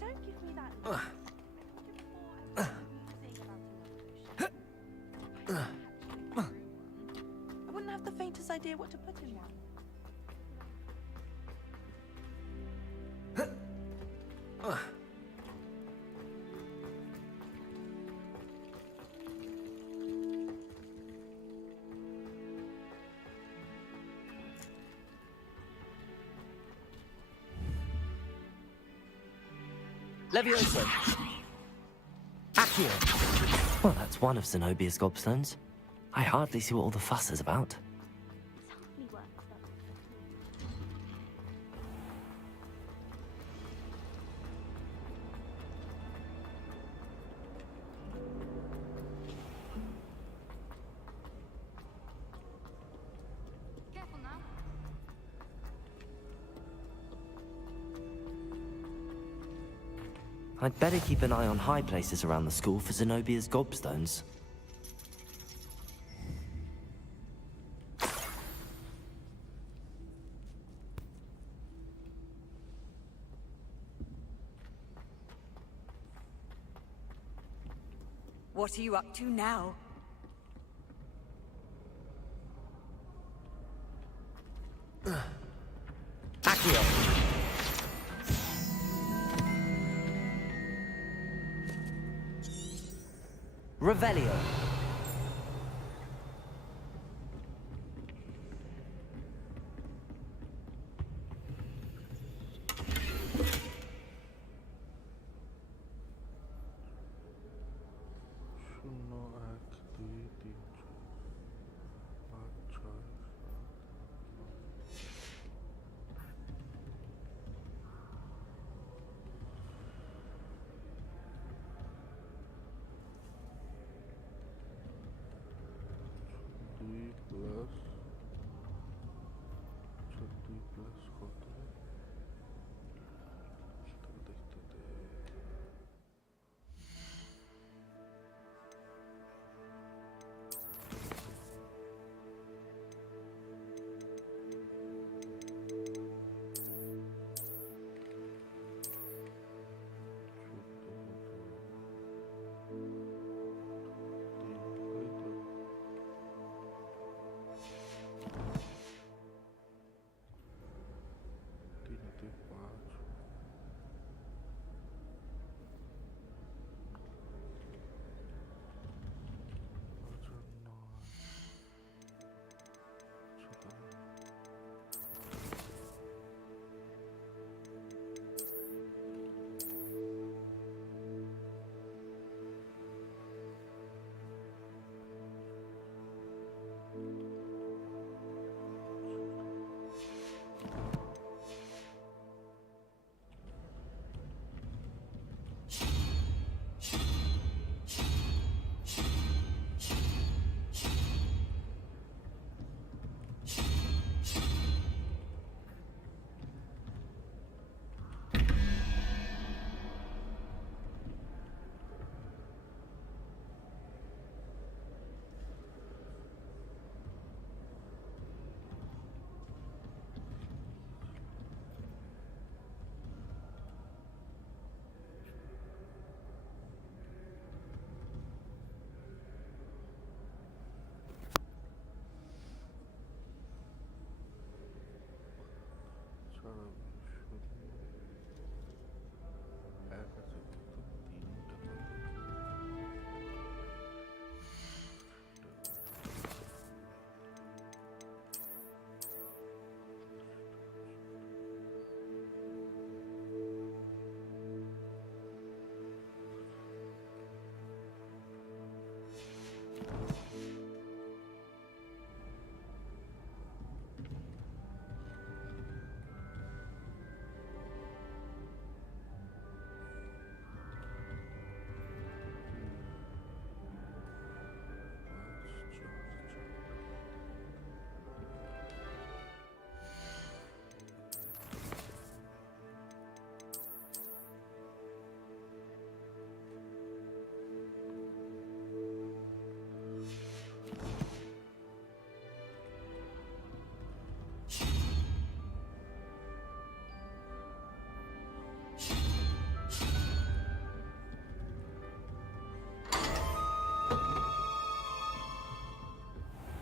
Don't give me that. I wouldn't have the faintest idea what to put in one. Levioso! Accio! Well, that's one of Zenobia's gobstones. I hardly see what all the fuss is about. Careful now. I'd better keep an eye on high places around the school for Zenobia's gobstones. What are you up to now? Accio! Revelio!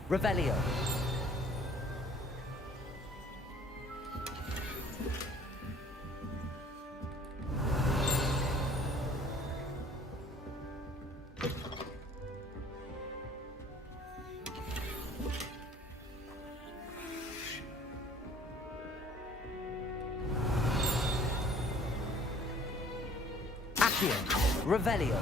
Revelio. Accio. Revelio.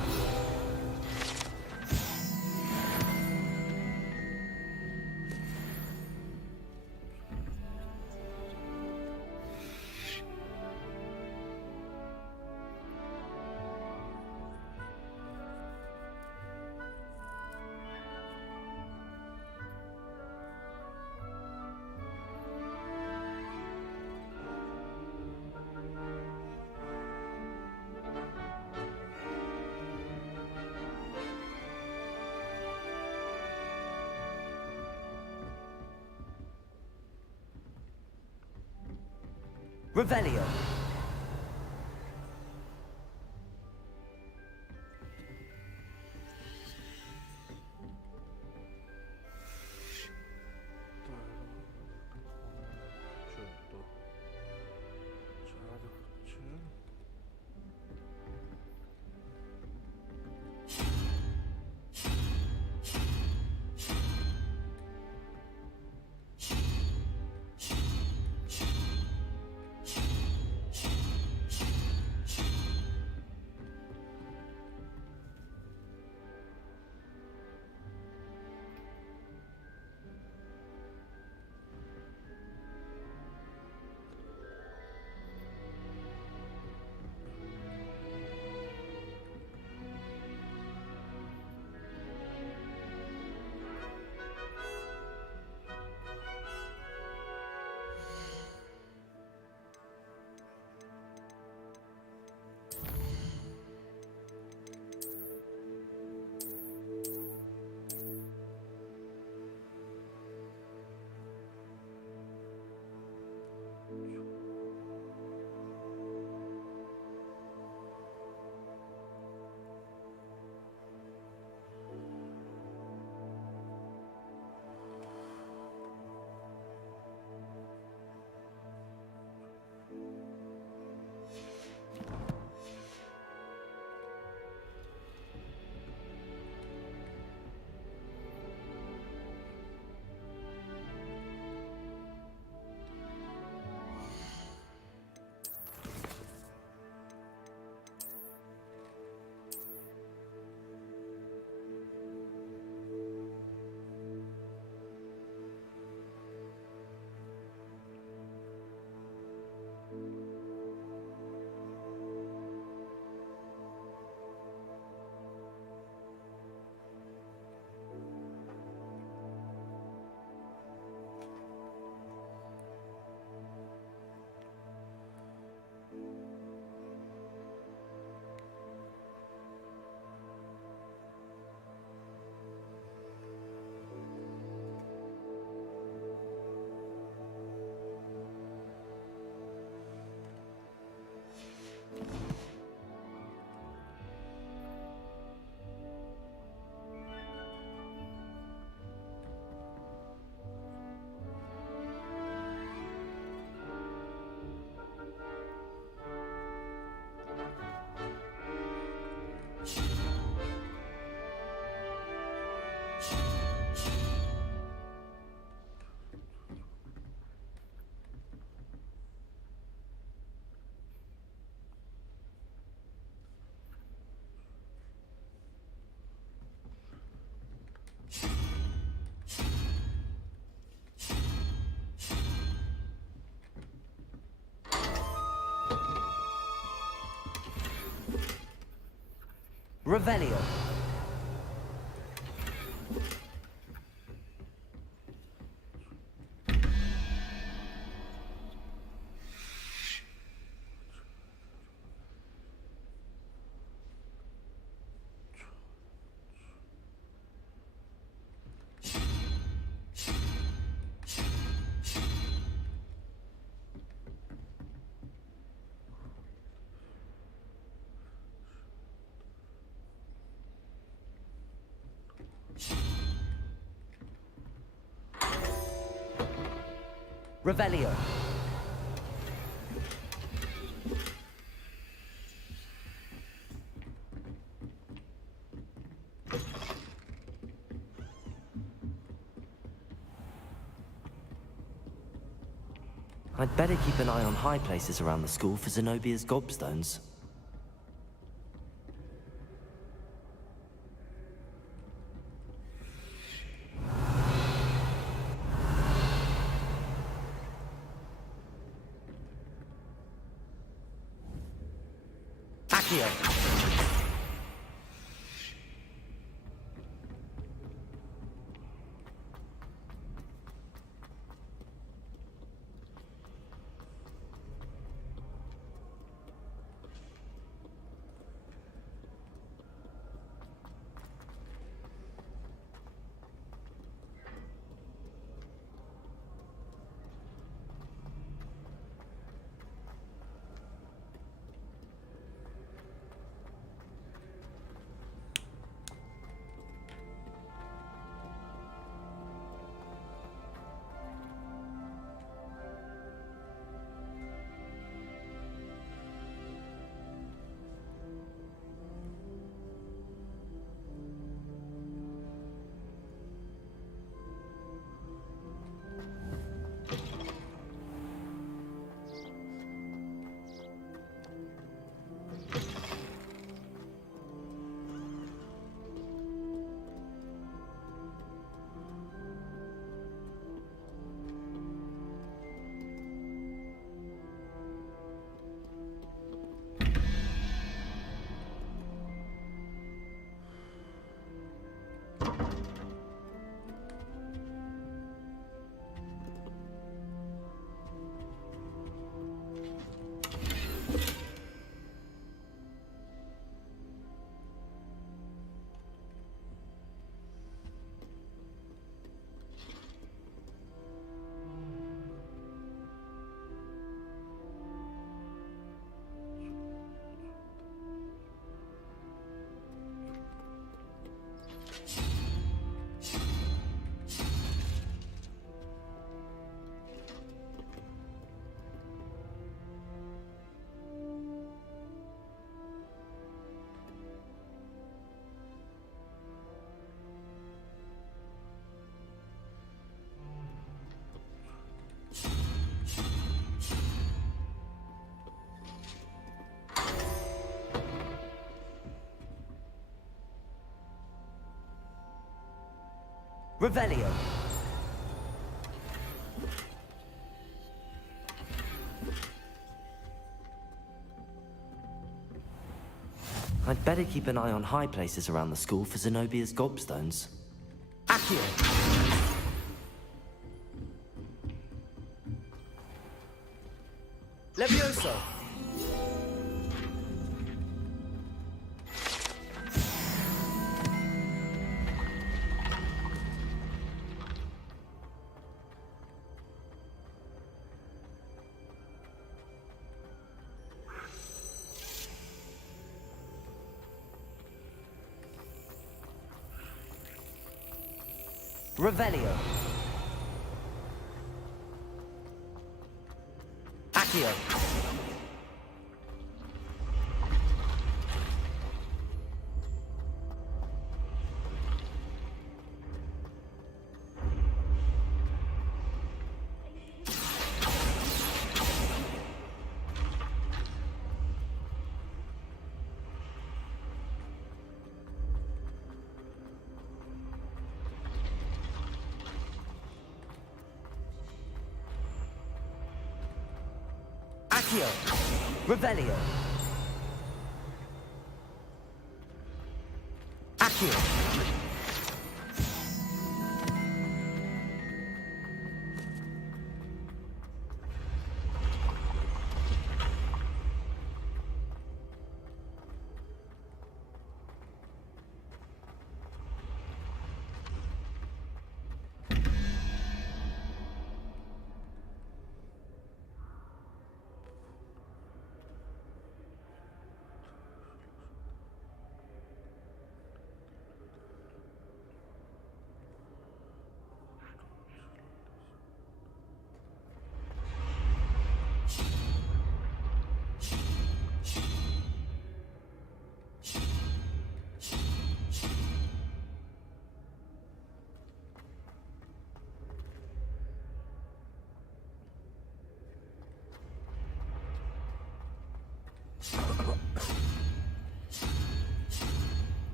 Revelio. Revelio. Revelio. I'd better keep an eye on high places around the school for Zenobia's gobstones. Accio. Revelio. I'd better keep an eye on high places around the school for Zenobia's gobstones. Accio. Levioso. Revelio. Accio. Accio. Revelio. Accio.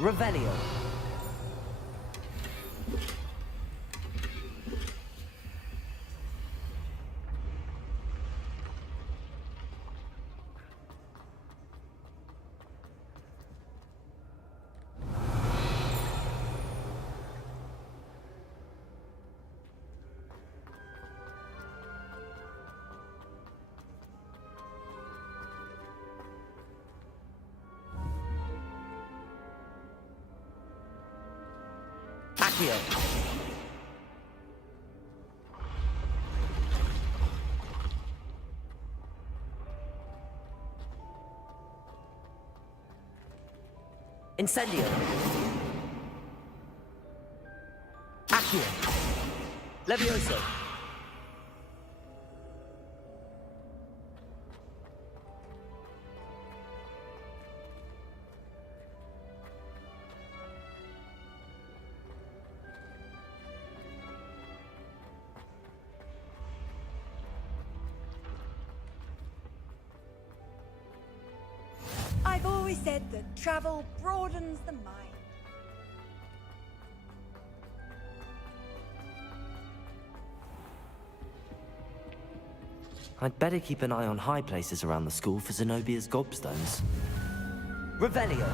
Revelio. Accio. Incendio. Accio. Levioso. I've always said that travel broadens the mind. I'd better keep an eye on high places around the school for Zenobia's gobstones. Revelio.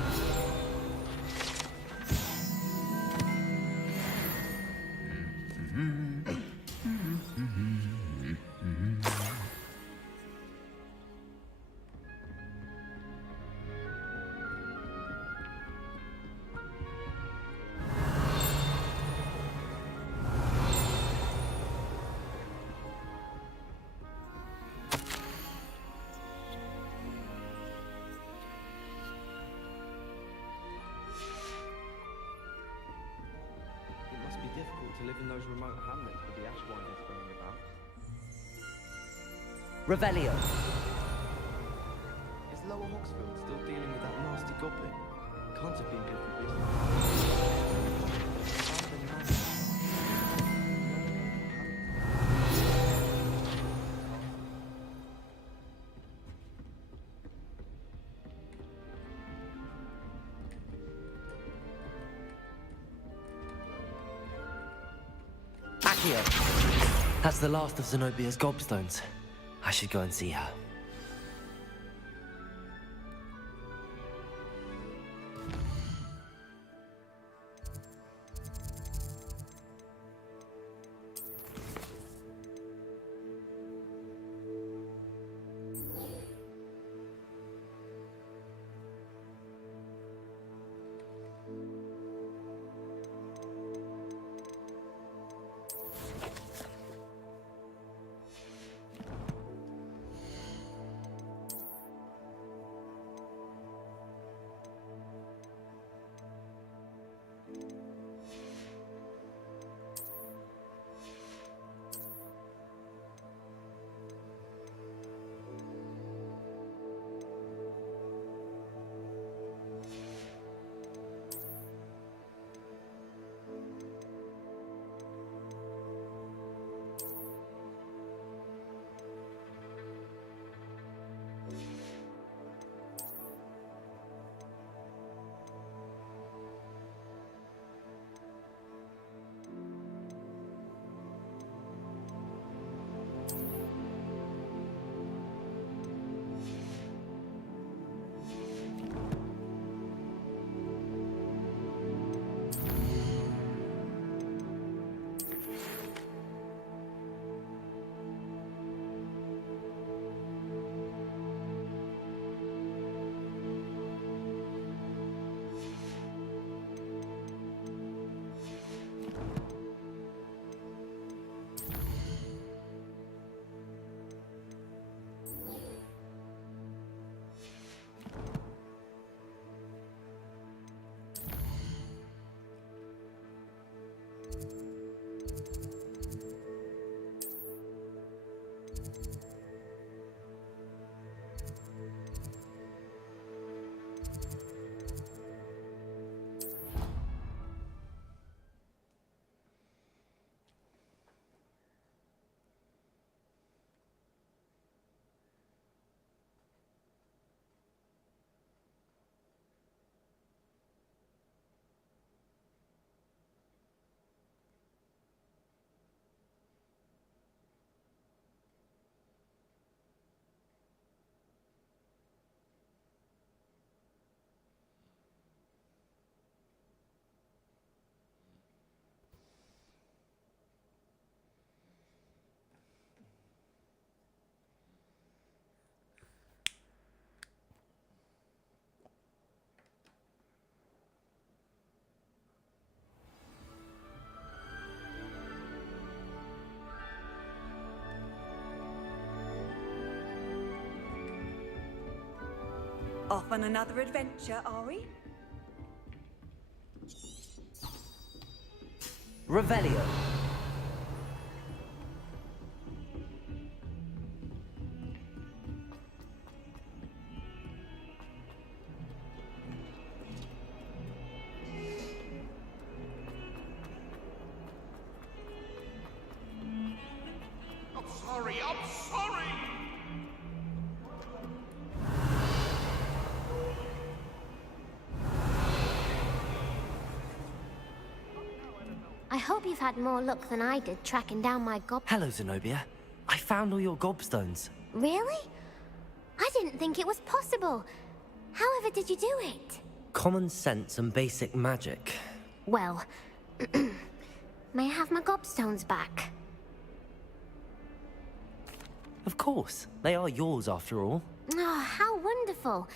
It must be difficult to live in those remote hamlets with the ashwinders going about. Revelio. Is Lower Hogsfield still dealing with that nasty goblin? Can't have been good for business. Accio. That's the last of Zenobia's gobstones. I should go and see her. Off on another adventure, are we? Revelio. I'm sorry! I hope you've had more luck than I did tracking down my gob... Hello, Zenobia. I found all your gobstones. Really? I didn't think it was possible. However did you do it? Common sense and basic magic. Well, may I have my gobstones back? Of course. They are yours, after all. Oh, how wonderful.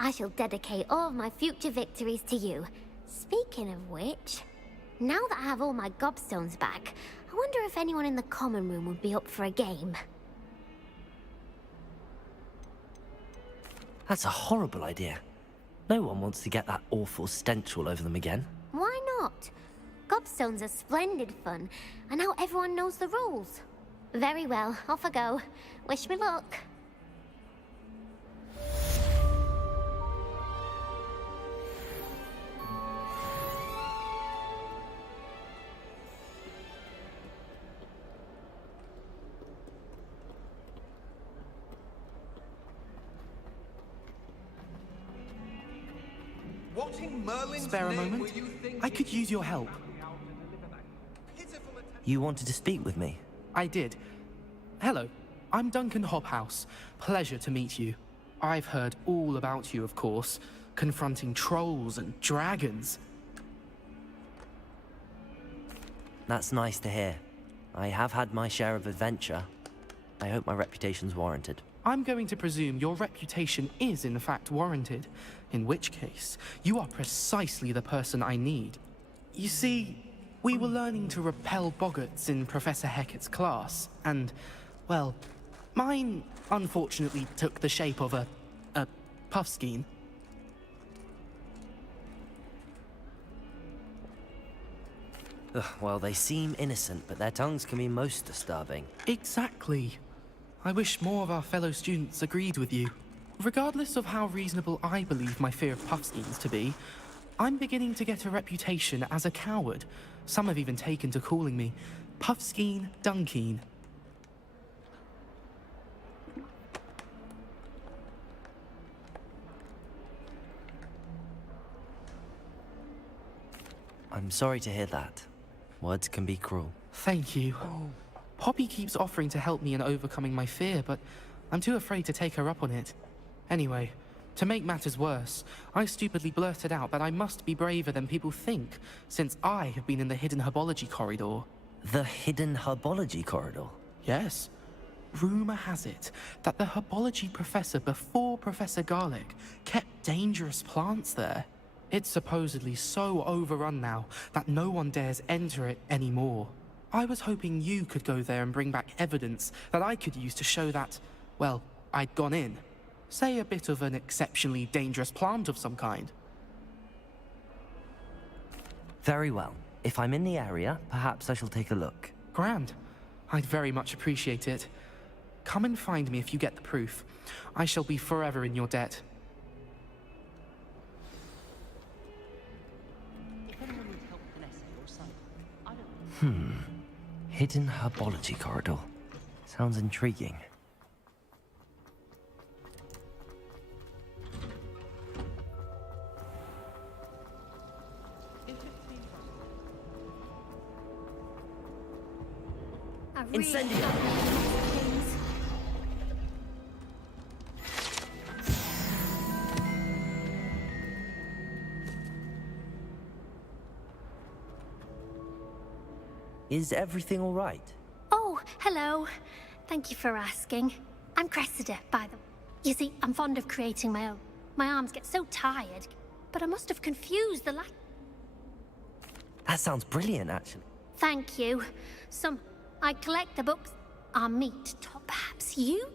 I shall dedicate all of my future victories to you. Speaking of which, now that I have all my gobstones back, I wonder if anyone in the common room would be up for a game. That's a horrible idea. No one wants to get that awful stench all over them again. Why not? Gobstones are splendid fun, and now everyone knows the rules. Very well, off I go. Wish me luck. Spare a moment? I could use your help. You wanted to speak with me? I did. Hello, I'm Duncan Hobhouse. Pleasure to meet you. I've heard all about you, of course, confronting trolls and dragons. That's nice to hear. I have had my share of adventure. I hope my reputation's warranted. I'm going to presume your reputation is in fact warranted, in which case, you are precisely the person I need. You see, we were learning to repel boggarts in Professor Hecat's class, and, well, mine unfortunately took the shape of a puffskein. Ugh, well, they seem innocent, but their tongues can be most disturbing. Exactly. I wish more of our fellow students agreed with you. Regardless of how reasonable I believe my fear of puffskeins to be, I'm beginning to get a reputation as a coward. Some have even taken to calling me Puffskein Dunkeen. I'm sorry to hear that. Words can be cruel. Thank you. Poppy keeps offering to help me in overcoming my fear, but I'm too afraid to take her up on it. Anyway, to make matters worse, I stupidly blurted out that I must be braver than people think, since I have been in the hidden herbology corridor. The hidden herbology corridor? Yes. Rumor has it that the herbology professor before Professor Garlic kept dangerous plants there. It's supposedly so overrun now that no one dares enter it anymore. I was hoping you could go there and bring back evidence that I could use to show that, well, I'd gone in. Say a bit of an exceptionally dangerous plant of some kind. Very well. If I'm in the area, perhaps I shall take a look. Grand. I'd very much appreciate it. Come and find me if you get the proof. I shall be forever in your debt. Hidden herbology corridor. Sounds intriguing. Incendio! Is everything all right? Oh, hello. Thank you for asking. I'm Cressida, by the way. You see, I'm fond of creating my own. My arms get so tired, but I must have confused the That sounds brilliant, actually. Thank you. I collect the books. Our meat top, perhaps you?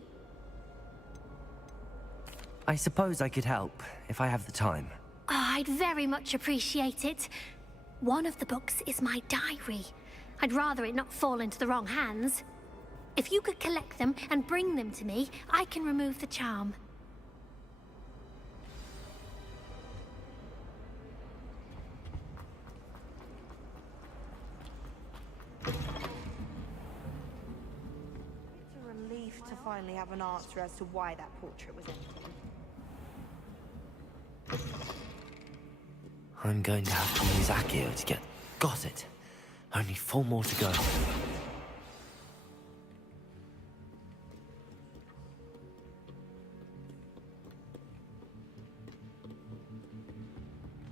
I suppose I could help, if I have the time. Oh, I'd very much appreciate it. One of the books is my diary. I'd rather it not fall into the wrong hands. If you could collect them and bring them to me, I can remove the charm. It's a relief to finally have an answer as to why that portrait was empty. I'm going to have to use Accio to get... Got it. Only 4 more to go.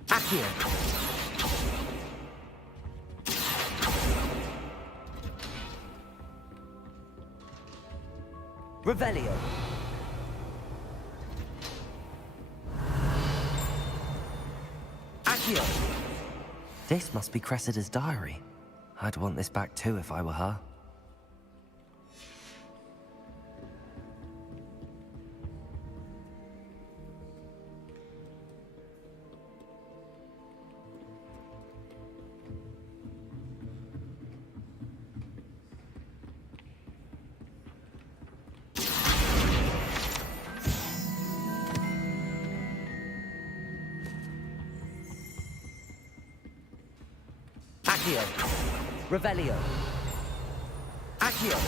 Accio! Revelio! Accio! This must be Cressida's diary. I'd want this back too if I were her. Accio! Revelio! Accio!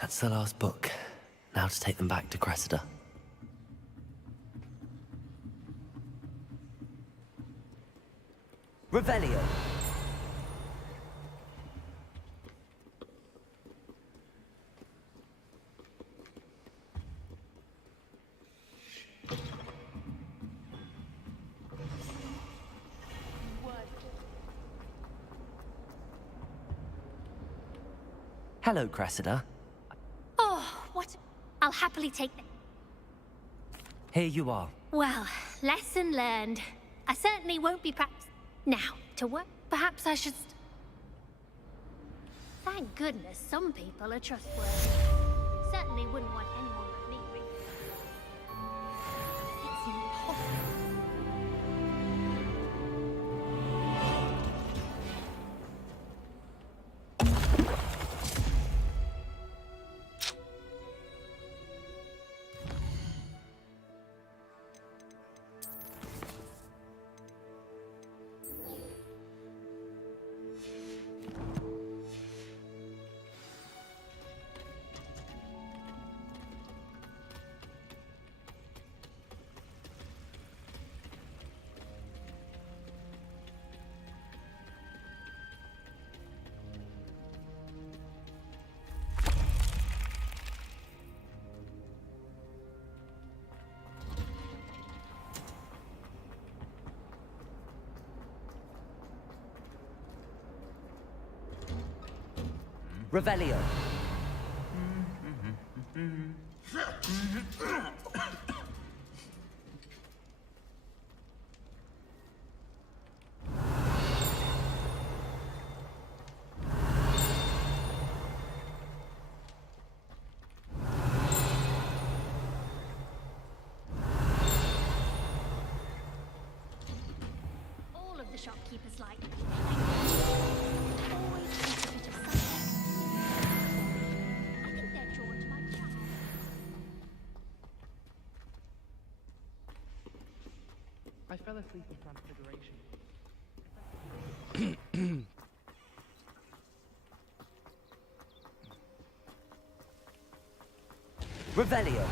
That's the last book. Now to take them back to Cressida. Revelio! Hello, Cressida. Oh, what? I'll happily take them. Here you are. Well, lesson learned. I certainly won't be Now, to work, perhaps I should... Thank goodness some people are trustworthy. Certainly wouldn't want anyone but me reading. It's impossible. Revelio! All of the shopkeepers like me. I fell asleep in Transfiguration. Revelio!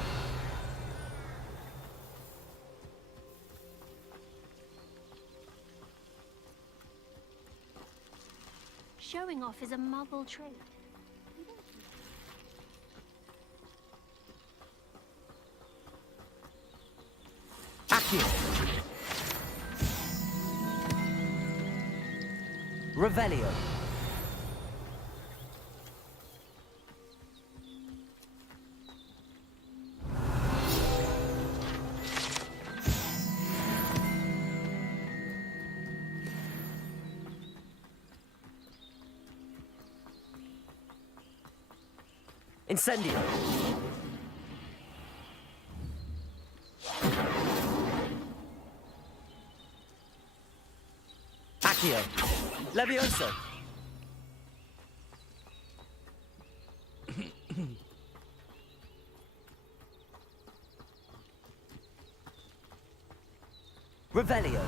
Showing off is a muggle trait. Accio! Revelio! Incendio. Accio. Levioso. Revelio.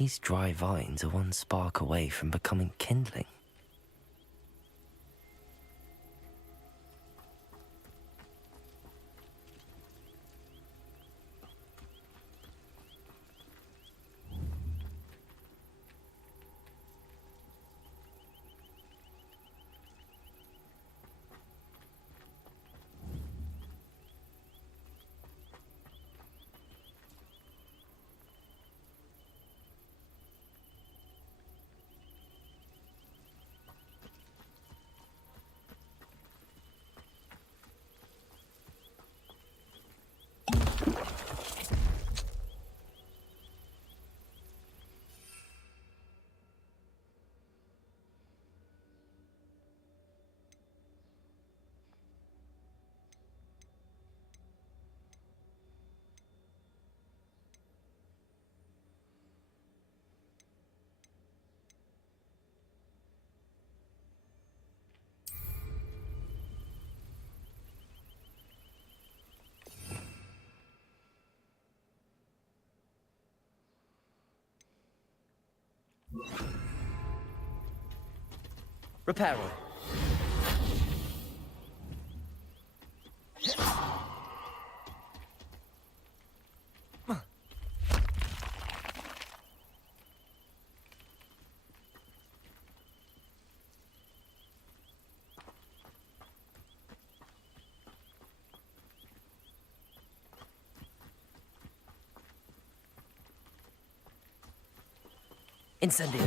These dry vines are one spark away from becoming kindling. Reparo. Incendio.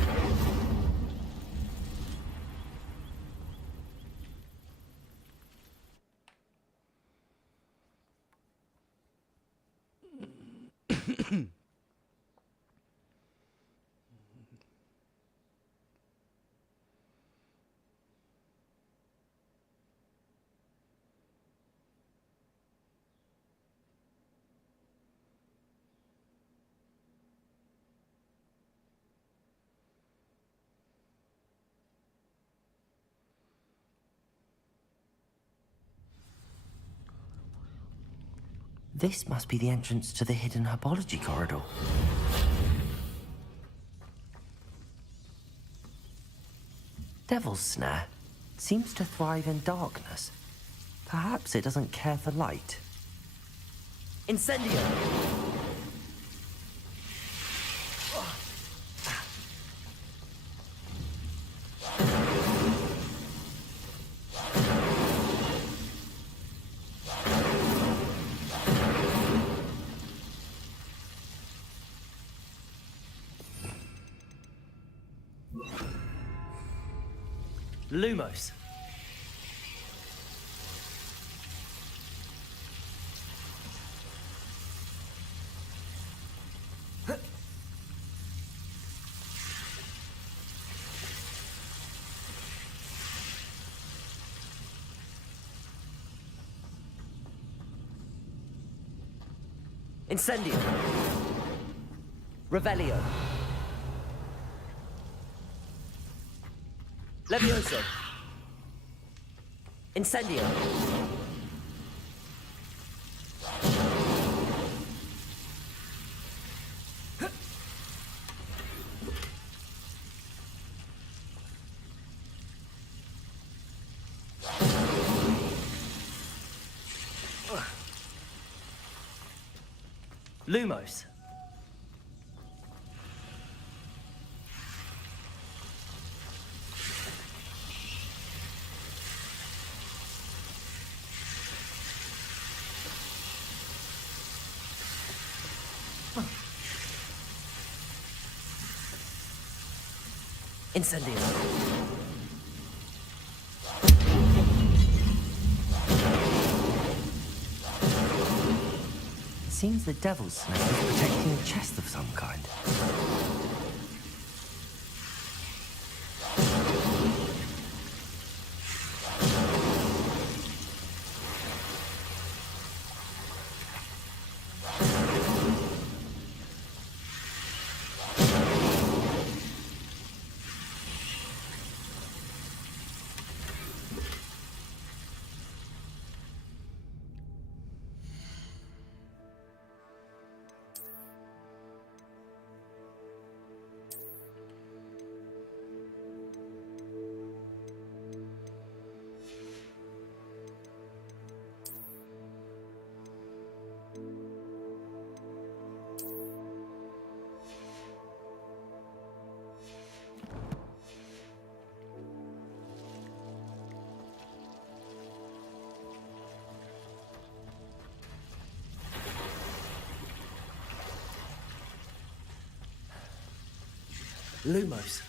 This must be the entrance to the hidden herbology corridor. Devil's Snare seems to thrive in darkness. Perhaps it doesn't care for light. Incendio. Lumos. Incendio. Revelio. Levioso. Incendio. Lumos. Incendio. Seems the devil's snake is protecting a chest of some kind. Lumos.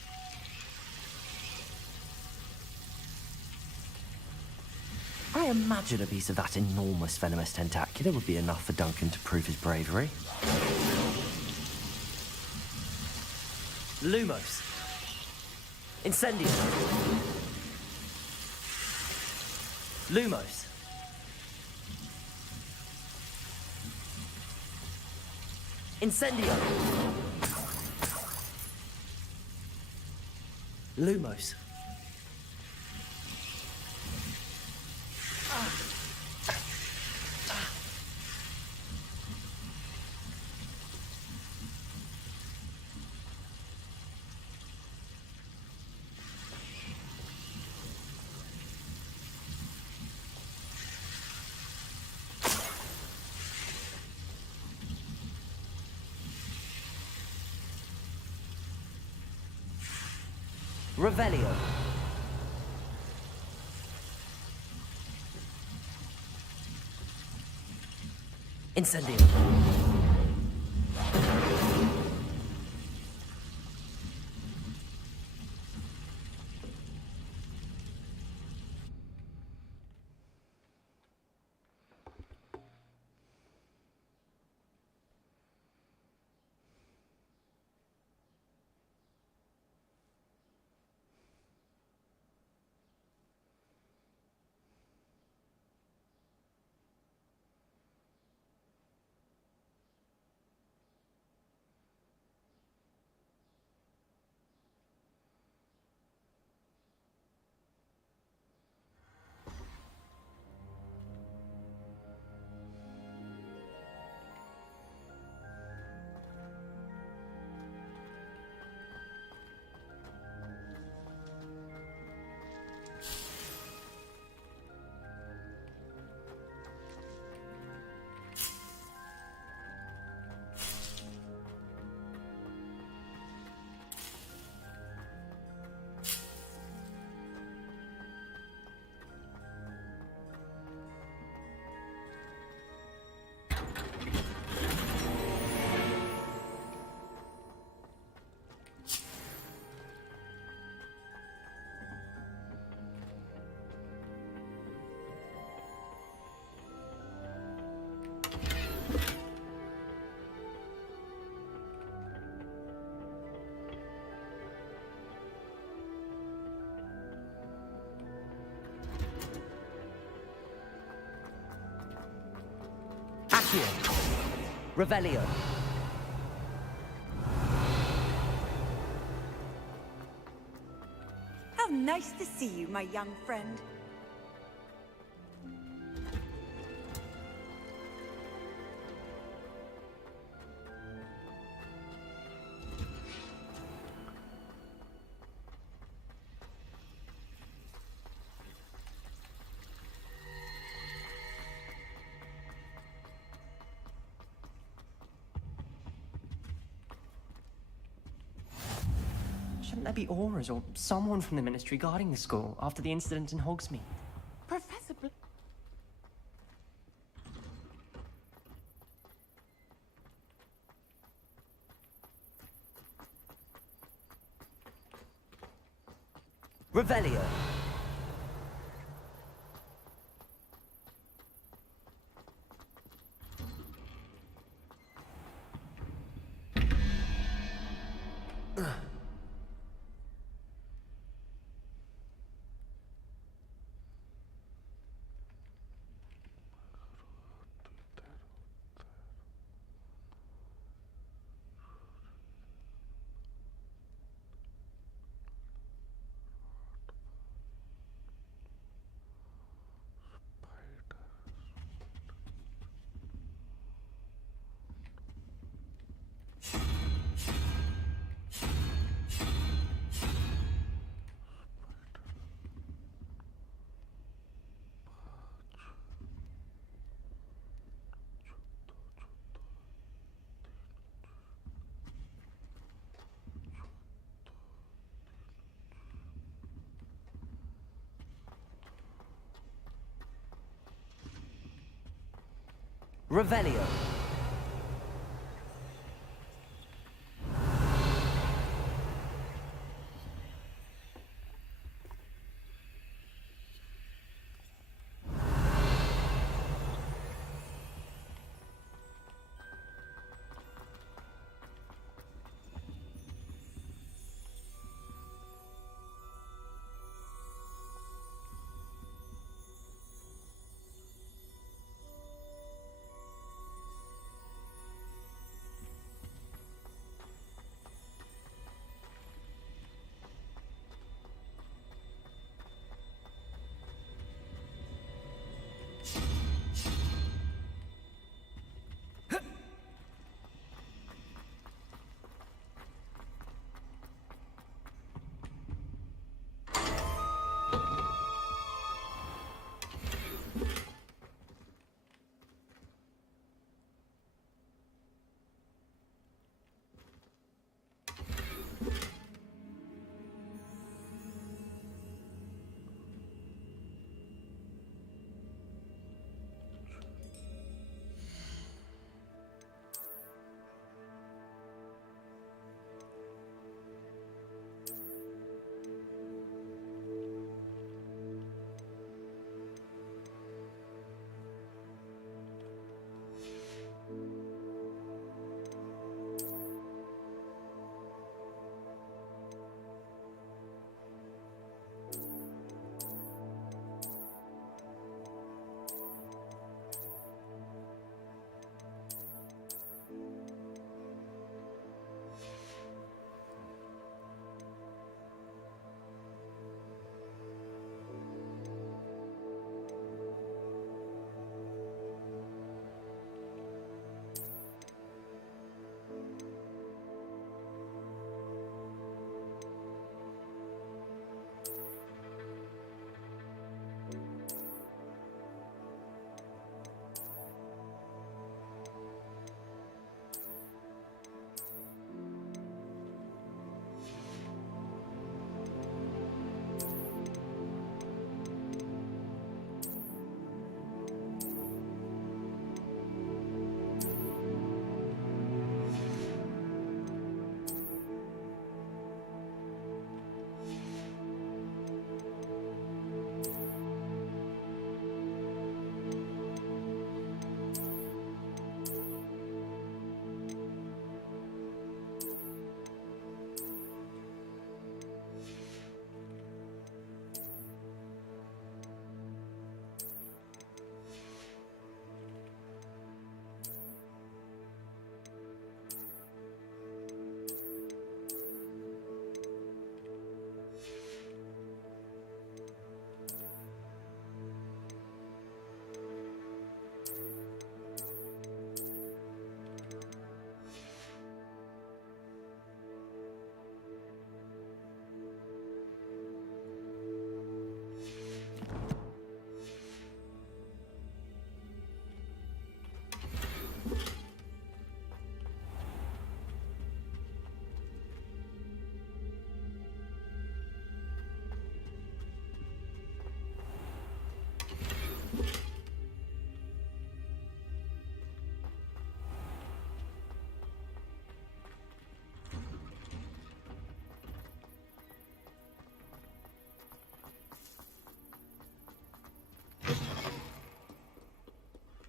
I imagine a piece of that enormous venomous tentacular would be enough for Duncan to prove his bravery. Lumos. Incendio. Lumos. Incendio. Lumos. Revelio. Incendio. Accio. Revelio. How nice to see you, my young friend. Shouldn't there be auras or someone from the Ministry guarding the school after the incident in Hogsmeade? Professor Bl Revelio. Revelio.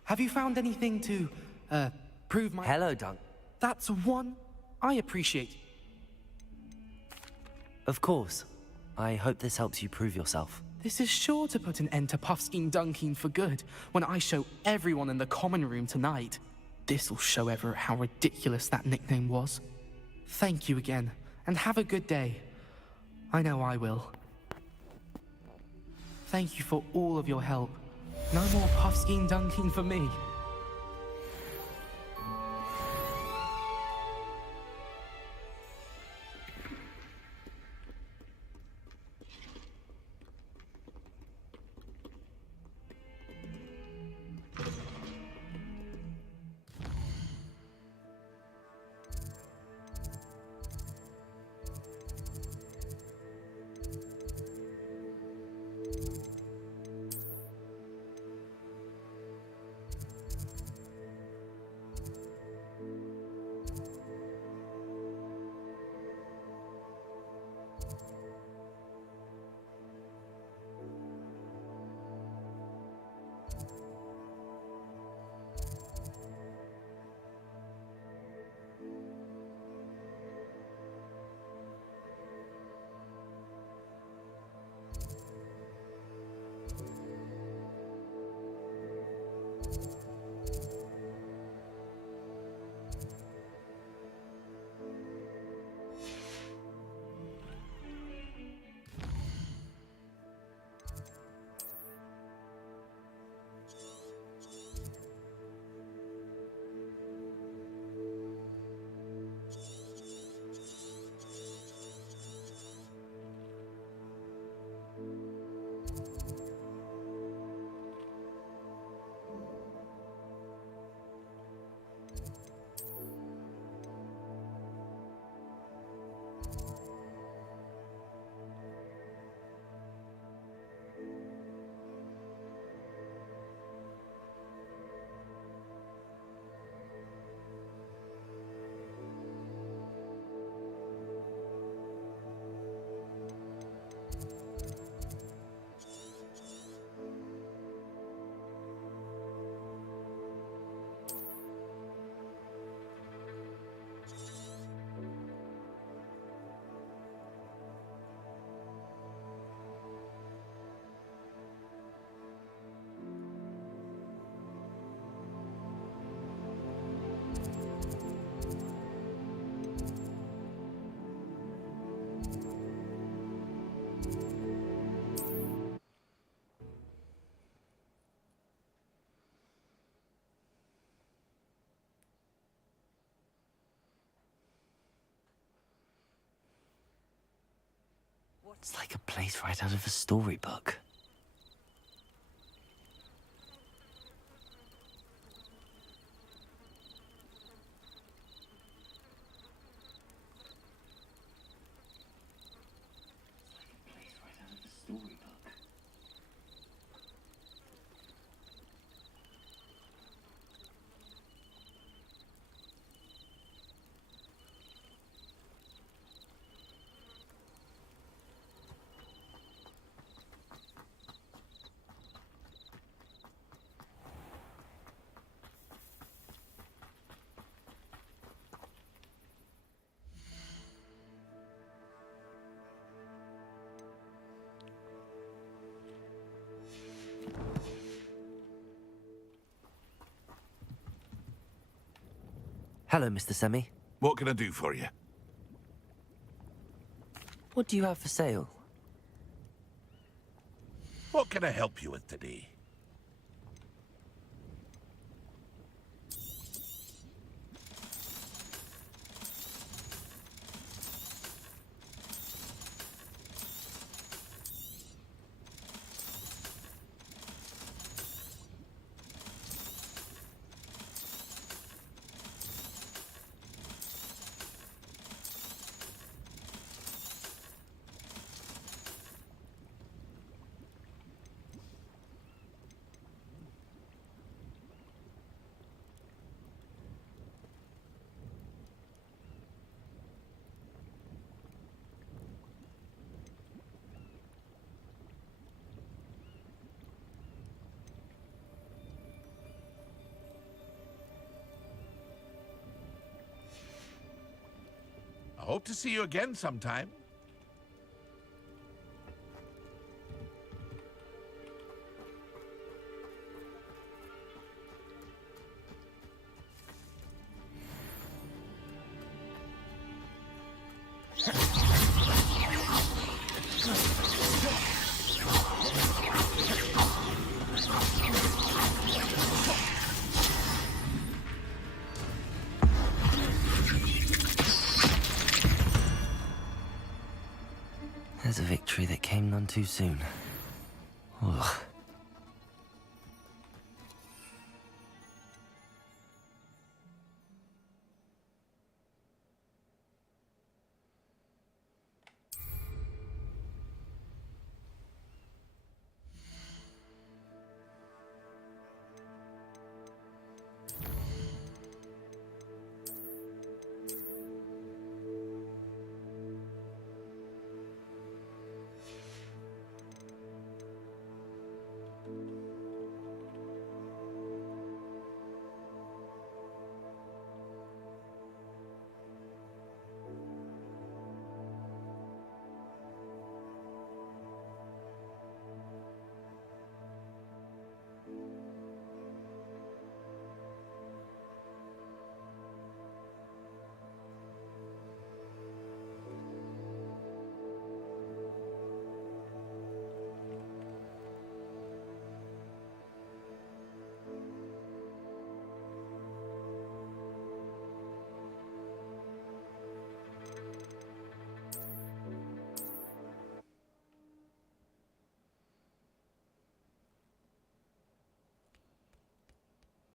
Have you found anything to, prove my... Hello, Dunk. That's one I appreciate. Of course. I hope this helps you prove yourself. This is sure to put an end to Puffskein Dunking for good when I show everyone in the common room tonight. This'll show Everett how ridiculous that nickname was. Thank you again, and have a good day. I know I will. Thank you for all of your help. No more Puffskein Dunking for me. It's like a place right out of a storybook. Hello, Mr. Semi. What can I do for you? What do you have for sale? What can I help you with today? Hope to see you again sometime. There's a victory that came none too soon. Ugh.